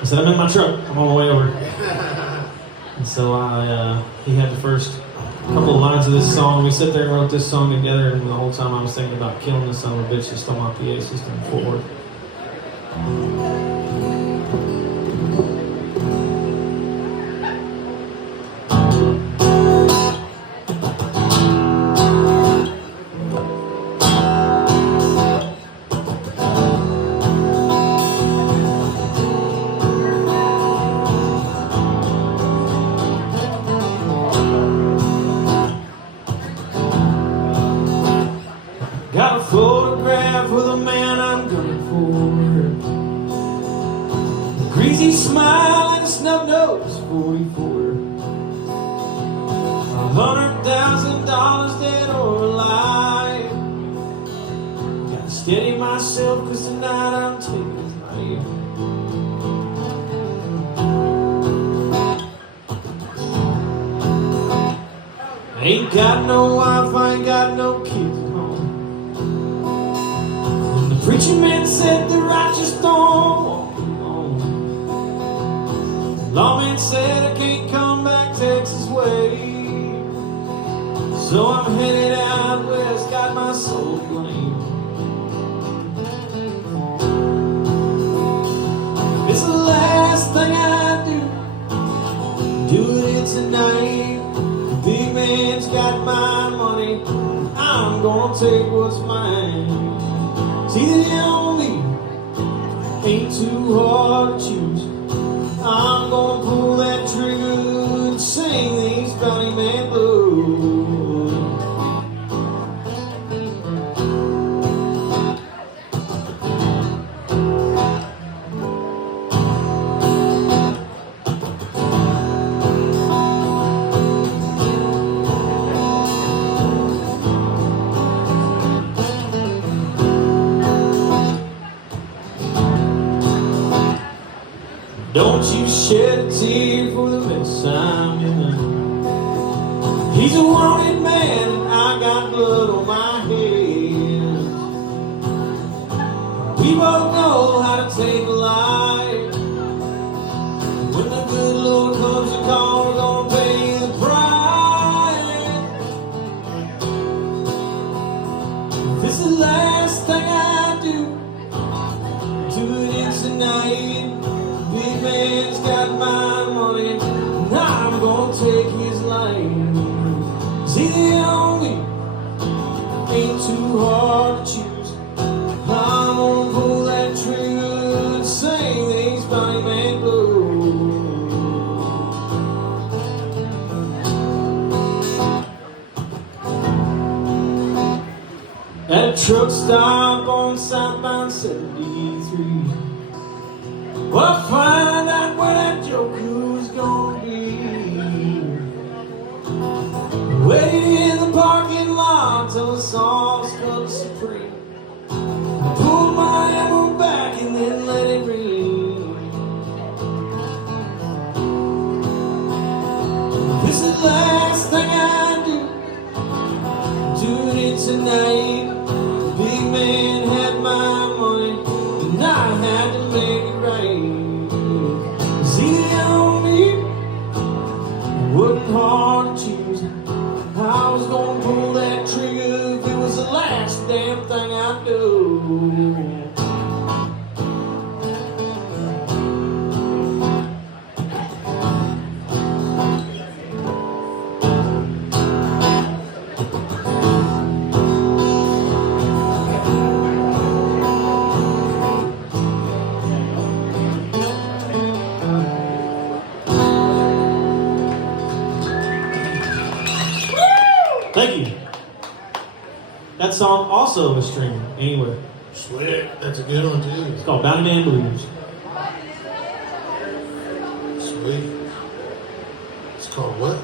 I said, I'm in my truck, I'm on my way over. And so he had the first couple of lines of this song. We sat there and wrote this song together, and the whole time I was thinking about killing this son of a bitch that stole my PA system in Fort Worth. was 44. $100,000 dead or alive. Gotta steady myself, cause tonight I'm taking his life. I ain't got no wife, I ain't got no kids at home. When the preacher man said the righteous don't walk alone, the lawman said I can't come back Texas way. So I'm headed out west, got my soul blamed. It's the last thing I do it tonight. The big man's got my money, I'm gonna take what's mine. See, the only ain't too hard to choose. I'm gonna pull that trigger and sing these bounty man blues. Don't you shed a tear for the mess I'm in. He's a wanted man and I got blood on my hands. We both know how to take a life. When the good Lord comes to call, we're gonna pay the price. This is the last thing I do it tonight. Big man's got my money, and I'm gonna take his life. See, the only ain't too hard to choose. I'm gonna pull that trigger and sing these bounty man blues. At a truck stop on southbound 73, well, I'll find out where that joker's gonna be. Waiting in the parking lot till the sauce comes supreme. I pull my ammo back and then let it ring. This is the last thing I do it tonight. Big man had my money, and I had to make it right. See, the only wasn't hard to choose. I was gonna pull that trigger if it was the last damn thing I'd do. Thank you. That song also was streamed anywhere. Sweet. That's a good one, too. It's called Bounty Man Blues. Sweet. It's called what?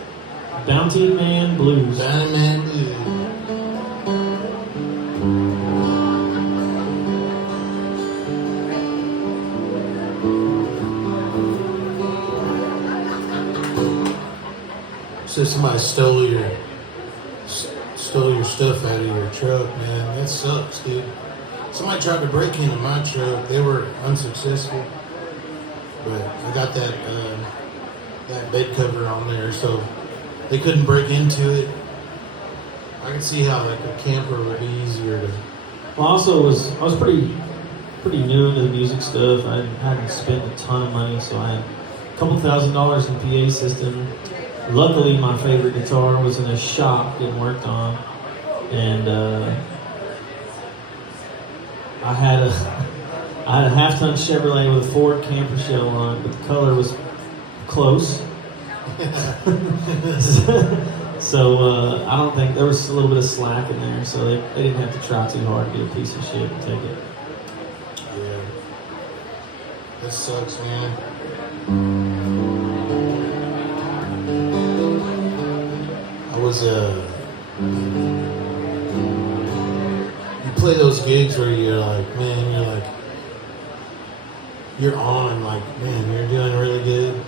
Bounty Man Blues. Bounty Man Blue. So somebody stole your stuff out of your truck, man. That sucks, dude. Somebody tried to break into my truck. They were unsuccessful, but I got that bed cover on there, so they couldn't break into it. I can see how like a camper would be easier to. Well, I was pretty new into the music stuff. I hadn't spent a ton of money, so I had a couple $1,000s in PA system. Luckily, my favorite guitar was in a shop getting worked on, and I had a half-ton Chevrolet with a Ford camper shell on it, but the color was close. So I don't think there was a little bit of slack in there, so they didn't have to try too hard to get a piece of shit and take it. Yeah. That sucks, man. was you play those gigs where you're like, man, you're on, like, man, you're doing really good,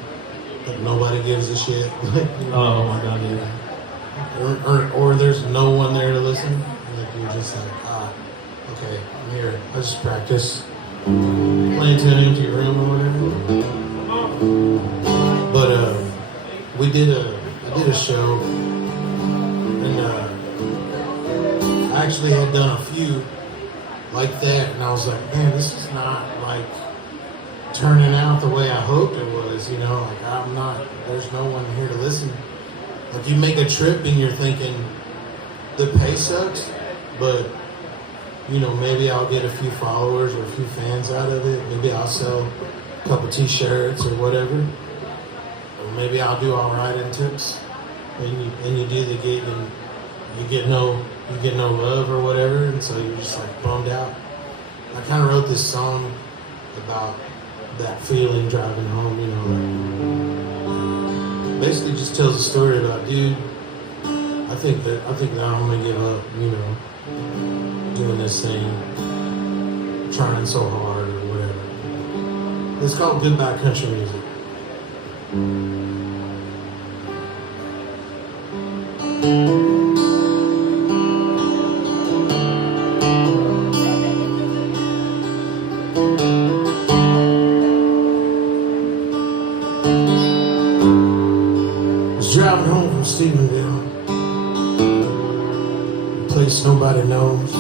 but nobody gives a shit. Like, Oh my God, yeah. or there's no one there to listen. Like, you're just like, okay, I'm here. I just practice playing to an empty room or whatever. But I did a show, and I actually had done a few like that, and I was like, man, this is not like turning out the way I hoped it was, you know, like there's no one here to listen. Like, you make a trip and you're thinking, the pay sucks, but, you know, maybe I'll get a few followers or a few fans out of it. Maybe I'll sell a couple t-shirts or whatever. Or maybe I'll do all right in tips. And you do the gig and you get no love or whatever, and so you're just like bummed out. I kind of wrote this song about that feeling driving home, you know, like, basically just tells a story about, dude, I think that I'm gonna give up, you know, doing this thing, trying so hard or whatever. It's called Goodbye Country Music. Driving home from Stephenville, a place nobody knows.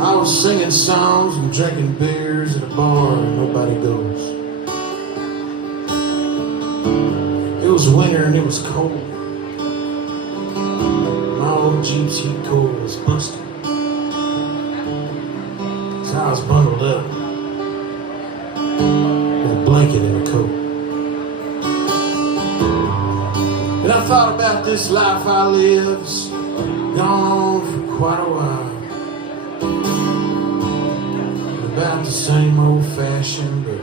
I was singing songs and drinking beers at a bar and nobody goes. It was winter and it was cold. My old Jeep's heat core was busted, so I was bundled up with a blanket and a coat. And I thought about this life I lived's gone for quite a while. About the same old fashion, but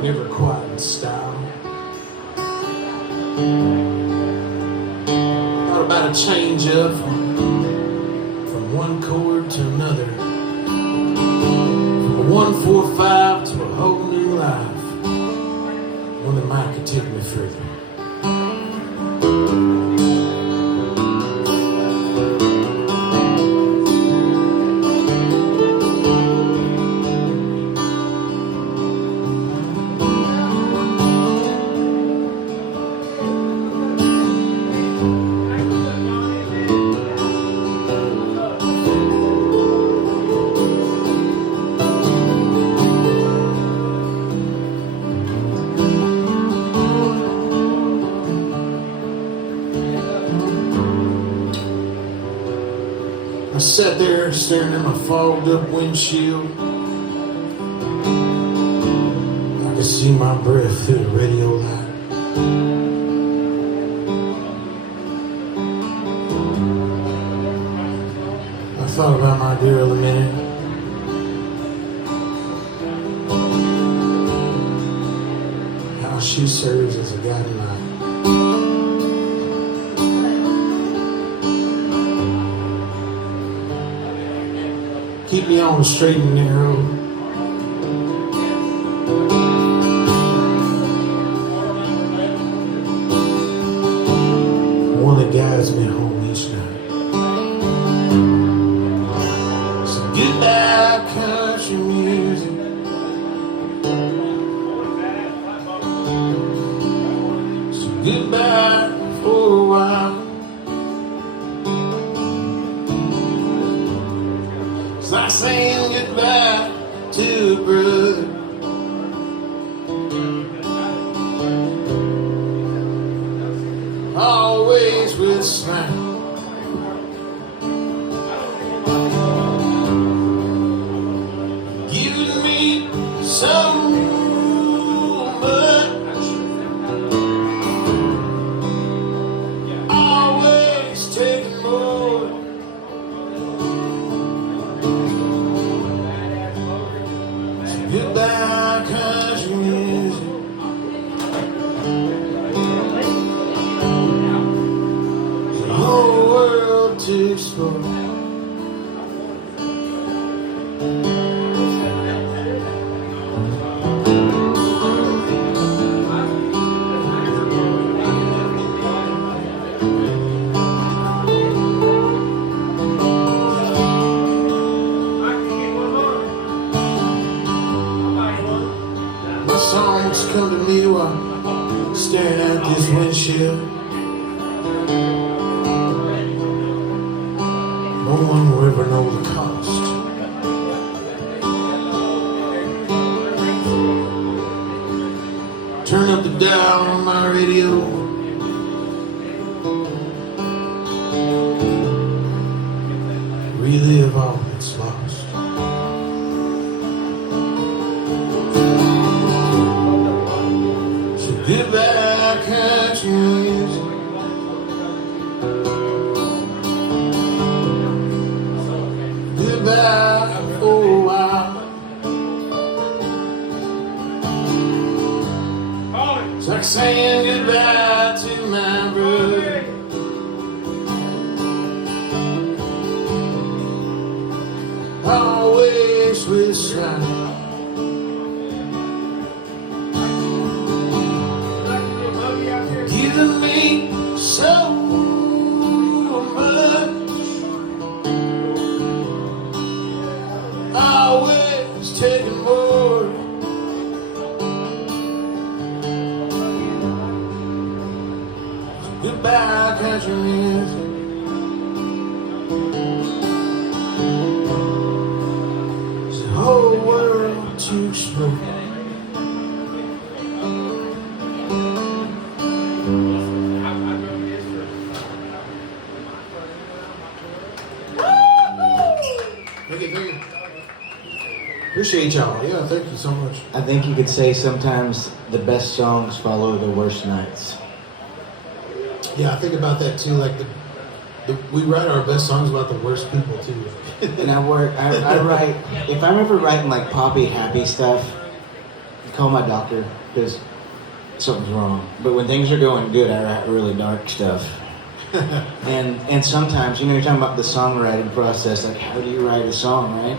never quite in style. Thought about a change up from one chord to another, from a 1-4-5 to a whole new life, one that might could take me further. I sat there staring at my fogged up windshield. I could see my breath through the radio light. I thought about my girl a minute. How she serves as a guiding light. Keep me on the straight and narrow. One that guides me home each night. So goodbye, country music. So goodbye for a while. It's like saying goodbye to a brother. Always with a smile. Giving me so much. Always taking more. Goodbye, country music. to explore. My songs come to me while staring at this windshield. No one will ever know the cost. Turn up the dial on my radio. Relive all that's lost. So goodbye, country music. Goodbye for a while. It's like saying goodbye to my brother. Always with a smile. Giving me so much. Always taking more. Goodbye, country music. It's the whole world to explore. Thank you. Appreciate y'all. Yeah, thank you so much. I think you could say sometimes the best songs follow the worst nights. Yeah, I think about that too. Like we write our best songs about the worst people too. And I write, if I'm ever writing like poppy, happy stuff, I call my doctor because something's wrong. But when things are going good, I write really dark stuff. And sometimes, you know, you're talking about the songwriting process, like how do you write a song, right?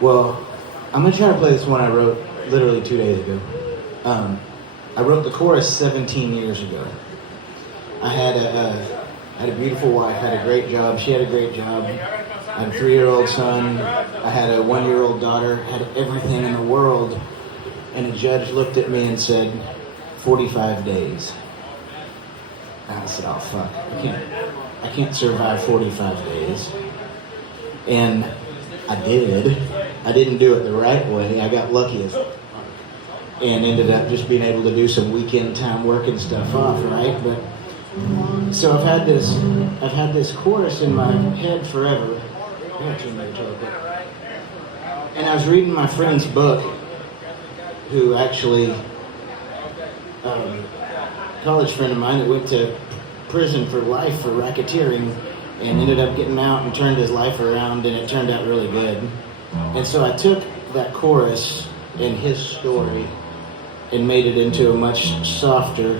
Well, I'm gonna try to play this one I wrote literally 2 days ago. I wrote the chorus 17 years ago. I had a beautiful wife, had a great job, she had a great job. I had a 3-year-old son, I had a 1-year-old daughter, had everything in the world. And a judge looked at me and said, 45 days. And I said, oh fuck, I can't survive 45 days. And I did. I didn't do it the right way. I got lucky as fuck. And ended up just being able to do some weekend time working stuff off, right? But so I've had this chorus in my head forever. And I was reading my friend's book, who actually, college friend of mine that went to prison for life for racketeering and ended up getting out and turned his life around, and it turned out really good. And so I took that chorus and his story and made it into a much softer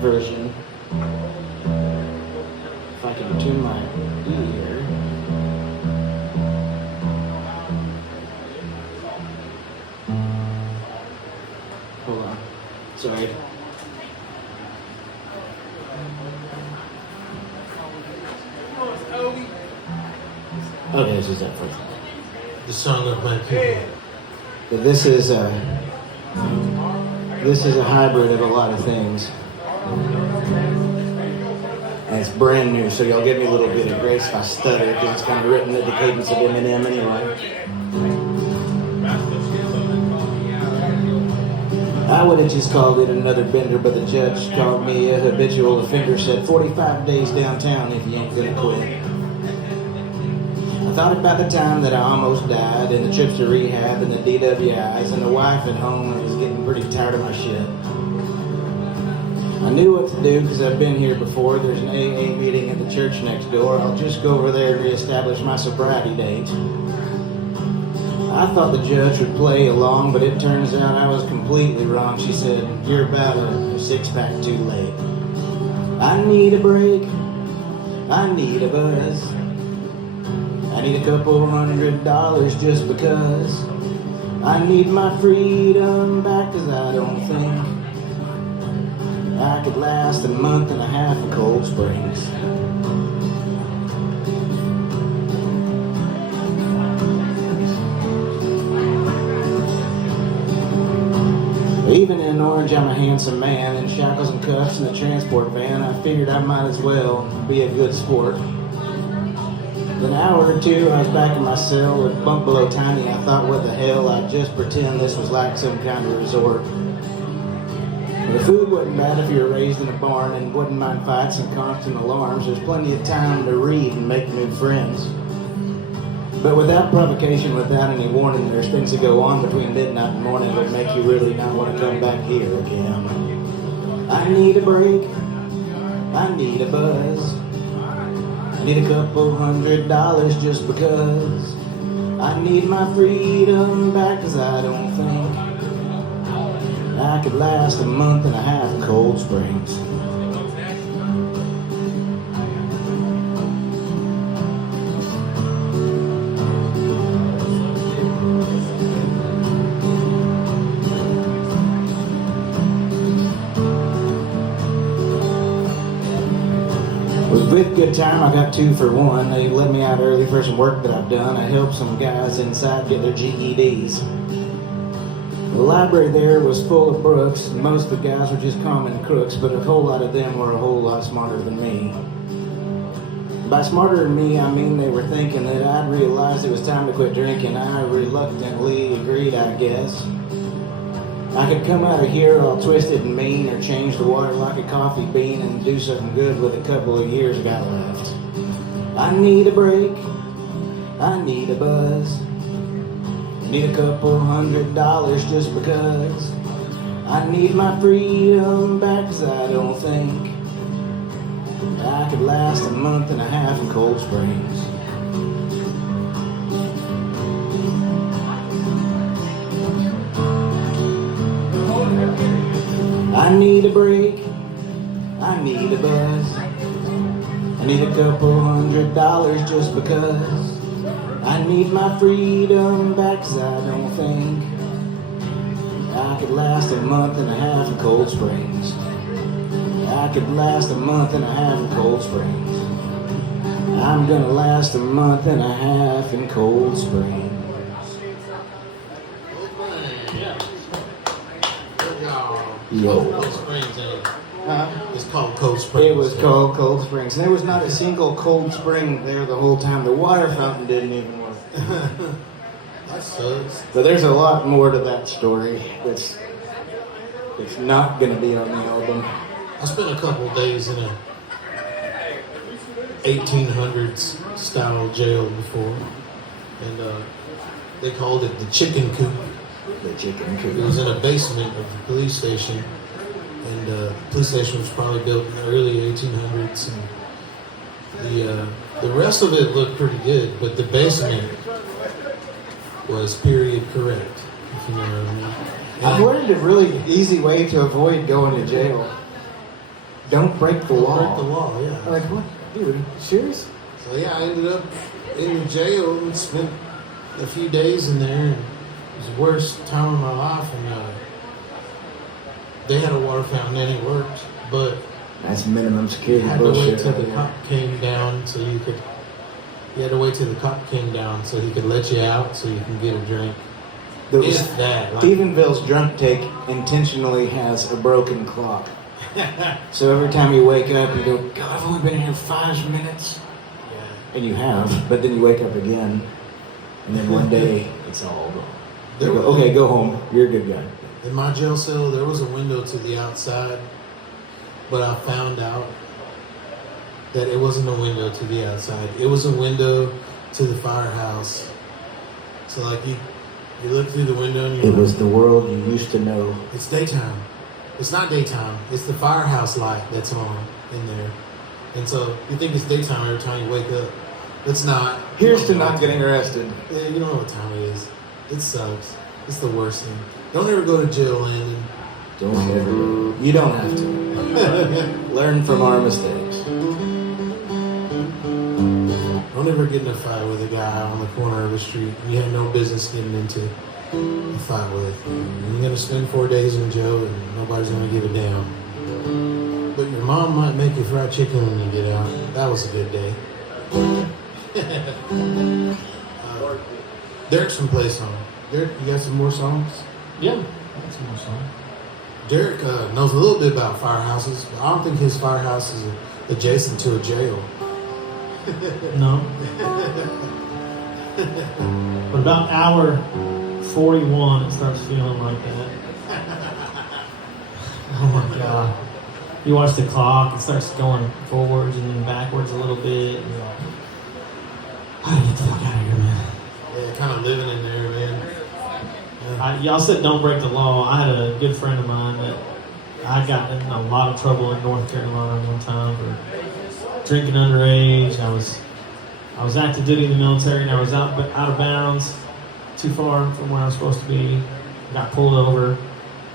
version. If I can tune my E here. Hold on. Sorry. Okay, this is that first. The song of my people. But this is a hybrid of a lot of things. And it's brand new, so y'all give me a little bit of grace if I stutter, because it's kind of written at the cadence of Eminem anyway. I would have just called it another bender, but the judge called me a habitual offender, said 45 days downtown if you ain't gonna quit. I thought about the time that I almost died, and the trips to rehab, and the DWIs, and the wife at home that was getting pretty tired of my shit. I knew what to do because I've been here before. There's an AA meeting at the church next door. I'll just go over there and reestablish my sobriety date. I thought the judge would play along, but it turns out I was completely wrong. She said, you're about a 6-pack too late. I need a break. I need a buzz. I need a couple $100 just because. I need my freedom back, 'cause I don't think I could last a month and a half in Cold Springs. Even in Orange, I'm a handsome man, in shackles and cuffs in a transport van. I figured I might as well be a good sport. An hour or two, I was back in my cell, a bunk below tiny. I thought, what the hell, I'd just pretend this was like some kind of resort. The food wasn't bad if you were raised in a barn and wouldn't mind fights and constant alarms. There's plenty of time to read and make new friends. But without provocation, without any warning, there's things that go on between midnight and morning that make you really not want to come back here again. I need a break. I need a buzz. I need a couple $100 just because. I need my freedom back, 'cause I don't think I could last a month and a half in Cold Springs. With good time, I got 2 for 1. They let me out early for some work that I've done. I helped some guys inside get their GEDs. The library there was full of brooks. Most of the guys were just common crooks, but a whole lot of them were a whole lot smarter than me. By smarter than me, I mean they were thinking that I'd realized it was time to quit drinking. I reluctantly agreed, I guess. I could come out of here all twisted and mean, or change the water like a coffee bean and do something good with a couple of years I got left. I need a break. I need a buzz. I need a couple $100 just because. I need my freedom back, 'cause I don't think I could last a month and a half in Cold Springs. I need a break. I need a buzz. I need a couple $100 just because. I need my freedom back, 'cause I don't think I could last a month and a half in Cold Springs. I could last a month and a half in Cold Springs. I'm gonna last a month and a half in Cold Springs. Yo. Cold Springs, Huh? it's called Cold Springs. It was called Cold Springs. There was not a single cold spring there the whole time. The water fountain didn't even work. That sucks. But there's a lot more to that story that's not going to be on the album. I spent a couple of days in a 1800s style jail before, and they called it the chicken coop. The chicken It coop. was in a basement of the police station, and the police station was probably built in the early 1800s, and the rest of it looked pretty good, but the basement was period correct, if you know what I mean. I've learned a really easy way to avoid going to jail. Don't break the law. Break the law, yeah. I'm like, what? Dude, serious? So yeah, I ended up in the jail and spent a few days in there. And it was the worst time of my life, and they had a water fountain and it worked, but That's minimum you security had to wait bullshit. till the right cop came down so you could. You had to wait till the cop came down so he could let you out so you can get a drink. there. If that, like, Stephenville's drunk take intentionally has a broken clock. So every time you wake up, you go, God, I've only been here 5 minutes. yeah. And you have, but then you wake up again, and then one day, it's all gone. There You go, was- okay, go home. You're a good guy. In my jail cell, there was a window to the outside, but I found out that it wasn't a window to the outside. It was a window to the firehouse. So like you look through the window and It you're was the world you used to know. it's daytime. It's not daytime. It's the firehouse light that's on in there. And so you think it's daytime every time you wake up. It's not. Here's You to don't know not what getting time- arrested. Yeah, you don't know what time it is. It sucks. It's the worst thing. Don't ever go to jail, Landon. Don't ever. You don't have to. Learn from our mistakes. Don't ever get in a fight with a guy on the corner of the street you have no business getting into a fight with. You're gonna spend 4 days in jail and nobody's gonna give a damn. But your mom might make you fried chicken when you get out. That was a good day. Derek's gonna play a song. Derek, you got some more songs? Yeah, that's some more song. Derek knows a little bit about firehouses, but I don't think his firehouse is adjacent to a jail. No. But about hour 41, it starts feeling like that. Oh my God. You watch the clock, it starts going forwards and then backwards a little bit. And you're like, I gotta get the fuck out of here, man. Yeah, kind of living in there, man. Yeah. Y'all said don't break the law. I had a good friend of mine that I got in a lot of trouble in North Carolina one time for drinking underage. I was active duty in the military and I was out of bounds, too far from where I was supposed to be. Got pulled over,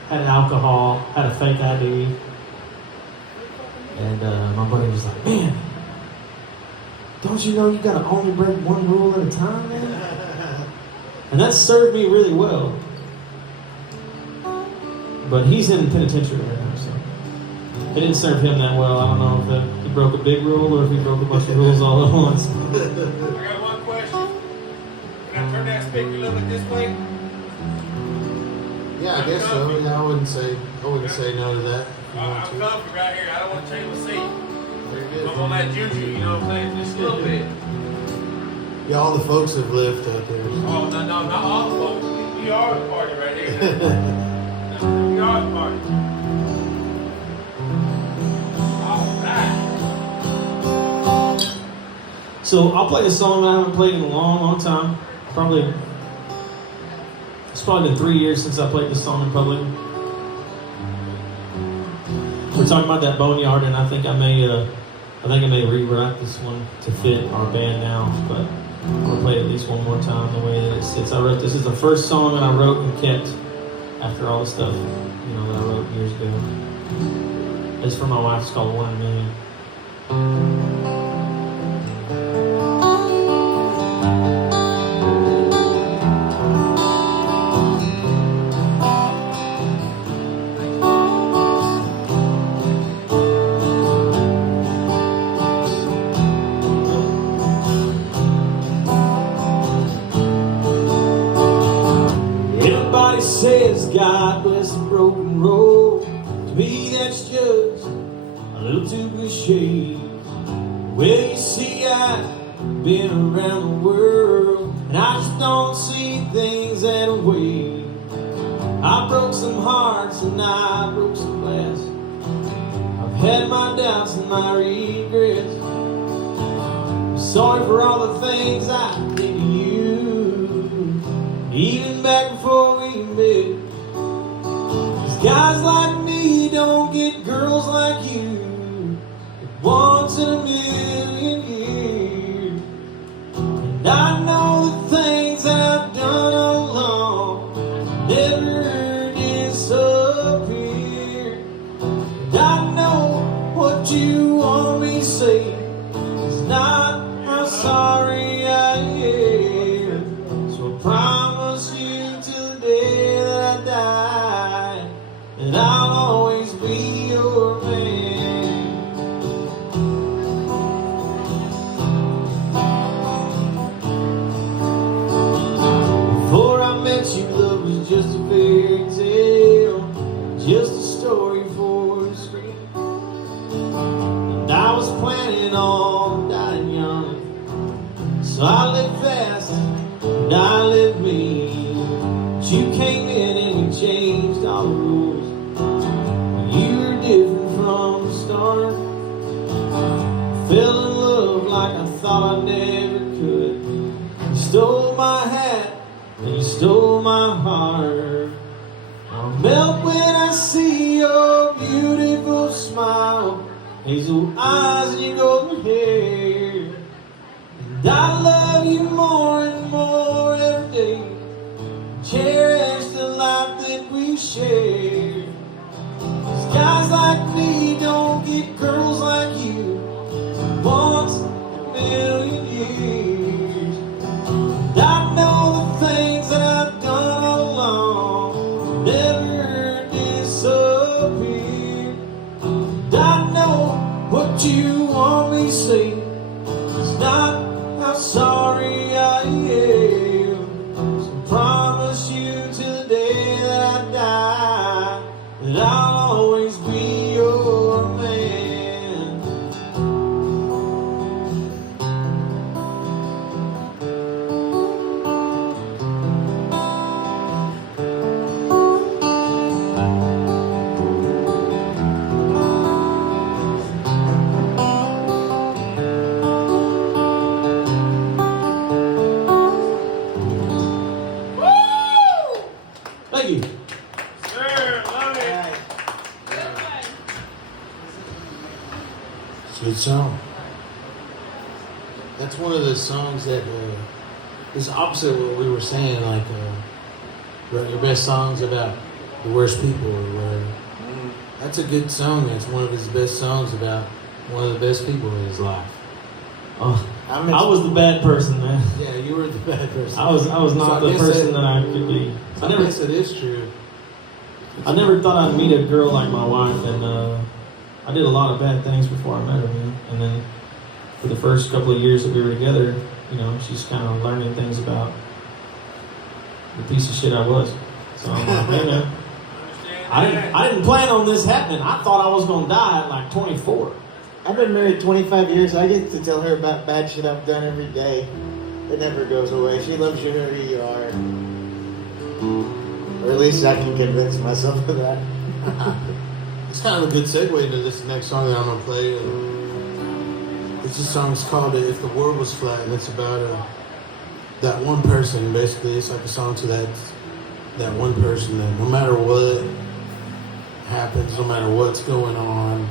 had alcohol, had a fake ID, and my buddy was like, "Man, don't you know you gotta only break one rule at a time, man?" And that served me really well. But he's in penitentiary right now, so it didn't serve him that well. I don't know if he broke a big rule or if he broke a bunch of rules all at once. I got one question. Can I turn that speaker a little bit this way? Yeah, I guess so. Yeah, I wouldn't say no to that. If you want I'm to. comfy right here. I don't want to change my seat. Very good. I'm on that juju, you know what I'm saying? Just a little bit. Yeah, all the folks have lived out there. Oh, no, not all the folks. We are the party right here. We are the party. All right. So I'll play a song that I haven't played in a long, long time. It's probably been 3 years since I played this song in public. We're talking about that boneyard, and I think I may rewrite this one to fit our band now, but I'm gonna play it at least one more time the way that it sits. This is the first song that I wrote and kept after all the stuff, that I wrote years ago. It's for my wife. It's called 1 in a Million. Everybody says God bless a broken road. To me that's just a little too cliche. Well, you see, I've been around the world, and I just don't see things that way. I broke some hearts and I broke some glass. I've had my doubts and my regrets. I'm sorry for all the things I did to you, even back before we met. 'Cause guys like me don't get girls like you once in a million years. And I know the things that I've done along never disappear. And I know what you want me to say is not how sorry I am. So I promise you till the day that I die that I'll always be your man. Before I met you, love was just a fairy tale, just a story for the screen. And I was planning on dying young, so I lived fast and I lived mean. But you came in and you changed all the rules. You were different from the start. Fell in love like I thought I never could. You stole my hat and you stole my heart. I'll melt when I see your beautiful smile, hazel eyes and your golden hair. And I love you more and more every day. Cherish the life that we share. 'Cause guys like me don't get girls like you once in a million years. that I'll always be your man. Thank you. Sir, love it. It's a good song. That's one of the songs that is opposite of what we were saying, like write your best songs about the worst people or whatever. That's a good song. That's one of his best songs about one of the best people in his life. Oh, I was the bad person, man. Yeah, you were the bad person. I was not So I the guess person that- that I could be. I guess it is true. I never thought I'd meet a girl like my wife, and I did a lot of bad things before I met her, man. And then for the first couple of years that we were together, you know, she's kind of learning things about the piece of shit I was. So I'm like, hey, man, I didn't plan on this happening. I thought I was gonna die at like 24. I've been married 25 years. I get to tell her about bad shit I've done every day. It never goes away. She loves you whoever you are. Or at least I can convince myself of that. It's kind of a good segue into this next song that I'm gonna play. It's a song. It's called "If the World Was Flat," and it's about that one person. Basically, it's like a song to that one person that no matter what happens, no matter what's going on,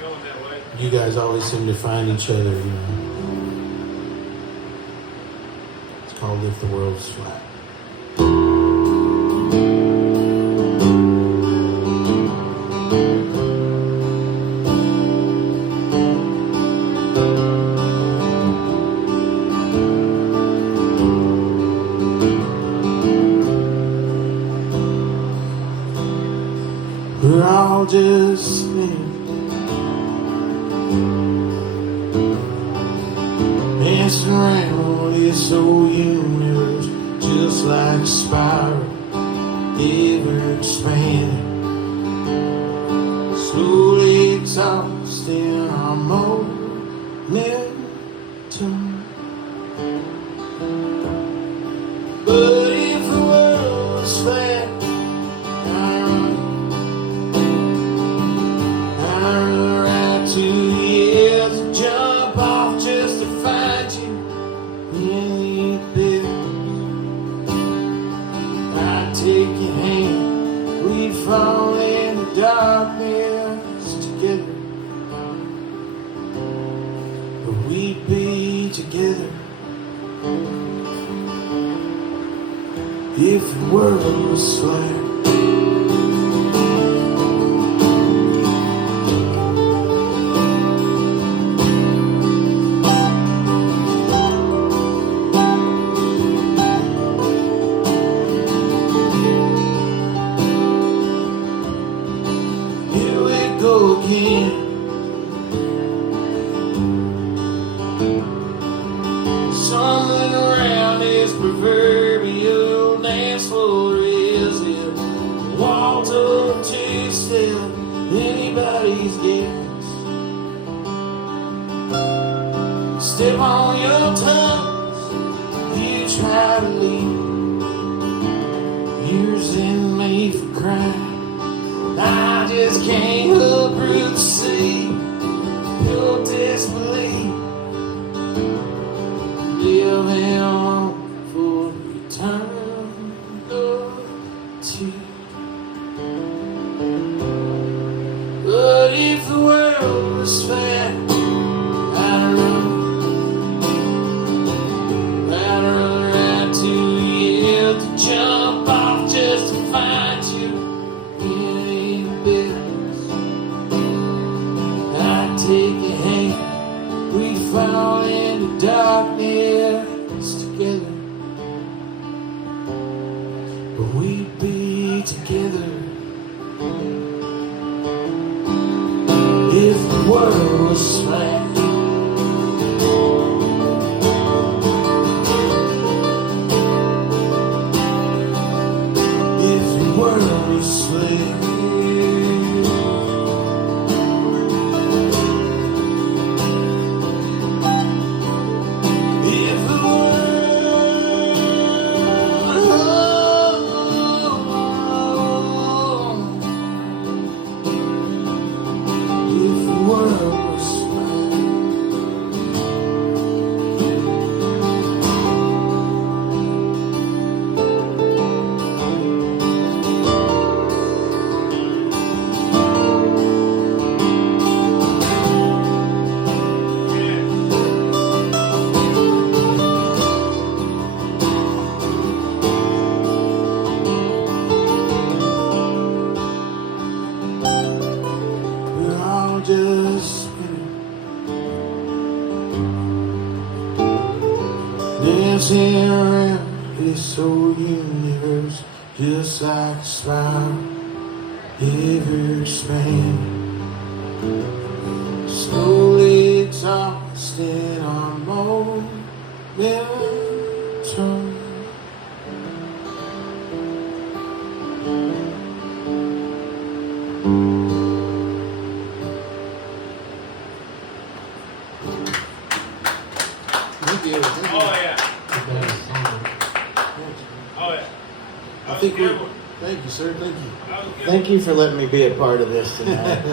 Going that way. you guys always seem to find each other. You know. It's called "If the World Was Flat." We're all just spinning, messing around this old universe, just like a spiral, ever expanding, slowly exhausting our momentum. But if the world was flat, to years to jump off just to find you in the abyss. I'd take your hand, we'd fall in the darkness together, but we'd be together if the world was flat. Go again. Something around this proverbial dance floor is it waltz or two-step, anybody's guess. Step on your toes, you try to leave. Years in me for crying. I just can't uproot the sea, your disbelief, living on for eternity. But if the world was fair, I'd run right to you to jump off just to find you. Take your hand, we fall into darkness together, but we'd be together if the world was flat. If the world was flat. I'm just spinning, dancing around this whole universe, just like a spiral, ever expanding. Slowly exhausted, I'm momentum. Thank you. Oh yeah. Oh yeah. I think we. Thank you, sir. Thank you. Thank you for letting me be a part of this tonight.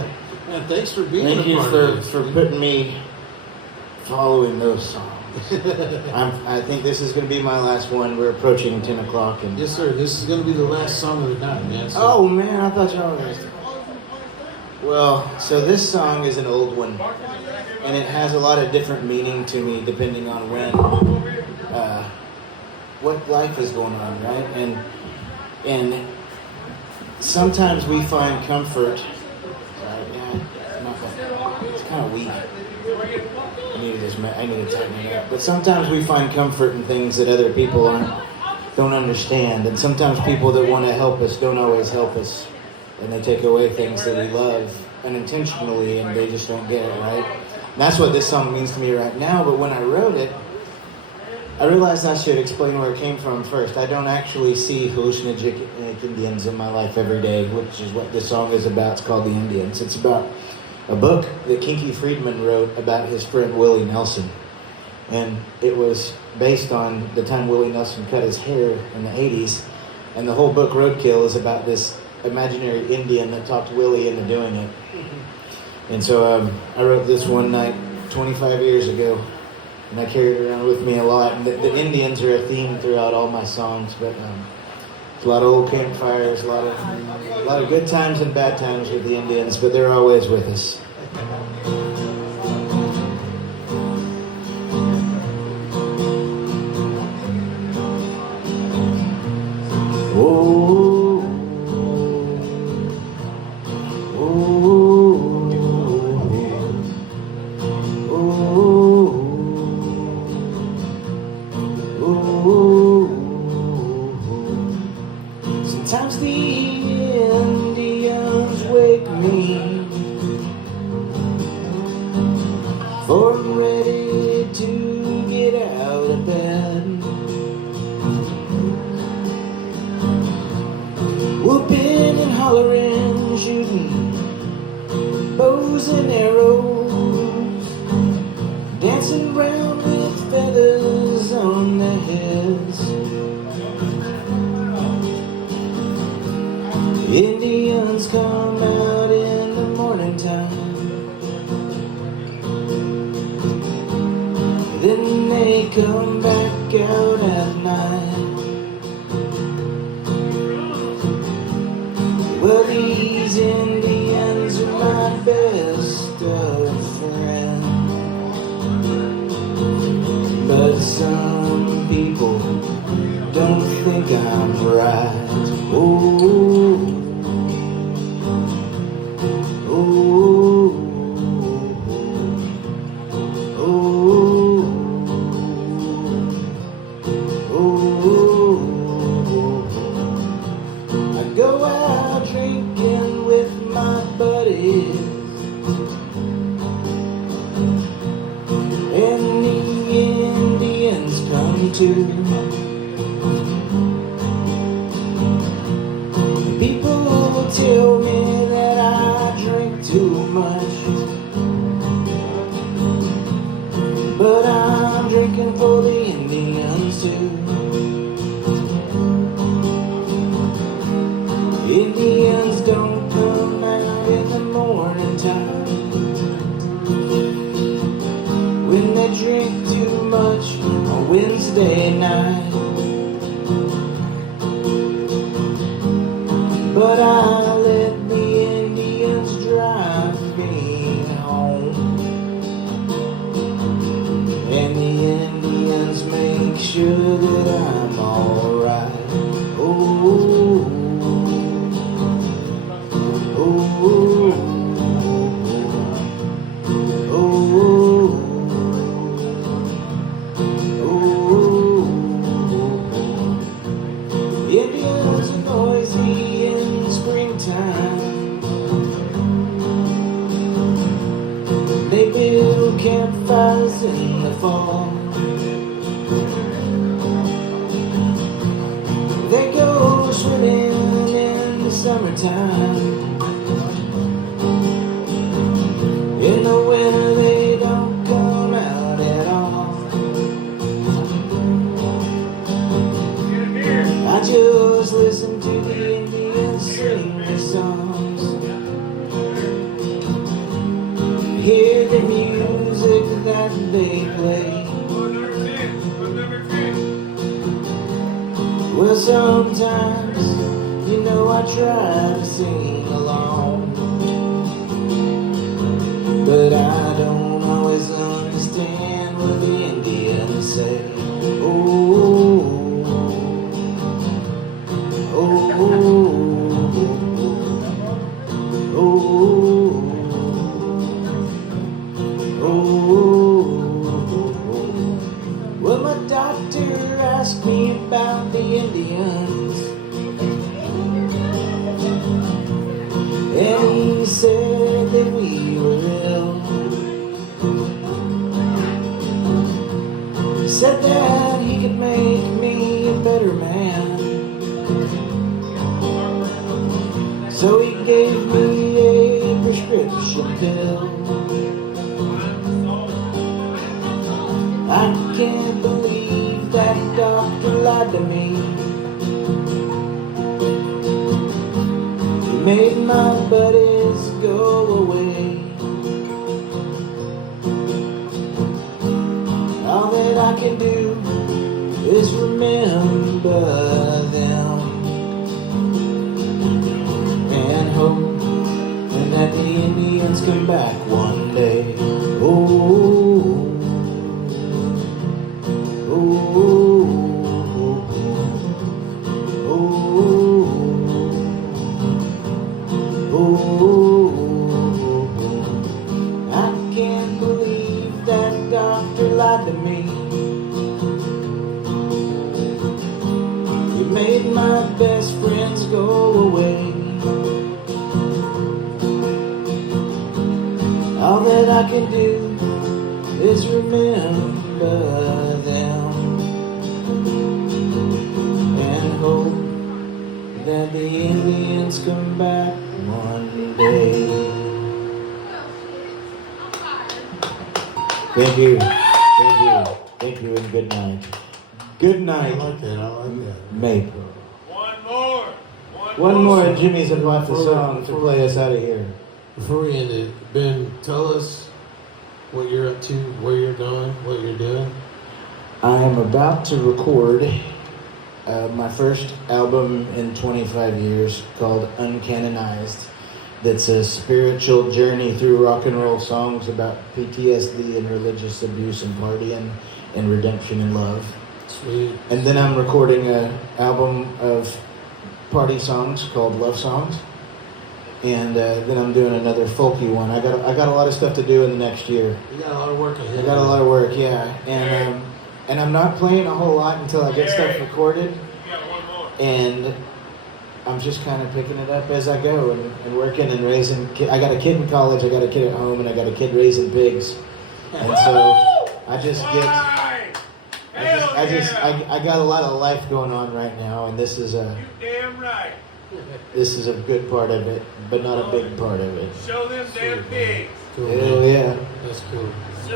Man, thanks for being Thank a you part for, of this. for putting me following those songs. I think this is going to be my last one. We're approaching 10 o'clock. And Yes, sir. This is going to be the last song of the night, man. So oh, man, I thought y'all were. Well, so this song is an old one. And it has a lot of different meaning to me depending on when, what life is going on, right? And sometimes we find comfort. Sorry, yeah, it's kind of weak. I need to tighten it up. But sometimes we find comfort in things that other people don't understand, and sometimes people that want to help us don't always help us, and they take away things that we love unintentionally, and they just don't get it right. And that's what this song means to me right now. But when I wrote it, I realized I should explain where it came from first. I don't actually see hallucinogenic Indians in my life every day, which is what this song is about. It's called The Indians. It's about a book that Kinky Friedman wrote about his friend Willie Nelson. And it was based on the time Willie Nelson cut his hair in the 80s. And the whole book, Roadkill, is about this imaginary Indian that talked Willie into doing it. And so I wrote this one night 25 years ago. And I carry it around with me a lot. And the Indians are a theme throughout all my songs. But a lot of old campfires, a lot of good times and bad times with the Indians, but they're always with us. Oh, oh, oh, sometimes the Indians wake me, for I'm ready to get out of bed. Whooping and hollering, shooting bows and arrows, dancing round with feathers on their heads. Indians come out in the morning time, then they come back out at night. Well, these Indians are my best of friends, but some people don't think I'm right. Oh, oh, oh, oh. I go out drinking with my buddies, and the Indians come too. People will tell me that I drink too much, but I'm drinking for the Indians too. Indians don't come out in the morning time, when they drink too much on Wednesday night. But I let the Indians drive me home, and the Indians make sure that I'm alright. Oh, oh, campfires in the fall. They go swimming in the summertime. In the winter they don't come out at all. I just listen to the Indians sing their songs. Hear the music that they play. Well, sometimes, you know, I try to sing along, but I don't always understand what the Indians say. Oh, oh, oh, oh. Well, my doctor asked me about the Indians, and he said that we were ill. He said that he could make me a better man, so he gave me a prescription pill. I can't believe that doctor lied to me. He made my buddies go away. All that I can do is remember them and hope that the Indians come back one day. Oh, I can't believe that doctor lied to me. He made my best friends go away. All that I can do is remember them and hope that the Indians come back one day. Thank you, and good night. Good I night, like that. Maple. One more. One more, and Jimmy's about the song to play us out of here. Before we end it, Ben, tell us what you're up to, where you're going, what you're doing. I am about to record my first album in 25 years called Uncanonized. That's a spiritual journey through rock and roll songs about PTSD and religious abuse and partying and redemption and love. Sweet. And then I'm recording an album of party songs called Love Songs. And then I'm doing another folky one. I got a lot of stuff to do in the next year. You got a lot of work ahead. I got a lot of work, yeah. And I'm not playing a whole lot until I get stuff recorded. You got one more. And I'm just kind of picking it up as I go and working and raising. I got a kid in college, I got a kid at home, and I got a kid raising pigs. And so I just get, I got a lot of life going on right now, and this is You damn right. a good part of it, but not a big part of it. Show them damn pigs. Cool, Hell man. yeah! That's cool.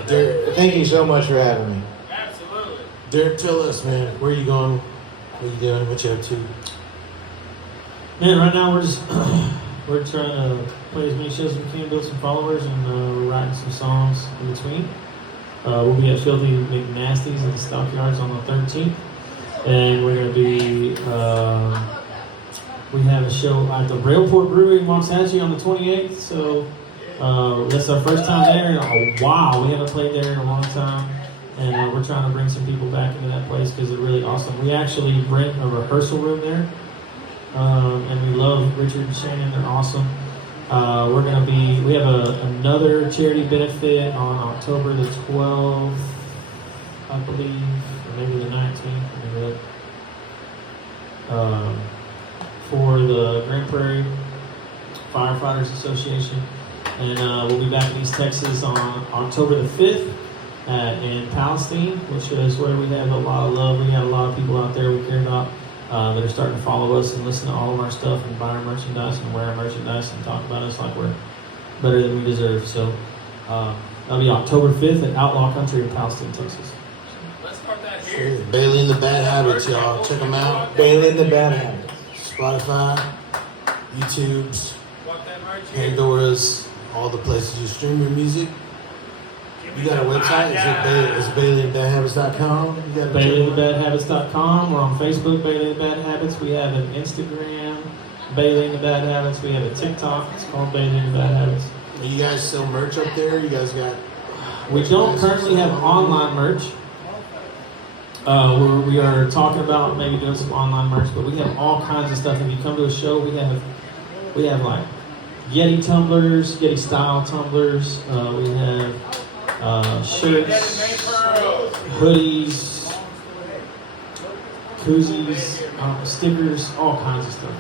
Derek, Thank you so much for having me. Absolutely. Derek, tell us, man, where you going? What you doing? What you up to? Man, right now we're trying to play as many shows as we can, build some followers, and we're writing some songs in between. We'll be at Filthy McNasty's in the Stockyards on the 13th, and we're gonna be. We have a show at the Railport Brewery in Waxahachie on the 28th, so that's our first time there. And wow, we haven't played there in a long time, and we're trying to bring some people back into that place because it's really awesome. We actually rent a rehearsal room there, and we love Richard and Shannon. They're awesome. We have another charity benefit on October the 12th, I believe, or maybe the 19th. For the Grand Prairie Firefighters Association. And we'll be back in East Texas on October the 5th in Palestine, which is where we have a lot of love. We got a lot of people out there we care about that are starting to follow us and listen to all of our stuff and buy our merchandise and wear our merchandise and talk about us like we're better than we deserve. So that'll be October 5th at Outlaw Country in Palestine, Texas. Let's start that here. Bailey and the Bad Habits, y'all. Check them out. Bailey and the Bad Habit. Spotify, YouTube's, Walk that merch here. Pandora's, all the places you stream your music. You got a website? Is it BaileyandBadHabits.com? You got BaileyandTheBadHabits.com. We're on Facebook, Bailey and the Bad Habits. We have an Instagram, Bailey and the Bad Habits. We have a TikTok. It's called Bailey and the Bad Habits. You guys sell merch up there? You guys got... We don't currently have online merch. We are talking about maybe doing some online merch, but we have all kinds of stuff. If you come to a show, we have like Yeti tumblers, Yeti style tumblers. We have shirts, hoodies, koozies, stickers, all kinds of stuff.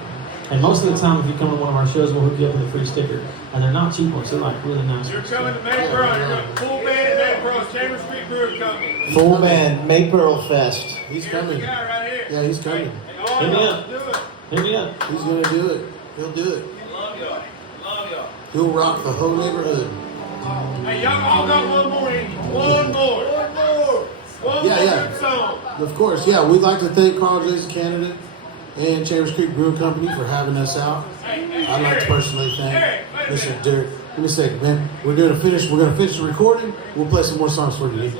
And most of the time, if you come to one of our shows, we'll hook you up with a free sticker. And they're not cheap ones, they're like really nice. You're coming to Maypearl. You're going full band at Maypearl. Chambers Street Brewer Company. Full band, Maypearl Fest. He's Here's coming. the guy right here. Yeah, he's coming. Hey, Hit me all up. y'all, do it. Hit me up. He's gonna do it. He'll do it. Love y'all. Love y'all. He'll rock the whole neighborhood. Hey, y'all all got one more in you. One more. One more. One Yeah, more yeah. good song. Of course, yeah. We'd like to thank Carl Jason Canada and Chambers Creek Brewing Company for having us out. I'd like to personally thank Mr. Derek. Give me a second, man. We're gonna finish the recording. We'll play some more songs for you.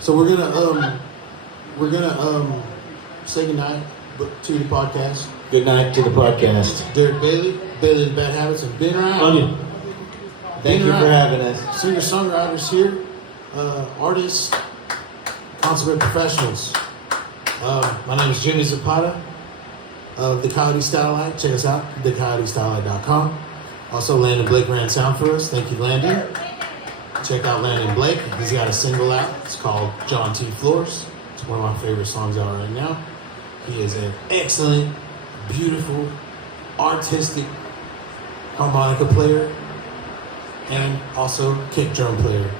So we're gonna say goodnight to the podcast. Good night to the podcast. Derek Bailey, Bailey and the Bad Habits, and Ben Ryan. Love you. Thank you for having us. Singer-songwriters here, artists, consummate professionals. My name is Jimmy Zapata of The Coyote Starlight. Check us out, thecoyotestarlight.com. Also, Landon Blake ran sound for us. Thank you, Landon. Check out Landon Blake. He's got a single out. It's called John T. Floors. It's one of my favorite songs out right now. He is an excellent, beautiful, artistic harmonica player and also kick drum player.